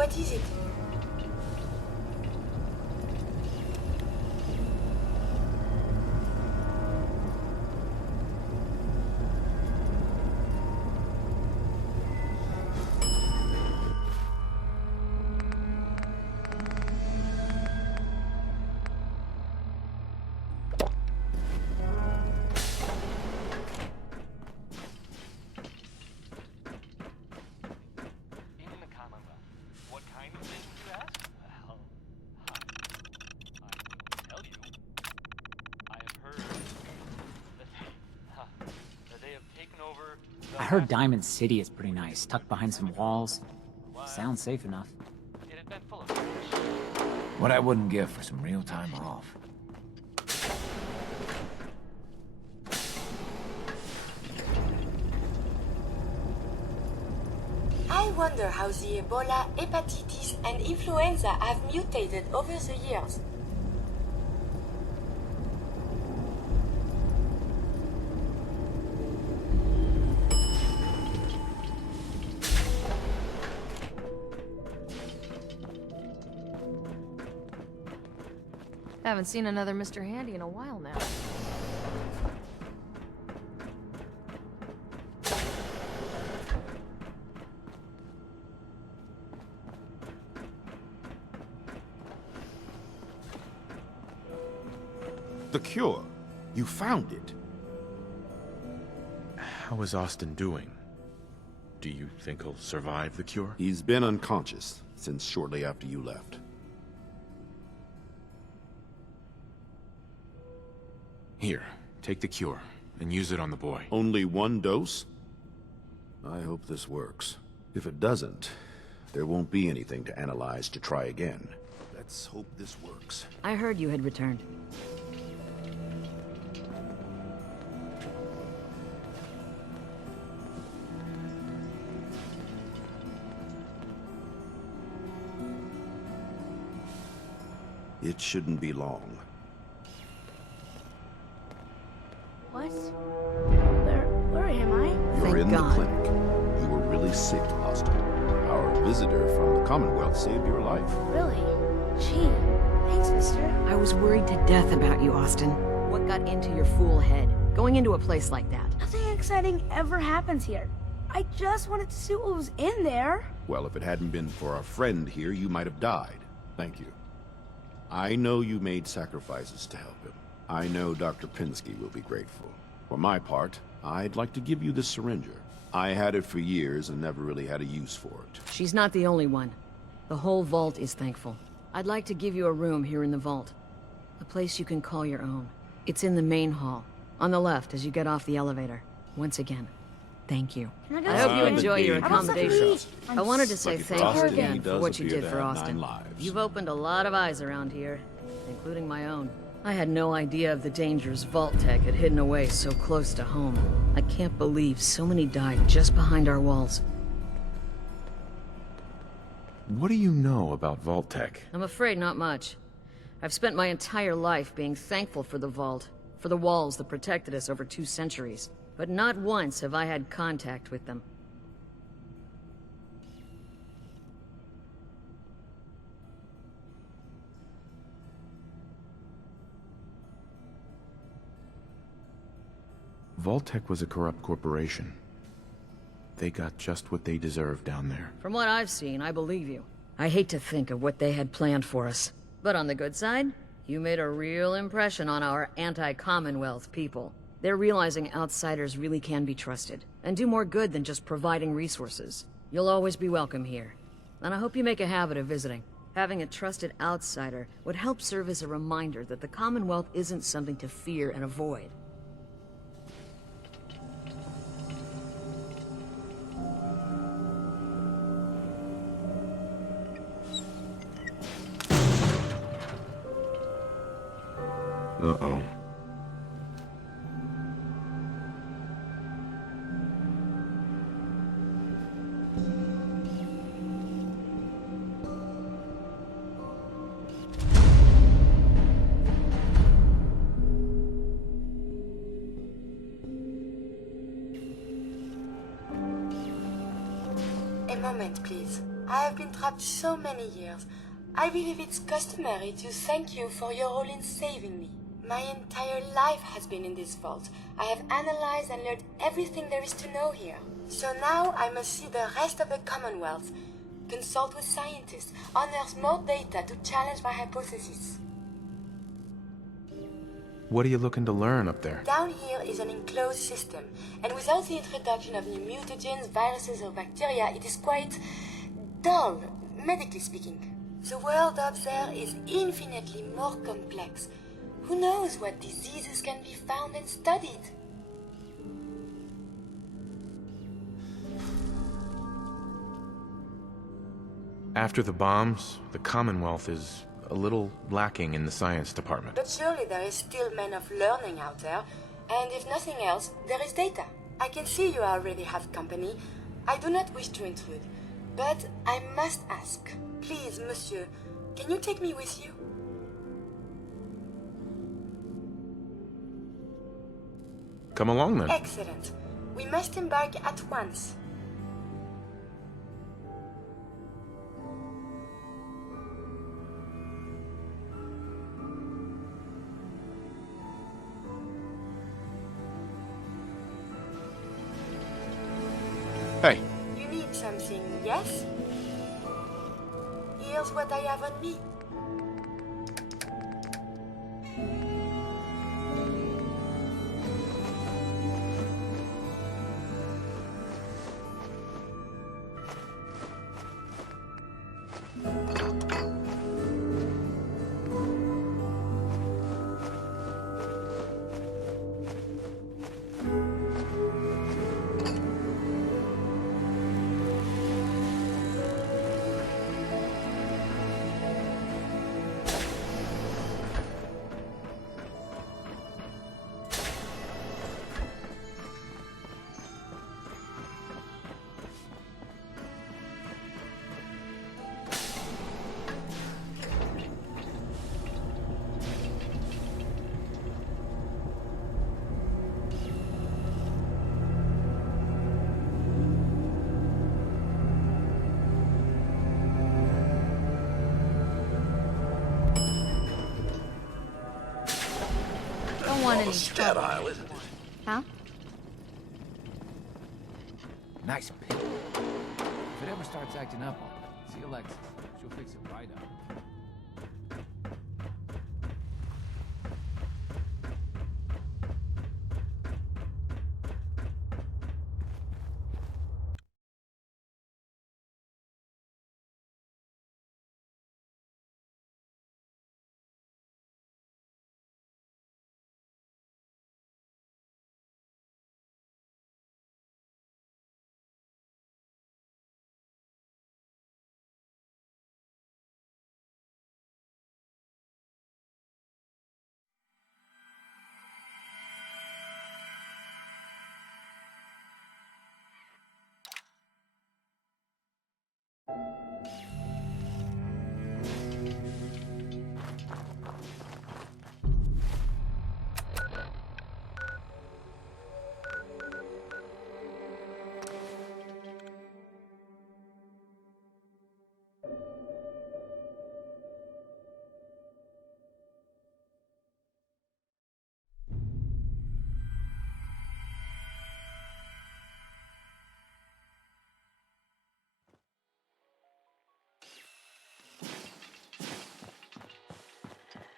What is it? I heard Diamond City is pretty nice, tucked behind some walls. Sounds safe enough. It'd What I wouldn't give for some real time off. I wonder how the Ebola, hepatitis, and influenza have mutated over the years. Haven't seen another Mr. Handy in a while now. The cure. You found it. How is Austin doing? Do you think he'll survive the cure? He's been unconscious since shortly after you left. Here, take the cure, and use it on the boy. Only one dose? I hope this works. If it doesn't, there won't be anything to analyze to try again. Let's hope this works. I heard you had returned. It shouldn't be long. What? Where am I? You're in the clinic. You were really sick, Austin. Our visitor from the Commonwealth saved your life. Really? Gee, thanks, mister. I was worried to death about you, Austin. What got into your fool head? Going into a place like that? Nothing exciting ever happens here. I just wanted to see what was in there. Well, if it hadn't been for our friend here, you might have died. Thank you. I know you made sacrifices to help him. I know Dr. Pinsky will be grateful. For my part, I'd like to give you this syringer. I had it for years and never really had a use for it. She's not the only one. The whole vault is thankful. I'd like to give you a room here in the vault. A place you can call your own. It's in the main hall, on the left as you get off the elevator. Once again, thank you. I hope you enjoy your accommodations. I wanted to say thank you again for what you did for Austin. You've opened a lot of eyes around here, including my own. I had no idea of the dangers Vault Tech had hidden away so close to home. I can't believe so many died just behind our walls. What do you know about Vault Tech? I'm afraid not much. I've spent my entire life being thankful for the Vault, for the walls that protected us over 2 centuries. But not once have I had contact with them. Vault-Tec was a corrupt corporation. They got just what they deserved down there. From what I've seen, I believe you. I hate to think of what they had planned for us. But on the good side, you made a real impression on our anti-Commonwealth people. They're realizing outsiders really can be trusted, and do more good than just providing resources. You'll always be welcome here, and I hope you make a habit of visiting. Having a trusted outsider would help serve as a reminder that the Commonwealth isn't something to fear and avoid. Uh-oh. A moment, please. I have been trapped so many years. I believe it's customary to thank you for your role in saving me. My entire life has been in this vault. I have analyzed and learned everything there is to know here. So now I must see the rest of the Commonwealth, consult with scientists, unearth more data to challenge my hypothesis. What are you looking to learn up there? Down here is an enclosed system, and without the introduction of new mutagens, viruses or bacteria, it is quite dull, medically speaking. The world up there is infinitely more complex. Who knows what diseases can be found and studied? After the bombs, the Commonwealth is a little lacking in the science department. But surely there is still men of learning out there, and if nothing else, there is data. I can see you already have company. I do not wish to intrude, but I must ask. Please, monsieur, can you take me with you? Come along then. Excellent. We must embark at once. Hey. You need something, yes? Here's what I have on me. Don't want any trouble. Sterile, isn't it? Huh? Nice pick. If it ever starts acting up on you, see Alexis. She'll fix it right up.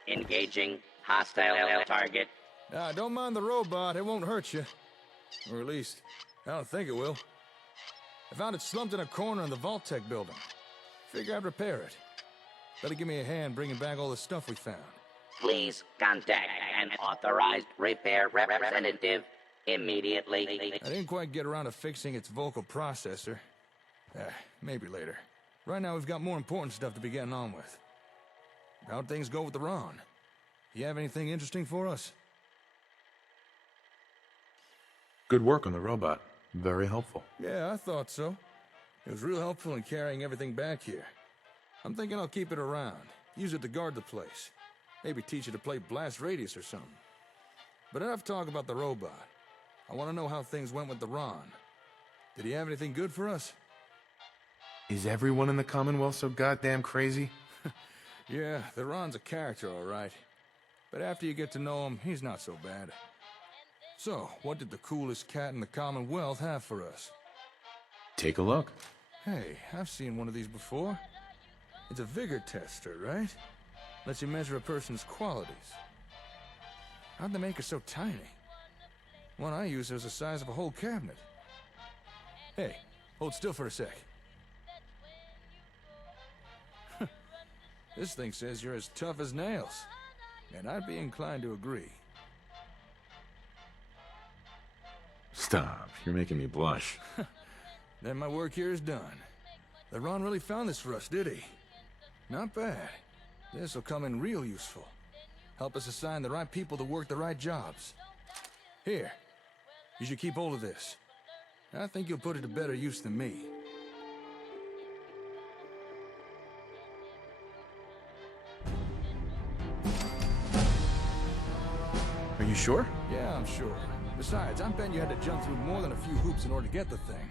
Engaging hostile target. Don't mind the robot, it won't hurt you. Or at least, I don't think it will. I found it slumped in a corner in the Vault Tech building. Figure I'd repair it. Better give me a hand bringing back all the stuff we found. Please contact an authorized repair representative immediately. I didn't quite get around to fixing its vocal processor. Maybe later. Right now we've got more important stuff to be getting on with. How'd things go with the Ron? You have anything interesting for us? Good work on the robot. Very helpful. Yeah, I thought so. It was real helpful in carrying everything back here. I'm thinking I'll keep it around. Use it to guard the place. Maybe teach it to play Blast Radius or something. But enough talk about the robot. I want to know how things went with the Ron. Did he have anything good for us? Is everyone in the Commonwealth so goddamn crazy? Yeah, the Ron's a character, all right. But after you get to know him, he's not so bad. So, what did the coolest cat in the Commonwealth have for us? Take a look. Hey, I've seen one of these before. It's a vigor tester, right? Lets you measure a person's qualities. How'd they make it so tiny? One I used was the size of a whole cabinet. Hey, hold still for a sec. This thing says you're as tough as nails. And I'd be inclined to agree. Stop. You're making me blush. Then my work here is done. Ron really found this for us, did he? Not bad. This'll come in real useful. Help us assign the right people to work the right jobs. Here, you should keep hold of this. I think you'll put it to better use than me. Are you sure? Yeah, I'm sure. Besides, I'm betting you had to jump through more than a few hoops in order to get the thing.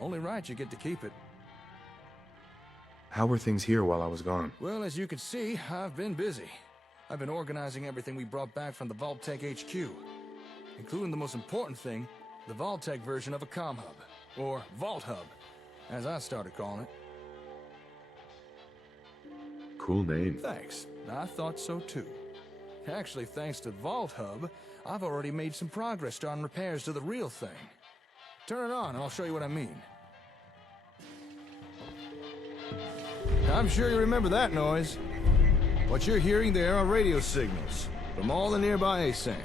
Only right you get to keep it. How were things here while I was gone? Well, as you can see, I've been busy. I've been organizing everything we brought back from the Vault-Tec HQ, including the most important thing, the Vault-Tec version of a comm hub, or Vault Hub, as I started calling it. Cool name. Thanks. I thought so too. Actually, thanks to Vault Hub, I've already made some progress starting repairs to the real thing. Turn it on and I'll show you what I mean. I'm sure you remember that noise. What you're hearing there are radio signals from all the nearby ASAMs.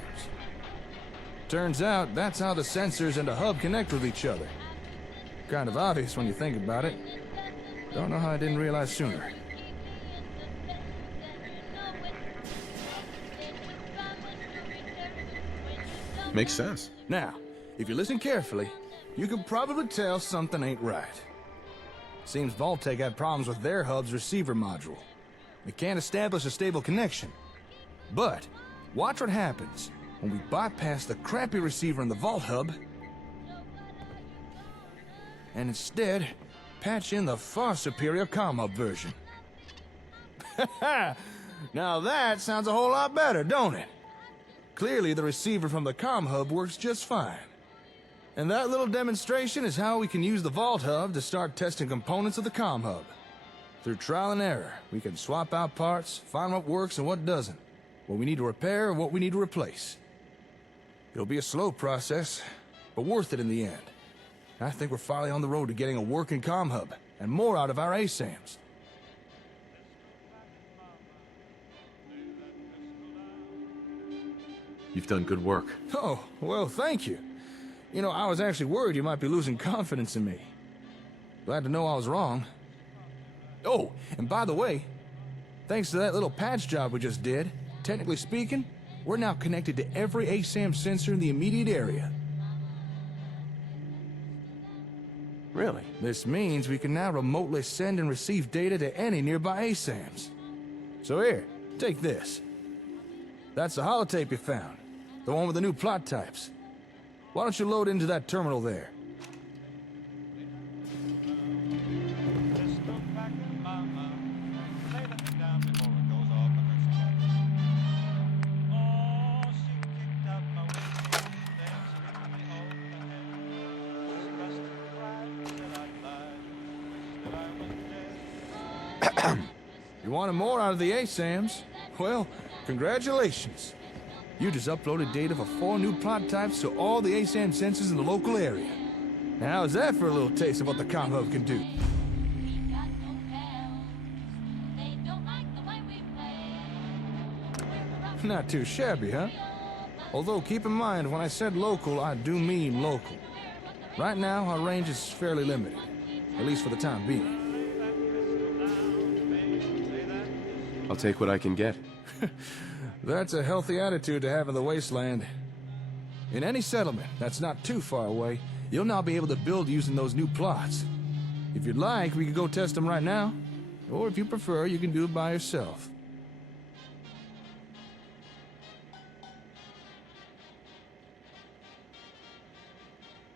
Turns out that's how the sensors and the hub connect with each other. Kind of obvious when you think about it. Don't know how I didn't realize sooner. Makes sense. Now, if you listen carefully, you can probably tell something ain't right. Seems Vault-Tec had problems with their hub's receiver module. It can't establish a stable connection. But, watch what happens when we bypass the crappy receiver in the Vault Hub and instead patch in the far superior comm hub version. Now that sounds a whole lot better, don't it? Clearly the receiver from the comm hub works just fine. And that little demonstration is how we can use the Vault Hub to start testing components of the comm hub. Through trial and error, we can swap out parts, find what works and what doesn't, what we need to repair and what we need to replace. It'll be a slow process, but worth it in the end. I think we're finally on the road to getting a working comm hub, and more out of our ASAMs. You've done good work. Oh, well, thank you. You know, I was actually worried you might be losing confidence in me. Glad to know I was wrong. Oh, and by the way, thanks to that little patch job we just did, technically speaking, we're now connected to every ASAM sensor in the immediate area. Really? This means we can now remotely send and receive data to any nearby ASAMs. So here, take this. That's the holotape you found, the one with the new plot types. Why don't you load into that terminal there? You wanted more out of the ASAMs? Well, congratulations. You just uploaded data for 4 new plot types to all the ASAM sensors in the local area. Now, how's that for a little taste of what the comm hub can do? Not too shabby, huh? Although, keep in mind, when I said local, I do mean local. Right now, our range is fairly limited, at least for the time being. I'll take what I can get. That's a healthy attitude to have in the wasteland. In any settlement that's not too far away, you'll now be able to build using those new plots. If you'd like, we could go test them right now. Or if you prefer, you can do it by yourself.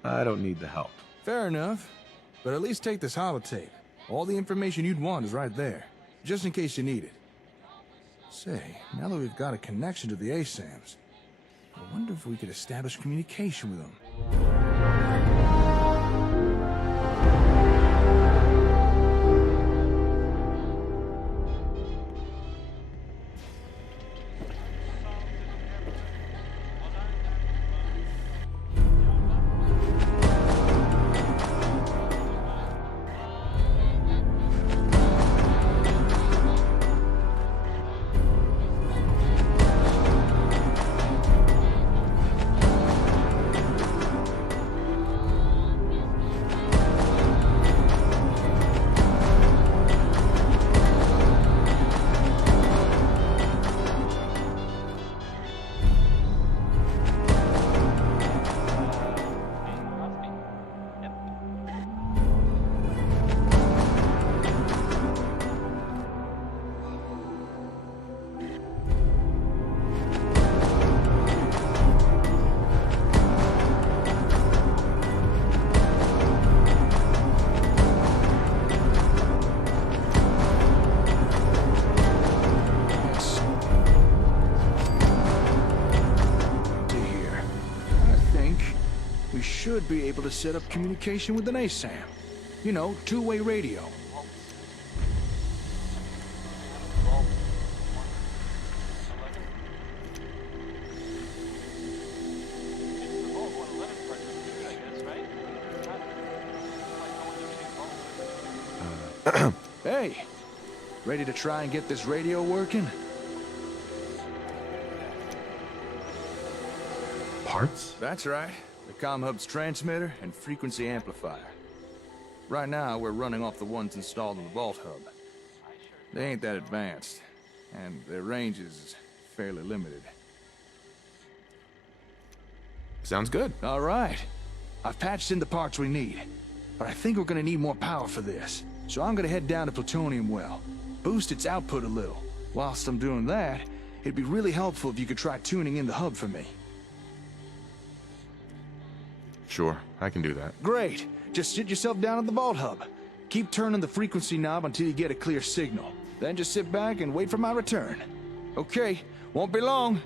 I don't need the help. Fair enough. But at least take this holotape. All the information you'd want is right there, just in case you need it. Say, now that we've got a connection to the ASAMs, I wonder if we could establish communication with them. should be able to set up communication with an ASAM. You know, two-way radio. Hey, ready to try and get this radio working? Parts? That's right. The comm hub's transmitter and frequency amplifier. Right now, we're running off the ones installed in the Vault hub. They ain't that advanced, and their range is fairly limited. Sounds good. All right. I've patched in the parts we need, but I think we're gonna need more power for this. So I'm gonna head down to Plutonium Well, boost its output a little. Whilst I'm doing that, it'd be really helpful if you could try tuning in the hub for me. Sure, I can do that. Great. Just sit yourself down at the Vault hub. Keep turning the frequency knob until you get a clear signal. Then just sit back and wait for my return. Okay, won't be long.